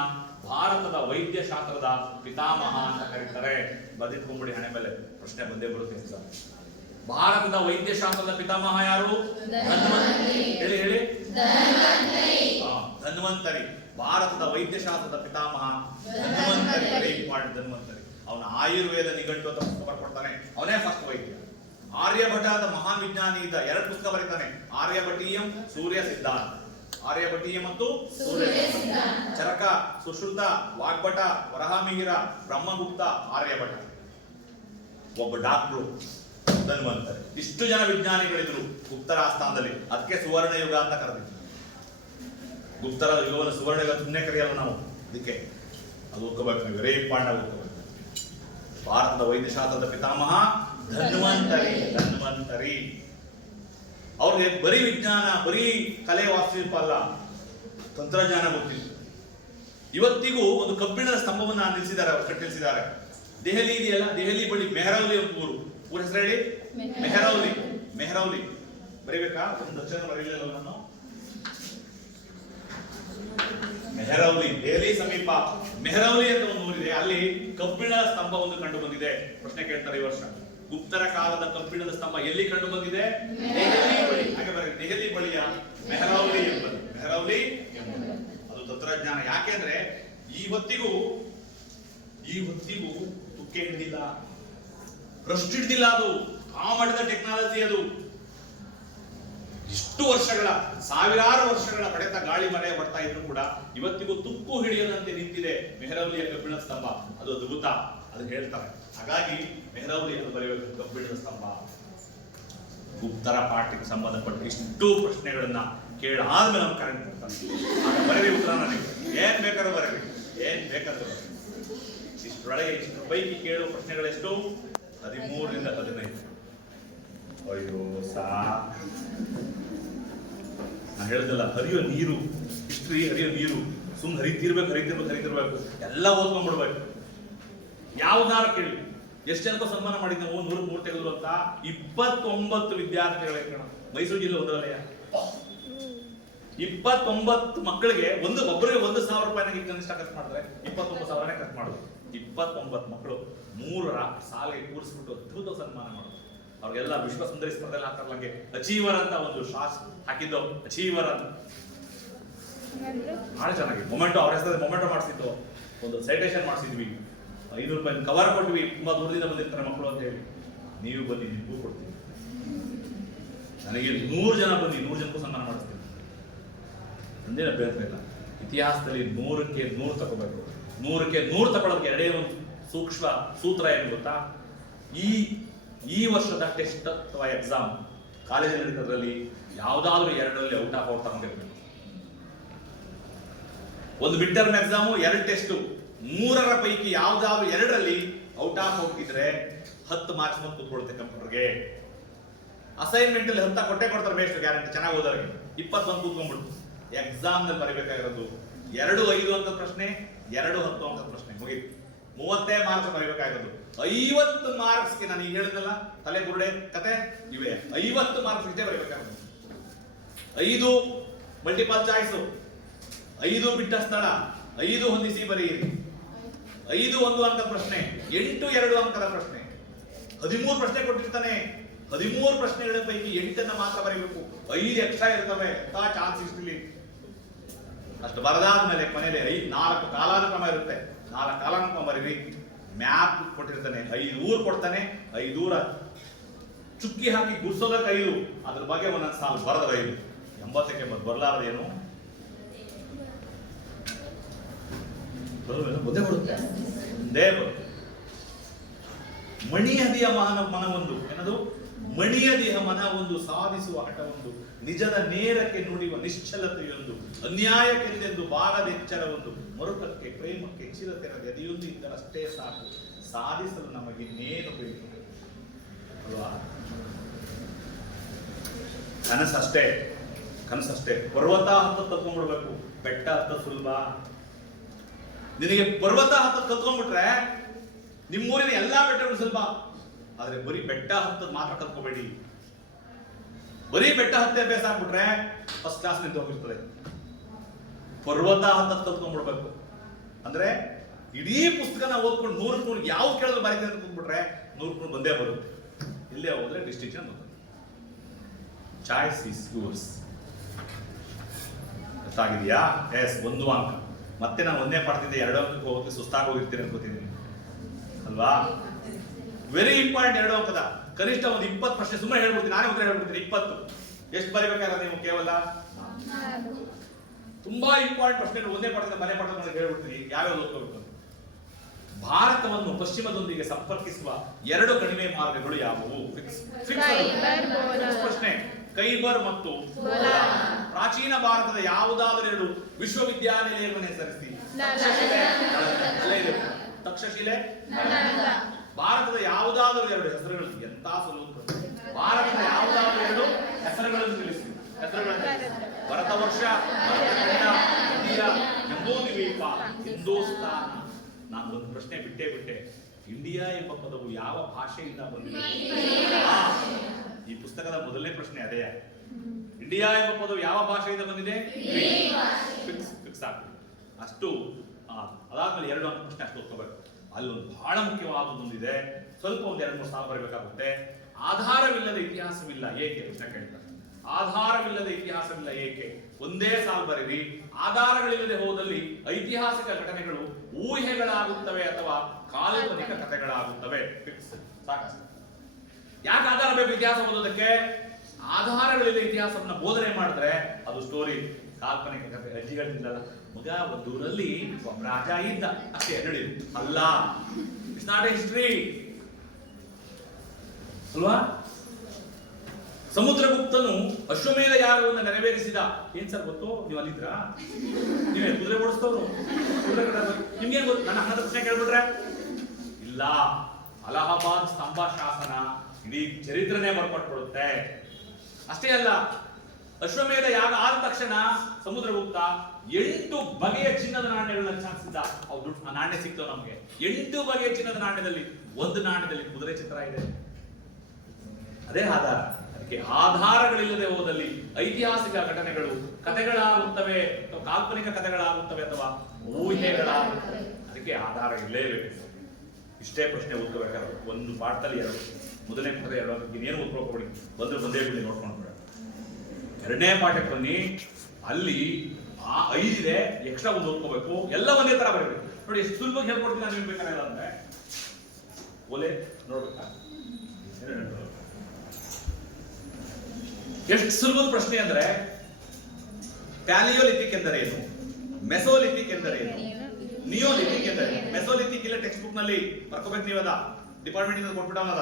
ಭಾರತದ ವೈದ್ಯ ಶಾಸ್ತ್ರದ ಪಿತಾಮಹ ಅಂತ ಕರೀತಾರೆ. ಬದಿಟ್ಕೊಂಡ್ಬಿಡಿ, ಹಣೆ ಮೇಲೆ ಪ್ರಶ್ನೆ ಬಂದೇ ಬರುತ್ತೆ ಸರ್. ಭಾರತದ ವೈದ್ಯ ಶಾಸ್ತ್ರದ ಪಿತಾಮಹ ಯಾರು? ಧನ್ವಂತರಿ. ಹೇಳಿ. ಧನ್ವಂತರಿ. ಭಾರತದ ವೈದ್ಯ ಶಾಸ್ತ್ರದ ಪಿತಾಮಹ ಧನ್ವಂತರಿ. ಧನ್ವಂತರಿ. ಅವನ ಆಯುರ್ವೇದ ನಿಘಂಟು ಅಂತ ಪುಸ್ತಕ ಬರ್ಕೊಡ್ತಾನೆ. ಅವನೇ ಫಸ್ಟ್ ವೈದ್ಯ. ಆರ್ಯಭಟ ಅಂತ ಮಹಾನ್ ವಿಜ್ಞಾನಿ ಇದ್ದ. 2 ಪುಸ್ತಕ ಬರೀತಾನೆ. ಆರ್ಯಭಟೀಯಂ, ಸೂರ್ಯ ಸಿದ್ಧಾಂತ. ಆರ್ಯಭಟೀಯ ಮತ್ತು ಸೂರ್ಯ ಸಿದ್ಧಾಂತ. ಚರಕ, ಸುಶ್ರುತ, ವಾಗ್ಭಟ, ವರಹಾಮಿಹಿರ, ಬ್ರಹ್ಮಗುಪ್ತ, ಆರ್ಯಭಟ. ಒಬ್ಬ ಡಾಕ್ಟ್ರು ಧನ್ವಂತರಿ. ಇಷ್ಟು ಜನ ವಿಜ್ಞಾನಿಗಳಿದ್ರು ಗುಪ್ತರ ಆಸ್ಥಾನದಲ್ಲಿ. ಅದಕ್ಕೆ ಸುವರ್ಣ ಯುಗ ಅಂತ ಕರೆದಿದ್ರು. ಗುಪ್ತರ ಯುಗವನ್ನು ಸುವರ್ಣ ಯುಗ ಸುಮ್ಮನೆ ಕರೆಯಲ್ಲ ನಾವು. ಅದಕ್ಕೆ ಅದು ಓದ್ಕೋಬೇಕು ನೀವು. ವೆರಿ ಇಂಪಾರ್ಟೆಂಟ್ ಓದ್ಕೋಬೇಕು. ಭಾರತದ ವೈದ್ಯಶಾಸ್ತ್ರದ ಪಿತಾಮಹ ಧನ್ವಂತರಿ. ಅವ್ರಿಗೆ ಬರೀ ವಿಜ್ಞಾನ, ಬರೀ ಕಲೆ, ವಾಸ್ತುಶಿಲ್ಪ ಅಲ್ಲ, ತಂತ್ರಜ್ಞಾನ ಗೊತ್ತಿತ್ತು. ಇವತ್ತಿಗೂ ಒಂದು ಕಬ್ಬಿಣದ ಸ್ತಂಭವನ್ನ ನಿಲ್ಲಿಸಿದ್ದಾರೆ, ಅವರು ಕಟ್ಟಿಸಿದ್ದಾರೆ. ದೆಹಲಿ ಇದೆಯಲ್ಲ, ದೆಹಲಿ ಬಳಿ ಮೆಹರೌಲಿ ಅಂತ ಊರು ಹೆಸರು ಹೇಳಿ. ಮೆಹರೌಲಿ ಬರೀಬೇಕಾ? ಒಂದು ಅಕ್ಷರ ಬರೀಲಿಲ್ಲ ನಾನು. ಮೆಹರೌಲಿ, ದೆಹಲಿ ಸಮೀಪ ಮೆಹರೌಲಿ ಅಂತ ಒಂದು ಊರಿದೆ. ಅಲ್ಲಿ ಕಬ್ಬಿಣ ಸ್ತಂಭ ಒಂದು ಕಂಡು ಬಂದಿದೆ. ಪ್ರಶ್ನೆ ಕೇಳ್ತಾರೆ ಈ ವರ್ಷ. ಗುಪ್ತರ ಕಾಲದ ಕಬ್ಬಿಣದ ಸ್ತಂಭ ಎಲ್ಲಿ ಕಂಡು ಬಂದಿದೆ? ದೆಹಲಿ ಬಳಿ. ಹಾಗೆ ಬರೀ ದೆಹಲಿ ಬಳಿಯ ಮೆಹರೌಲಿ ಎಂಬುದು. ಅದು ತಂತ್ರಜ್ಞಾನ. ಯಾಕೆಂದ್ರೆ ಇವತ್ತಿಗೂ ತುಕ್ಕೆ ಹಿಡಿದಿಲ್ಲ, ರಸ್ಟ್ ಹಿಡಿದಿಲ್ಲ. ಅದು ಆ ಮಟ್ಟದ ಟೆಕ್ನಾಲಜಿ. ಅದು ಇಷ್ಟು ವರ್ಷಗಳ, ಸಾವಿರಾರು ವರ್ಷಗಳ ಪಡೆತ ಗಾಳಿ ಮಳೆ ಬರ್ತಾ ಇದ್ರು ಕೂಡ ಇವತ್ತಿಗೂ ತುಕ್ಕು ಹಿಡಿಯದಂತೆ ನಿಂತಿದೆ ಮೆಹರೌಲಿಯ ಕಬ್ಬಿಣದ ಸ್ತಂಭ. ಅದು ಅದ್ಭುತ. ಅದು ಹೇಳ್ತಾರೆ. ಹಾಗಾಗಿ ಮೆಹರೌಲಿ ಅಂತ ಬರೆಯಬೇಕು, ಕಬ್ಬಿಣದ ಸ್ತಂಭ. ಗುಪ್ತರ ಪಾಠಕ್ಕೆ ಸಂಬಂಧಪಟ್ಟ ಇಷ್ಟು ಪ್ರಶ್ನೆಗಳನ್ನ ಕೇಳಾದ್ಮೇಲೆ ನಾವು ಕರೆಂಟ್ ಕೊಡ್ತಾರೆ. ಬರೀ ಉತ್ತರ ನನಗೆ ಏನ್ ಬೇಕಾದ್ರೂ ಬರೀ. ಇಷ್ಟರೊಳಗೆ ಇಷ್ಟರ ಪೈಕಿ ಕೇಳುವ ಪ್ರಶ್ನೆಗಳೆಷ್ಟು? 13ರಿಂದ 15. ಅಯ್ಯೋ ನಾನು ಹೇಳ್ದಲ್ಲ, ಹರಿಯೋ ನೀರು, ಹಿಸ್ಟ್ರಿ ಹರಿಯೋ ನೀರು, ಸುಮ್ಮನೆ ಹರಿತಿರ್ಬೇಕು, ಎಲ್ಲ ಓದ್ಕೊಂಡ್ಬಿಡ್ಬೇಕು. ಯಾವ್ದಾರ ಕೇಳಿ, ಎಷ್ಟು ಜನಕ್ಕೂ ಸನ್ಮಾನ ಮಾಡಿದ್ದೆ, 100 ತೆಗೆದ್ರು ಅಂತ. 29 ವಿದ್ಯಾರ್ಥಿಗಳೇ ಕಣ, ಮೈಸೂರು ಜಿಲ್ಲೆ ಒಂದರಲ್ಲೇ 29 ಮಕ್ಕಳಿಗೆ ಒಬ್ಬರಿಗೆ 1,000 ರೂಪಾಯಿನಾಗಿ ಕನಿಷ್ಠ ಖರ್ಚು ಮಾಡಿದ್ರೆ 29,000ನೇ ಖರ್ಚು ಮಾಡೋದು. 29 ಮಕ್ಕಳು 3ರ ಸಾಲಿಗೆ ಕೂರಿಸ್ಬಿಟ್ಟು ಅದ್ಭುತ ಸನ್ಮಾನ ಮಾಡೋದು. ಅವ್ರಿಗೆಲ್ಲ ವಿಶ್ವ ಸುಂದರಿ ಸ್ಪರ್ಧೆಯಲ್ಲಿ ಹಾಕ್ತಾರಲ್ಲ, ಹಂಗೆ ಅಚೀವರ್ ಅಂತ ಒಂದು ಶಾಸ್ ಹಾಕಿದ್ದು, ಅಚೀವರ್ ಅಂತ ಬಹಳ ಚೆನ್ನಾಗಿ ಮೊಮೆಂಟೋ, ಅವ್ರ ಹೆಸರು ಮೊಮೆಂಟೋ ಮಾಡಿಸಿದ್ದು, ಒಂದು ಸೈಟೇಷನ್ ಮಾಡಿಸಿದ್ವಿ, 500 ರೂಪಾಯಿ ಕವರ್ ಕೊಟ್ವಿ. ತುಂಬಾ ದೂರದಿಂದ ಬಂದಿರ್ತಾರೆ ಮಕ್ಕಳು ಅಂತ ಹೇಳಿ. ನೀವು ಬನ್ನಿ, ನಿಮಗೂ ಕೊಡ್ತೀನಿ. ನನಗೆ 100 ಜನ ಬನ್ನಿ, 100 ಜನಕ್ಕೂ ಸನ್ಮಾನ ಮಾಡಿಸ್ತೀನಿ. ಅಂದೇನ ಪ್ರಯತ್ನ ಇಲ್ಲ. ಇತಿಹಾಸದಲ್ಲಿ 100ಕ್ಕೆ 100 ತಗೋಬೇಕು. 100ಕ್ಕೆ 100 ತಗೊಳ್ಳೋಕೆ ಎರಡೇ ಒಂದು ಸೂಕ್ಷ್ಮ ಸೂತ್ರ ಏನು ಗೊತ್ತಾ? ಈ ವರ್ಷದ ಟೆಸ್ಟ್ ಅಥವಾ ಎಕ್ಸಾಮ್ ಕಾಲೇಜಲ್ಲಿ ನಡೀತದ್ರಲ್ಲಿ ಯಾವ್ದಾದ್ರು 2ರಲ್ಲಿ ಔಟ್ ಆಫ್ ಔಟ್ ತಗೊಂಡಿರ್ಬೇಕು. ಒಂದು ಮಿಡ್ ಟರ್ಮ್ ಎಕ್ಸಾಮು, 2 ಟೆಸ್ಟು, 3ರ ಪೈಕಿ ಯಾವ್ದಾದ್ರು 2ರಲ್ಲಿ ಔಟ್ ಆಫ್ ಔಟ್ ಇದ್ರೆ 10 ಮಾರ್ಕ್ಸ್ ಬಂದು ಕೂತ್ಕೊಳುತ್ತೆ ಕಂಪ್ಯೂಟರ್ಗೆ. ಅಸೈನ್ಮೆಂಟ್ ಅಲ್ಲಿ 10 ಕೊಡ್ತಾರೆ ಬೇಸ್ಟ್ ಗ್ಯಾರಂಟಿ, ಚೆನ್ನಾಗಿ ಓದೋರಿಗೆ 20 ಬಂದು ಕೂತ್ಕೊಂಡ್ಬಿಟ್ಟು. ಎಕ್ಸಾಮ್ ನಲ್ಲಿ ಬರೀಬೇಕಾಗಿರೋದು 2 5 ಅಂಕದ ಪ್ರಶ್ನೆ, 2 10 ಅಂಕದ ಪ್ರಶ್ನೆ, ಮುಗಿತು. 30 ಮಾರ್ಕ್ಸ್ ಬರೀಬೇಕಾಗಿರೋದು. 50 ಮಾರ್ಕ್ಸ್ಗೆ ನಾನು ಈಗ ಹೇಳಿದ್ನಲ್ಲ ತಲೆ ಬುರುಡೆ ಕತೆ ಇವೆ, 50 ಮಾರ್ಕ್ಸ್ ಇಷ್ಟೇ ಬರೀಬೇಕಾಗಿರೋದು. 5 ಮಲ್ಟಿಪಲ್ ಚಾಯ್ಸು, 5 ಬಿಟ್ಟ ಸ್ಥಳ, 5 ಹೊಂದಿಸಿ ಬರೆಯಿರಿ, 5 1 ಅಂಕದ ಪ್ರಶ್ನೆ, 8 2 ಅಂಕದ ಪ್ರಶ್ನೆ, 13 ಪ್ರಶ್ನೆ ಕೊಟ್ಟಿರ್ತಾನೆ. 13 ಪ್ರಶ್ನೆಗಳ ಪೈಕಿ 8 ಮಾತ್ರ ಬರೀಬೇಕು. 5 ಎಕ್ಸ್ಟ್ರಾ ಇರ್ತವೆ, ಚಾನ್ಸ್ ಇಷ್ಟಲಿ. ಅಷ್ಟು ಬರದಾದ್ಮೇಲೆ ಕೊನೆಯಲ್ಲಿ 4 ಕಾಲಾನುಕ್ರಮ ಇರುತ್ತೆ, 4 ಕಾಲಾನುಕ್ರಮ ಬರೀರಿ. ಮ್ಯಾಪ್ ಕೊಟ್ಟಿರ್ತಾನೆ, 5 ಊರು ಕೊಡ್ತಾನೆ, 5 ಊರ ಚುಕ್ಕಿ ಹಾಕಿ ಗುರ್ಸೋದಕ್ಕೆ 5, ಅದ್ರ ಬಗ್ಗೆ ಒಂದೊಂದು ಸಾಲು ಬರದ 5. 80ಕ್ಕೆ ಬರಲಾರದೇನು ಬುದ್ಧಿ ಬರುತ್ತೆ, ಒಂದೇ ಬರುತ್ತೆ. ಮಣಿಯದಿಯ ಮನವೊಂದು ಏನದು? ಮಣಿಯದಿಹ ಮನವೊಂದು, ಸಾಧಿಸುವ ಹಠವೊಂದು, ನಿಜದ ನೇರಕ್ಕೆ ನುಡಿಯುವ ನಿಶ್ಚಲತೆಯೊಂದು, ಅನ್ಯಾಯಕ್ಕೆಂದೆಂದು ಬಾರದೆಚ್ಚರವೊಂದು, ಮರುಕಕ್ಕೆ ಪ್ರೇಮಕ್ಕೆ ಚಿರತೆರದ ಎದೆಯೊಂದು ಇದ್ದರಷ್ಟೇ ಸಾಕು, ಸಾಧಿಸಲು ನಮಗಿನ್ನೇನು ಬೇಕು ಅಲ್ವಾ? ಕನಸಷ್ಟೇ. ಪರ್ವತ ಹತ್ತ ತತ್ಕೊಂಡ್ಬಿಡ್ಬೇಕು, ಬೆಟ್ಟ ಹತ್ತ ಸುಲಭ. ನಿನಗೆ ಪರ್ವತ ಹತ್ತ ಕತ್ಕೊಂಡ್ಬಿಟ್ರೆ ನಿಮ್ಮೂರಿನ ಎಲ್ಲಾ ಬೆಟ್ಟಗಳು ಸುಲಭ. ಆದ್ರೆ ಬರೀ ಬೆಟ್ಟ ಹತ್ತದ ಮಾತ್ರ ಕತ್ಕೋಬೇಡಿ. ಬರೀ ಬೆಟ್ಟ ಹತ್ತೆ ಅಭ್ಯಾಸ ಆಗ್ಬಿಟ್ರೆ ಫಸ್ಟ್ ಕ್ಲಾಸ್ ನಿಂತು ಹೋಗಿರ್ತದೆ. ಪರ್ವತ ಹತ್ತ ಕತ್ಕೊಂಡ್ಬಿಡ್ಬೇಕು. ಅಂದ್ರೆ ಇಡೀ ಪುಸ್ತಕನ ಓದ್ಕೊಂಡು 100ಕ್ಕೆ 100 ಯಾವ ಕೇಳಿದ್ರು ಬರೀತೀನಿ ಅಂತ ಕೂತ್ಬಿಟ್ರೆ 100ಕ್ಕೆ 100 ಬಂದೇ ಬರುತ್ತೆ. ಇಲ್ಲೇ ಹೋದ್ರೆ ಡಿಸ್ಟಿಂಕ್ಷನ್ ಬರುತ್ತೆ. Choice is yours. ಗೊತ್ತಾಗಿದೆಯಾ? ಎಸ್, 1 ಅಂಕ. ಮತ್ತೆ ನಾನು 1ನೇ ಪಾಠದಿಂದ 2 ಅಂಕಕ್ಕೆ ಹೋಗೋಕೆ ಸುಸ್ತಾಗಿ ಹೋಗಿರ್ತೀನಿ ಅನ್ಕೋತೀನಿ ಅಲ್ವಾ? Very important. 2 ಅಂಕದ ಕನಿಷ್ಠ ಒಂದು 20 ಪ್ರಶ್ನೆ ಸುಮ್ಮನೆ ಹೇಳ್ಬಿಡ್ತೀನಿ, ನಾನೇ ಉತ್ತರ ಹೇಳ್ಬಿಡ್ತೀನಿ. 20 ಎಷ್ಟು ಬರೀಬೇಕಾದ್ರೆ ನೀವು ಕೇವಲ ತುಂಬಾ ಇಂಪಾರ್ಟೆಂಟ್ ಪ್ರಶ್ನೆಗಳು 1ನೇ ಪಾಠದಿಂದ ಮನೆ ಪಾಠ ಹೇಳ್ಬಿಡ್ತೀನಿ. ಯಾವ್ಯಾವ ಓದ್ಕೋಬೇಕು? ಭಾರತವನ್ನು ಪಶ್ಚಿಮದೊಂದಿಗೆ ಸಂಪರ್ಕಿಸುವ 2 ಕಣಿವೆ ಮಾರ್ಗಗಳು ಯಾವುವು? ಪ್ರಶ್ನೆ. ಕೈಬರ್ ಮತ್ತು ಪ್ರಾಚೀನ ಭಾರತದ ಯಾವುದಾದರೂ 2 ವಿಶ್ವವಿದ್ಯಾನಿಲಯಗಳನ್ನು ಹೆಸರಿಸಿ. ತಕ್ಷಶಿಲೆ. ಭಾರತದ ಯಾವುದಾದರೂ 2 ಹೆಸರುಗಳು. ಎಂತ ಸುಲಭ. ಭಾರತದ ಯಾವುದಾದರೂ 2 ಹೆಸರುಗಳನ್ನು ತಿಳಿಸಿ. ಭರತ ವರ್ಷ, ಇಂಡಿಯಾ, ಜಂಬೂ ದ್ವೀಪ, ಹಿಂದೂಸ್ತಾನ. ನಾನು ಒಂದು ಪ್ರಶ್ನೆ ಬಿಟ್ಟೆ. ಇಂಡಿಯಾ ಎಂಬ ಪದವು ಯಾವ ಭಾಷೆಯಿಂದ ಬಂದಿದೆ? ಈ ಪುಸ್ತಕದ ಮೊದಲನೇ ಪ್ರಶ್ನೆ ಅದೇ. ಇಂಡಿಯಾ ಎಂಬ ಪದವು ಯಾವ ಭಾಷೆಯಿಂದ ಬಂದಿದೆ? ಫಿಕ್ಸ್ ಆಗ್ತದೆ ಅಷ್ಟು. ಅದಾದ್ಮೇಲೆ 2 ಅಂಕ ಪ್ರಶ್ನೆ ಅಷ್ಟು ಓದ್ಕೋಬೇಕು. ಅಲ್ಲೊಂದು ಬಹಳ ಮುಖ್ಯವಾದದೊಂದಿದೆ, ಸ್ವಲ್ಪ ಒಂದು 2-3 ಸಾಲು ಬರಬೇಕಾಗುತ್ತೆ. ಆಧಾರವಿಲ್ಲದ ಇತಿಹಾಸವಿಲ್ಲ ಏಕೆ? ಪ್ರಶ್ನೆ ಕೇಳ್ತಾರೆ. ಆಧಾರವಿಲ್ಲದ ಇತಿಹಾಸವಿಲ್ಲ ಏಕೆ? ಒಂದೇ ಸಾಲು ಬರೀರಿ. ಆಧಾರಗಳಿಲ್ಲದೆ ಹೋದಲ್ಲಿ ಐತಿಹಾಸಿಕ ಘಟನೆಗಳು ಊಹೆಗಳಾಗುತ್ತವೆ ಅಥವಾ ಕಾಲ್ಪನಿಕ ಕಥೆಗಳಾಗುತ್ತವೆ. ಫಿಕ್ಸ್. ಸಾಕಷ್ಟು. ಯಾಕೆ ಆಧಾರ ಬೇಕು ಇತಿಹಾಸ ಓದೋದಕ್ಕೆ? ಆಧಾರಗಳಿಲ್ಲದೆ ಇತಿಹಾಸವನ್ನ ಬೋಧನೆ ಮಾಡಿದ್ರೆ ಅದು ಸ್ಟೋರಿ, ಕಾಲ್ಪನಿಕ ಕಥೆ. ಅಜ್ಜಿಗಳಿಂದಲ್ಲ, ಮಗ ಒಂದೂರಲ್ಲಿ ಒಬ್ಬ ರಾಜ ಇದ್ದ ಅಷ್ಟೇ ಹೇಳಿ ಅಲ್ಲ. ಇಟ್ಸ್ ನಾಟ್ ಎ ಹಿಸ್ಟ್ರಿ ಅಲ್ವಾ? ಸಮುದ್ರಗುಪ್ತನು ಅಶ್ವಮೇಧ ಯಾಗವನ್ನು ನೆರವೇರಿಸಿದ. ಏನ್ ಸರ್ ಗೊತ್ತು? ನೀವು ಅಲ್ಲಿದ್ರಾ? ನೀವೇ ಕುದುರೆ ಓಡಿಸ್ತವ್ರು? ನಿಮ್ಗೇನ್ ಗೊತ್ತು? ನನ್ನ ಹಣದ ಪ್ರಶ್ನೆ ಕೇಳ್ಬಿಟ್ರೆ ಇಲ್ಲ. ಅಲಹಾಬಾದ್ ಸ್ತಂಭ ಶಾಸನ ಇಡೀ ಚರಿತ್ರೆನೇ ಬರ್ಕೊಟ್ಬಿಡುತ್ತೆ. ಅಷ್ಟೇ ಅಲ್ಲ, ಅಶ್ವಮೇಧ ಯಾಗ ಆದ ತಕ್ಷಣ ಸಮುದ್ರಗುಪ್ತ 8 ಬಗೆಯ ಚಿನ್ನದ ನಾಣ್ಯಗಳನ್ನ ಚಾನ್ಸಿದ್ದ. ಹೌದು, ಆ ನಾಣ್ಯ ಸಿಕ್ತವ್ ನಮ್ಗೆ. 8 ಬಗೆಯ ಚಿನ್ನದ ನಾಣ್ಯದಲ್ಲಿ ಒಂದು ನಾಣ್ಯದಲ್ಲಿ ಕುದುರೆ ಚಿತ್ರ ಇದೆ. ಅದೇ ಆಧಾರ. ಅದಕ್ಕೆ ಆಧಾರಗಳಿಲ್ಲದೆ ಹೋದಲ್ಲಿ ಐತಿಹಾಸಿಕ ಘಟನೆಗಳು ಕಥೆಗಳಾಗುತ್ತವೆ, ಕಾಲ್ಪನಿಕ ಕಥೆಗಳಾಗುತ್ತವೆ ಅಥವಾ ಊಹೆಗಳಾಗುತ್ತವೆ. ಅದಕ್ಕೆ ಆಧಾರ ಇರಲೇಬೇಕು. ಇಷ್ಟೇ ಪ್ರಶ್ನೆ ಓದ್ಕೋಬೇಕಾದ್ರೆ ಒಂದು ಪಾಠದಲ್ಲಿ 2, ಮೊದಲನೇ ಪಾಠದ 2, ಇನ್ನೇನು ಓದ್ಕೊಳ್ಕೊಬಿಡಿ, ಬಂದೇ ಬಿಡಿ, ನೋಡ್ಕೊಂಡು ಬೇಡ. 2ನೇ ಪಾಠಕ್ಕೆ ಬನ್ನಿ, ಅಲ್ಲಿ 5 ಇದೆ, ಎಕ್ಸ್ಟ್ರಾ ಒಂದು ಓದ್ಕೋಬೇಕು, ಎಲ್ಲ ಒಂದೇ ತರ ಬರಬೇಕು. ನೋಡಿ ಎಷ್ಟು ಸುಲಭವಾಗಿ ಹೇಳ್ಕೊಡ್ತೀನಿ ನಾನು, ನಿಮ್ಗೆ ಬೇಕಾಗಿಲ್ಲ ಅಂದ್ರೆ ಓಲೆ ನೋಡ್ಬೇಕಾ, ಎಷ್ಟು ಸುಲಭದ ಪ್ರಶ್ನೆ ಅಂದ್ರೆ ಪ್ಯಾಲಿಯೋಲಿಥಿಕ್ ಎಂದರೆ ಏನು, ಮೆಸೋಲಿಥಿಕ್ ಎಂದರೆ ಏನು, ನಿಯೋಲಿಥಿಕ್ ಎಂದರೆ. ಮೆಸೋಲಿಥಿಕ್ ಇಲ್ಲ ಟೆಕ್ಸ್ಟ್ ಬುಕ್ ನಲ್ಲಿ ಬರ್ಕೋಬೇಕು ನೀವದ, ಡಿಪಾರ್ಟ್ಮೆಂಟ್ ಇಂದ ಕೊಟ್ಬಿಟ್ಟವನದ.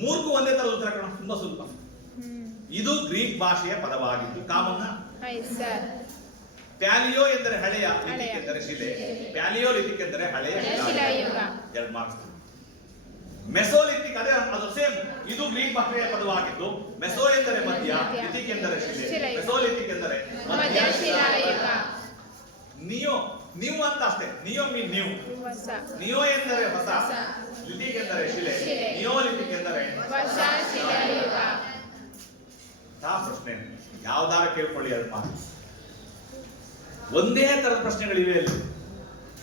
3 ಒಂದೇ ತರ ಉತ್ತರ ಕಣ, ತುಂಬಾ ಸುಲಭ. ಇದು ಗ್ರೀಕ್ ಭಾಷೆಯ ಪದವಾಗಿದ್ದು ಕಾಮನ್ನ. ಪ್ಯಾಲಿಯೋ ಎಂದರೆ ಹಳೆಯ, ಲಿಥಿಕ್ ಎಂದರೆ ಶಿಲೆ. ಪ್ಯಾಲಿಯೋಲಿಥಿಕ್ ಎಂದರೆ ಹಳೆಯ ಶಿಲಾಯುಗ. 2 ಮಾರ್ಕ್ಸ್. ಮೆಸೋಲಿಥಿಕ್ ಅದೇ, ಅದು ಸೇಮ್. ಇದು ಗ್ರೀಕ್ ಭಾಷೆಯ ಪದವಾಗಿದ್ದು ಮೆಸೋ ಎಂದರೆ ಮಧ್ಯ, ಲಿಥಿಕ್ ಎಂದರೆ ಶಿಲೆ, ಮೆಸೋಲಿಥಿಕ್ ಎಂದರೆ ಮಧ್ಯ ಶಿಲಾಯುಗ. ನೀವು ಅಂತ ಅಷ್ಟೇ. ನಿಯೋ ಮೀನ್ ನ್ಯೂ. ನಿಯೋ ಎಂದರೆ ಹೊಸ, ಲಿಥಿಕ್ ಎಂದರೆ ಶಿಲೆ, ನಿಯೋಲಿಥಿಕ್ ಎಂದರೆ ಹೊಸ ಶಿಲಾಯುಗ. ಪ್ರಶ್ನೆ ಯಾವ್ದಾರ ಕೇಳ್ಕೊಳ್ಳಿ, 2 ಮಾರ್ಕ್ಸ್. ಒಂದೇ ತರದ ಪ್ರಶ್ನೆಗಳಿವೆ ಅಲ್ಲಿ.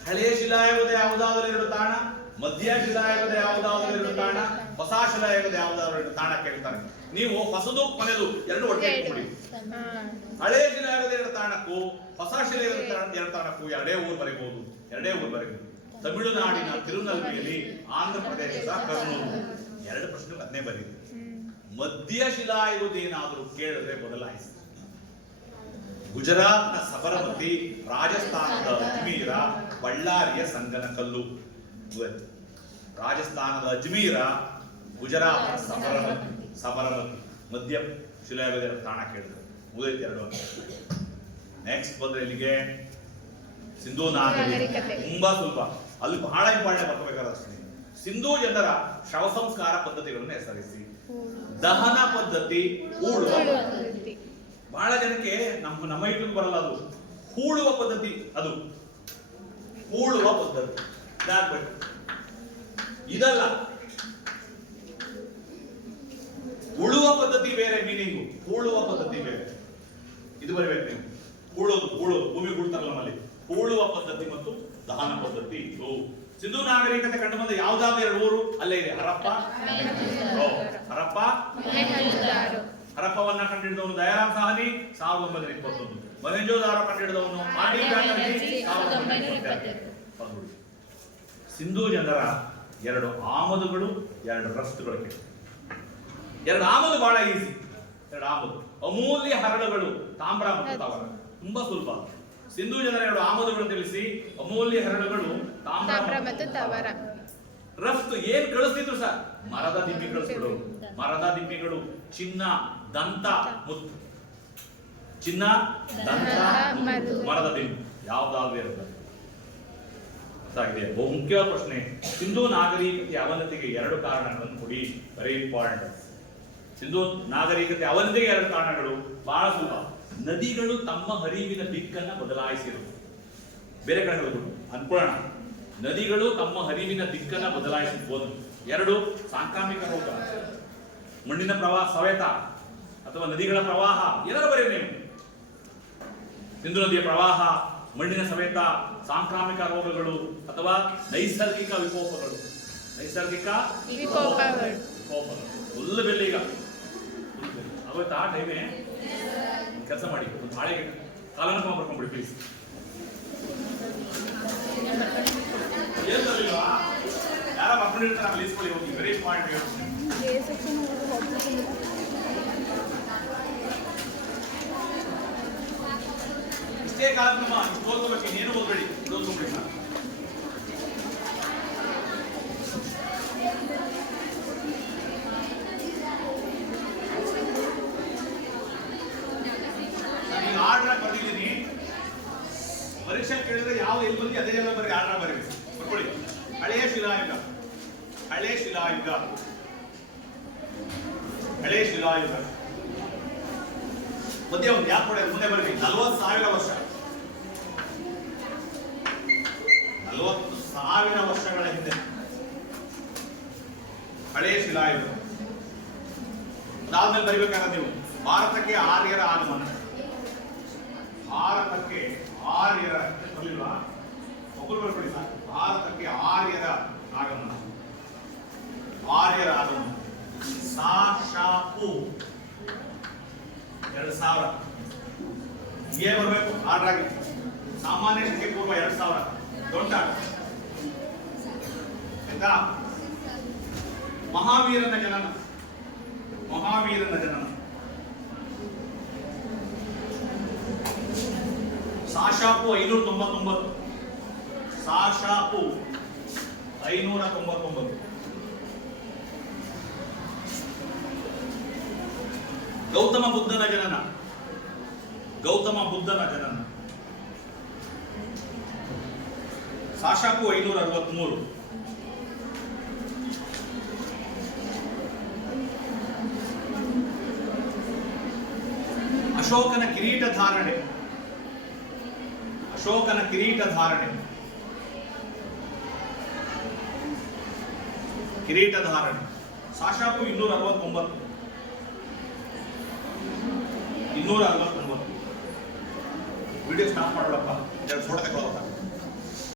ಹಳೆಯ ಶಿಲಾಯುಗದ ಯಾವುದಾದರೂ 2 ತಾಣ, ಮಧ್ಯ ಶಿಲಾಯುಗದ ಯಾವುದಾದರೂ 2 ತಾಣ, ಹೊಸ ಶಿಲಾಯುಗದ ಯಾವುದಾದರೂ 2 ತಾಣ ಕೇಳ್ತಾರೆ. ನೀವು ಹೊಸದು ಕೊನೆದು 2 ಒಟ್ಟಿಗೆ ಇಟ್ಕೊಳ್ಳಿ. ಹಳೆಯ ಶಿಲಾಯುಗದ 2 ತಾಣಕ್ಕೂ ಹೊಸ ಶಿಲಾಯುಗದ 2 ತಾಣಕ್ಕೂ 2 ಊರು ಬರೀಬಹುದು. ತಮಿಳುನಾಡಿನ ತಿರುನಲ್ವೇಲಿ, ಆಂಧ್ರ ಪ್ರದೇಶದ ಕರ್ನೂಲು. 2 ಪ್ರಶ್ನೆ ಅದನ್ನೇ ಬರೀರಿ. ಮಧ್ಯ ಶಿಲಾಯುಗದೇನಾದರೂ ಕೇಳಿದ್ರೆ ಬದಲಾಯಿಸಿ. ಗುಜರಾತ್ನ ಸಬರಮತಿ, ರಾಜಸ್ಥಾನದ ಅಜ್ಮೀರ, ಬಳ್ಳಾರಿಯ ಸಂಗನಕಲ್ಲು. ರಾಜಸ್ಥಾನದ ಅಜ್ಮೀರ, ಗುಜರಾತ್ನ ಸಬರಮತಿ ಮಧ್ಯ ಶಿಲಾಯುಗದ ತಾಣ ಕೇಳಿದ್ರೆ ಮುಗಿದೈತೆ 2. ನೆಕ್ಸ್ಟ್ ಬಂದ್ರೆ ಇಲ್ಲಿಗೆ ಸಿಂಧೂ ನಾಗರಿಕತೆ. ತುಂಬಾ ಸುಲಭ, ಅಲ್ಲಿ ಬಹಳ ಇಂಪಾರ್ಟೆಂಟ್ ಬರ್ಕೋಬೇಕಾದ ಅಷ್ಟೇ. ಸಿಂಧೂ ಜನರ ಶವ ಸಂಸ್ಕಾರ ಪದ್ಧತಿಗಳನ್ನು ಹೆಸರಿಸಿ. ದಹನ ಪದ್ಧತಿ, ಹೂಳುವ ಪದ್ಧತಿ. ಬಹಳ ಜನಕ್ಕೆ ನಮ್ಮ ಇಟ್ಟು ಬರಲ್ಲ ಅದು. ಹೂಳುವ ಪದ್ಧತಿ, ಅದು ಹೂಳುವ ಪದ್ಧತಿ ಇದಾಗಬೇಕು. ಇದಲ್ಲ, ಉಳುವ ಪದ್ಧತಿ ಬೇರೆ ಮೀನಿಂಗು, ಹೂಳುವ ಪದ್ಧತಿ ಬೇರೆ. ಇದು ಬರಬೇಕು ನೀವು. ಹೂಳೋದು ಭೂಮಿ ಉಳ್ತಾರಲ್ಲ ನಮ್ಮಲ್ಲಿ, ಹೂಳುವ ಪದ್ಧತಿ ಮತ್ತು ದಹನ ಪದ್ಧತಿ. ಸಿಂಧೂ ನಾಗರಿಕತೆ ಕಂಡು ಬಂದ ಯಾವ್ದಾದ್ರು 2 ಊರು ಅಲ್ಲೇ ಇದೆ. ಹರಪ್ಪವನ್ನ ಕಂಡಿಡಿದವನು ದಯಾರಾಮ್ ಸಾಹನಿ 1921. ಮೊಹೆಂಜೋದಾರೋ ಕಂಡಿಡಿದವನು ಮಾರ್ಟಿನ್ ಬ್ಯಾನರ್ಜಿ 1922. ಸಿಂಧೂ ಜನರ 2 ಆಮದುಗಳು, 2 ರಫ್ತುಗಳು. 2 ಆಮದು ಬಹಳ ಈಸಿ. 2 ಆಮದು ಅಮೂಲ್ಯ ಹರಳುಗಳು, ತಾಮ್ರ ಮತ್ತು ತವರ. ತುಂಬಾ ಸುಲಭ. ಸಿಂಧೂ ಜನರ 2 ಆಮದುಗಳು ತಿಳಿಸಿ. ಅಮೂಲ್ಯ ಹರಳುಗಳು, ತಾಮ್ರ ಮತ್ತು ತವರ. ರಫ್ತು ಏನ್ ಕಳಿಸ್ತಿದ್ರು ಸರ್? ಮರದ ದಿಮ್ಮಿ ಕಳಿಸ್ಬಿಡು. ಮರದ ದಿಮ್ಮಿಗಳು, ಚಿನ್ನ, ದಂತ, ಮುತ್ತು. ಚಿನ್ನ, ದಂತ, ಮರದ ದಿಮ್ಮಿ ಯಾವ್ದಾದ್ರು ಇರುತ್ತೆ. ಬಹು ಮುಖ್ಯವಾದ ಪ್ರಶ್ನೆ. ಸಿಂಧೂ ನಾಗರಿಕತೆ ಅವನತಿಗೆ 2 ಕಾರಣಗಳನ್ನು ಕೊಡಿ. Very important. ಸಿಂಧೂ ನಾಗರಿಕತೆ ಅವನತಿಗೆ 2 ಕಾರಣಗಳು ಬಹಳ ಸುಲಭ. ನದಿಗಳು ತಮ್ಮ ಹರಿವಿನ ದಿಕ್ಕನ್ನ ಬದಲಾಯಿಸಿರುವುದು. ಬೇರೆ ಕಡೆ ಅನ್ಕೊಳ್ಳೋಣ, ನದಿಗಳು ತಮ್ಮ ಹರಿವಿನ ದಿಕ್ಕನ್ನ ಬದಲಾಯಿಸಬಹುದು. 2 ಸಾಂಕ್ರಾಮಿಕ ರೋಗ, ಮಣ್ಣಿನ ಪ್ರವಾಹ, ಸವೆತ ಅಥವಾ ನದಿಗಳ ಪ್ರವಾಹ, ಏನಾದ್ರು ಬರೀ ನೀವು. ಸಿಂಧೂ ನದಿಯ ಪ್ರವಾಹ, ಮಣ್ಣಿನ ಸವೆತ, ಸಾಂಕ್ರಾಮಿಕ ರೋಗಗಳು ಅಥವಾ ನೈಸರ್ಗಿಕ ವಿಕೋಪಗಳು. ನೈಸರ್ಗಿಕ ವಿಕೋಪಗಳು ಫುಲ್ ಬೆಲ್ಲ. ಈಗ ಆಗೋಯ್ತಾ ಟೈಮೇ? ಕೆಲಸ ಮಾಡಿ, ಒಂದು ಹಾಳೆ ಕಾಲನ ಬರ್ಕೊಂಡ್ಬಿಡಿ ಪ್ಲೀಸ್. ಯಾರ ಬರ್ಕೊಂಡಿರ್ತಾರೆ ಲೀಸ್ಕೊಳ್ಳಿ ಹೋಗಿ. Very important. ಇಷ್ಟೇ ಕಾರ್ಯಕ್ರಮ, ಇಷ್ಟು ಓದ್ಕೋಬೇಕು, ಇನ್ನೇನು ಓದ್ಬೇಡಿ, ಓದ್ಕೊಂಡ್ಬಿಡಿ. ನಾನು ಆರ್ಡರ್ ಬರ್ದಿದ್ದೀನಿ. ಪರೀಕ್ಷೆ ಕೇಳಿದ್ರೆ ಯಾವ ಎಲ್ಲಿ ಬಂದು ಅದೇ ಎಲ್ಲ ಬರೀ ಆರ್ಡರ್ ಬರೀ ಬರ್ಕೊಳ್ಳಿ. ಹಳೆಯ ಶಿಲಾಯುಗ ಹಳೆ ಶಿಲಾಯುಗ. ಹಳೆ ಶಿಲಾಯುಗ ಮಧ್ಯೆ ಒಂದು ಯಾಕೆ ಕೊಡ ಮುಂದೆ ಬರಲಿ. 40,000 ವರ್ಷ, 40,000 ವರ್ಷಗಳ ಹಿಂದೆ ಹಳೆ ಶಿಲಾಯುಗ. ಅದಾದ್ಮೇಲೆ ಬರಿಬೇಕಾದ್ರೆ ನೀವು ಭಾರತಕ್ಕೆ ಆರ್ಯರ ಆಗಮನ. ಭಾರತಕ್ಕೆ ಆರ್ಯರ ಬರಲಿಲ್ವಾ? ಒಬ್ಬರು ಬರ್ಕೊಳ್ಳಿ ಸರ್. ಭಾರತಕ್ಕೆ ಆರ್ಯರ ಆಗಮನ. ಆರ್ಯರ ಆಗಮನ ಸಾ.ಶ.ಪು. 2000 ಹೀಗೆ ಬರಬೇಕು ಆರ್ಡರ್ ಆಗಿ. ಸಾಮಾನ್ಯ ಶಕೆ ಪೂರ್ವ 2000 ದೊಡ್ಡ ಆಯ್ತಾ. ಮಹಾವೀರನ ಜನನ. ಮಹಾವೀರನ ಜನನ ಸಾ.ಶ.ಪು 599. ಸಾ.ಶ.ಪು 599. ಗೌತಮ ಬುದ್ಧನ ಜನನ. ಗೌತಮ ಬುದ್ಧನ ಜನನ ಸಾ.ಶ.ಪು 563. ಅಶೋಕನ ಕಿರೀಟ ಧಾರಣೆ. ಅಶೋಕನ ಕಿರೀಟ ಧಾರಣೆ. ಕಿರೀಟ ಧಾರಣೆ ಸಾ.ಶ.ಪು 269. 269. ವಿಡಿಯೋ ಸ್ಟಾಪ್ ಮಾಡೋಣಪ್ಪ. 2 ಫೋಟೋ ತಗೊಳ್ಳೋಣ.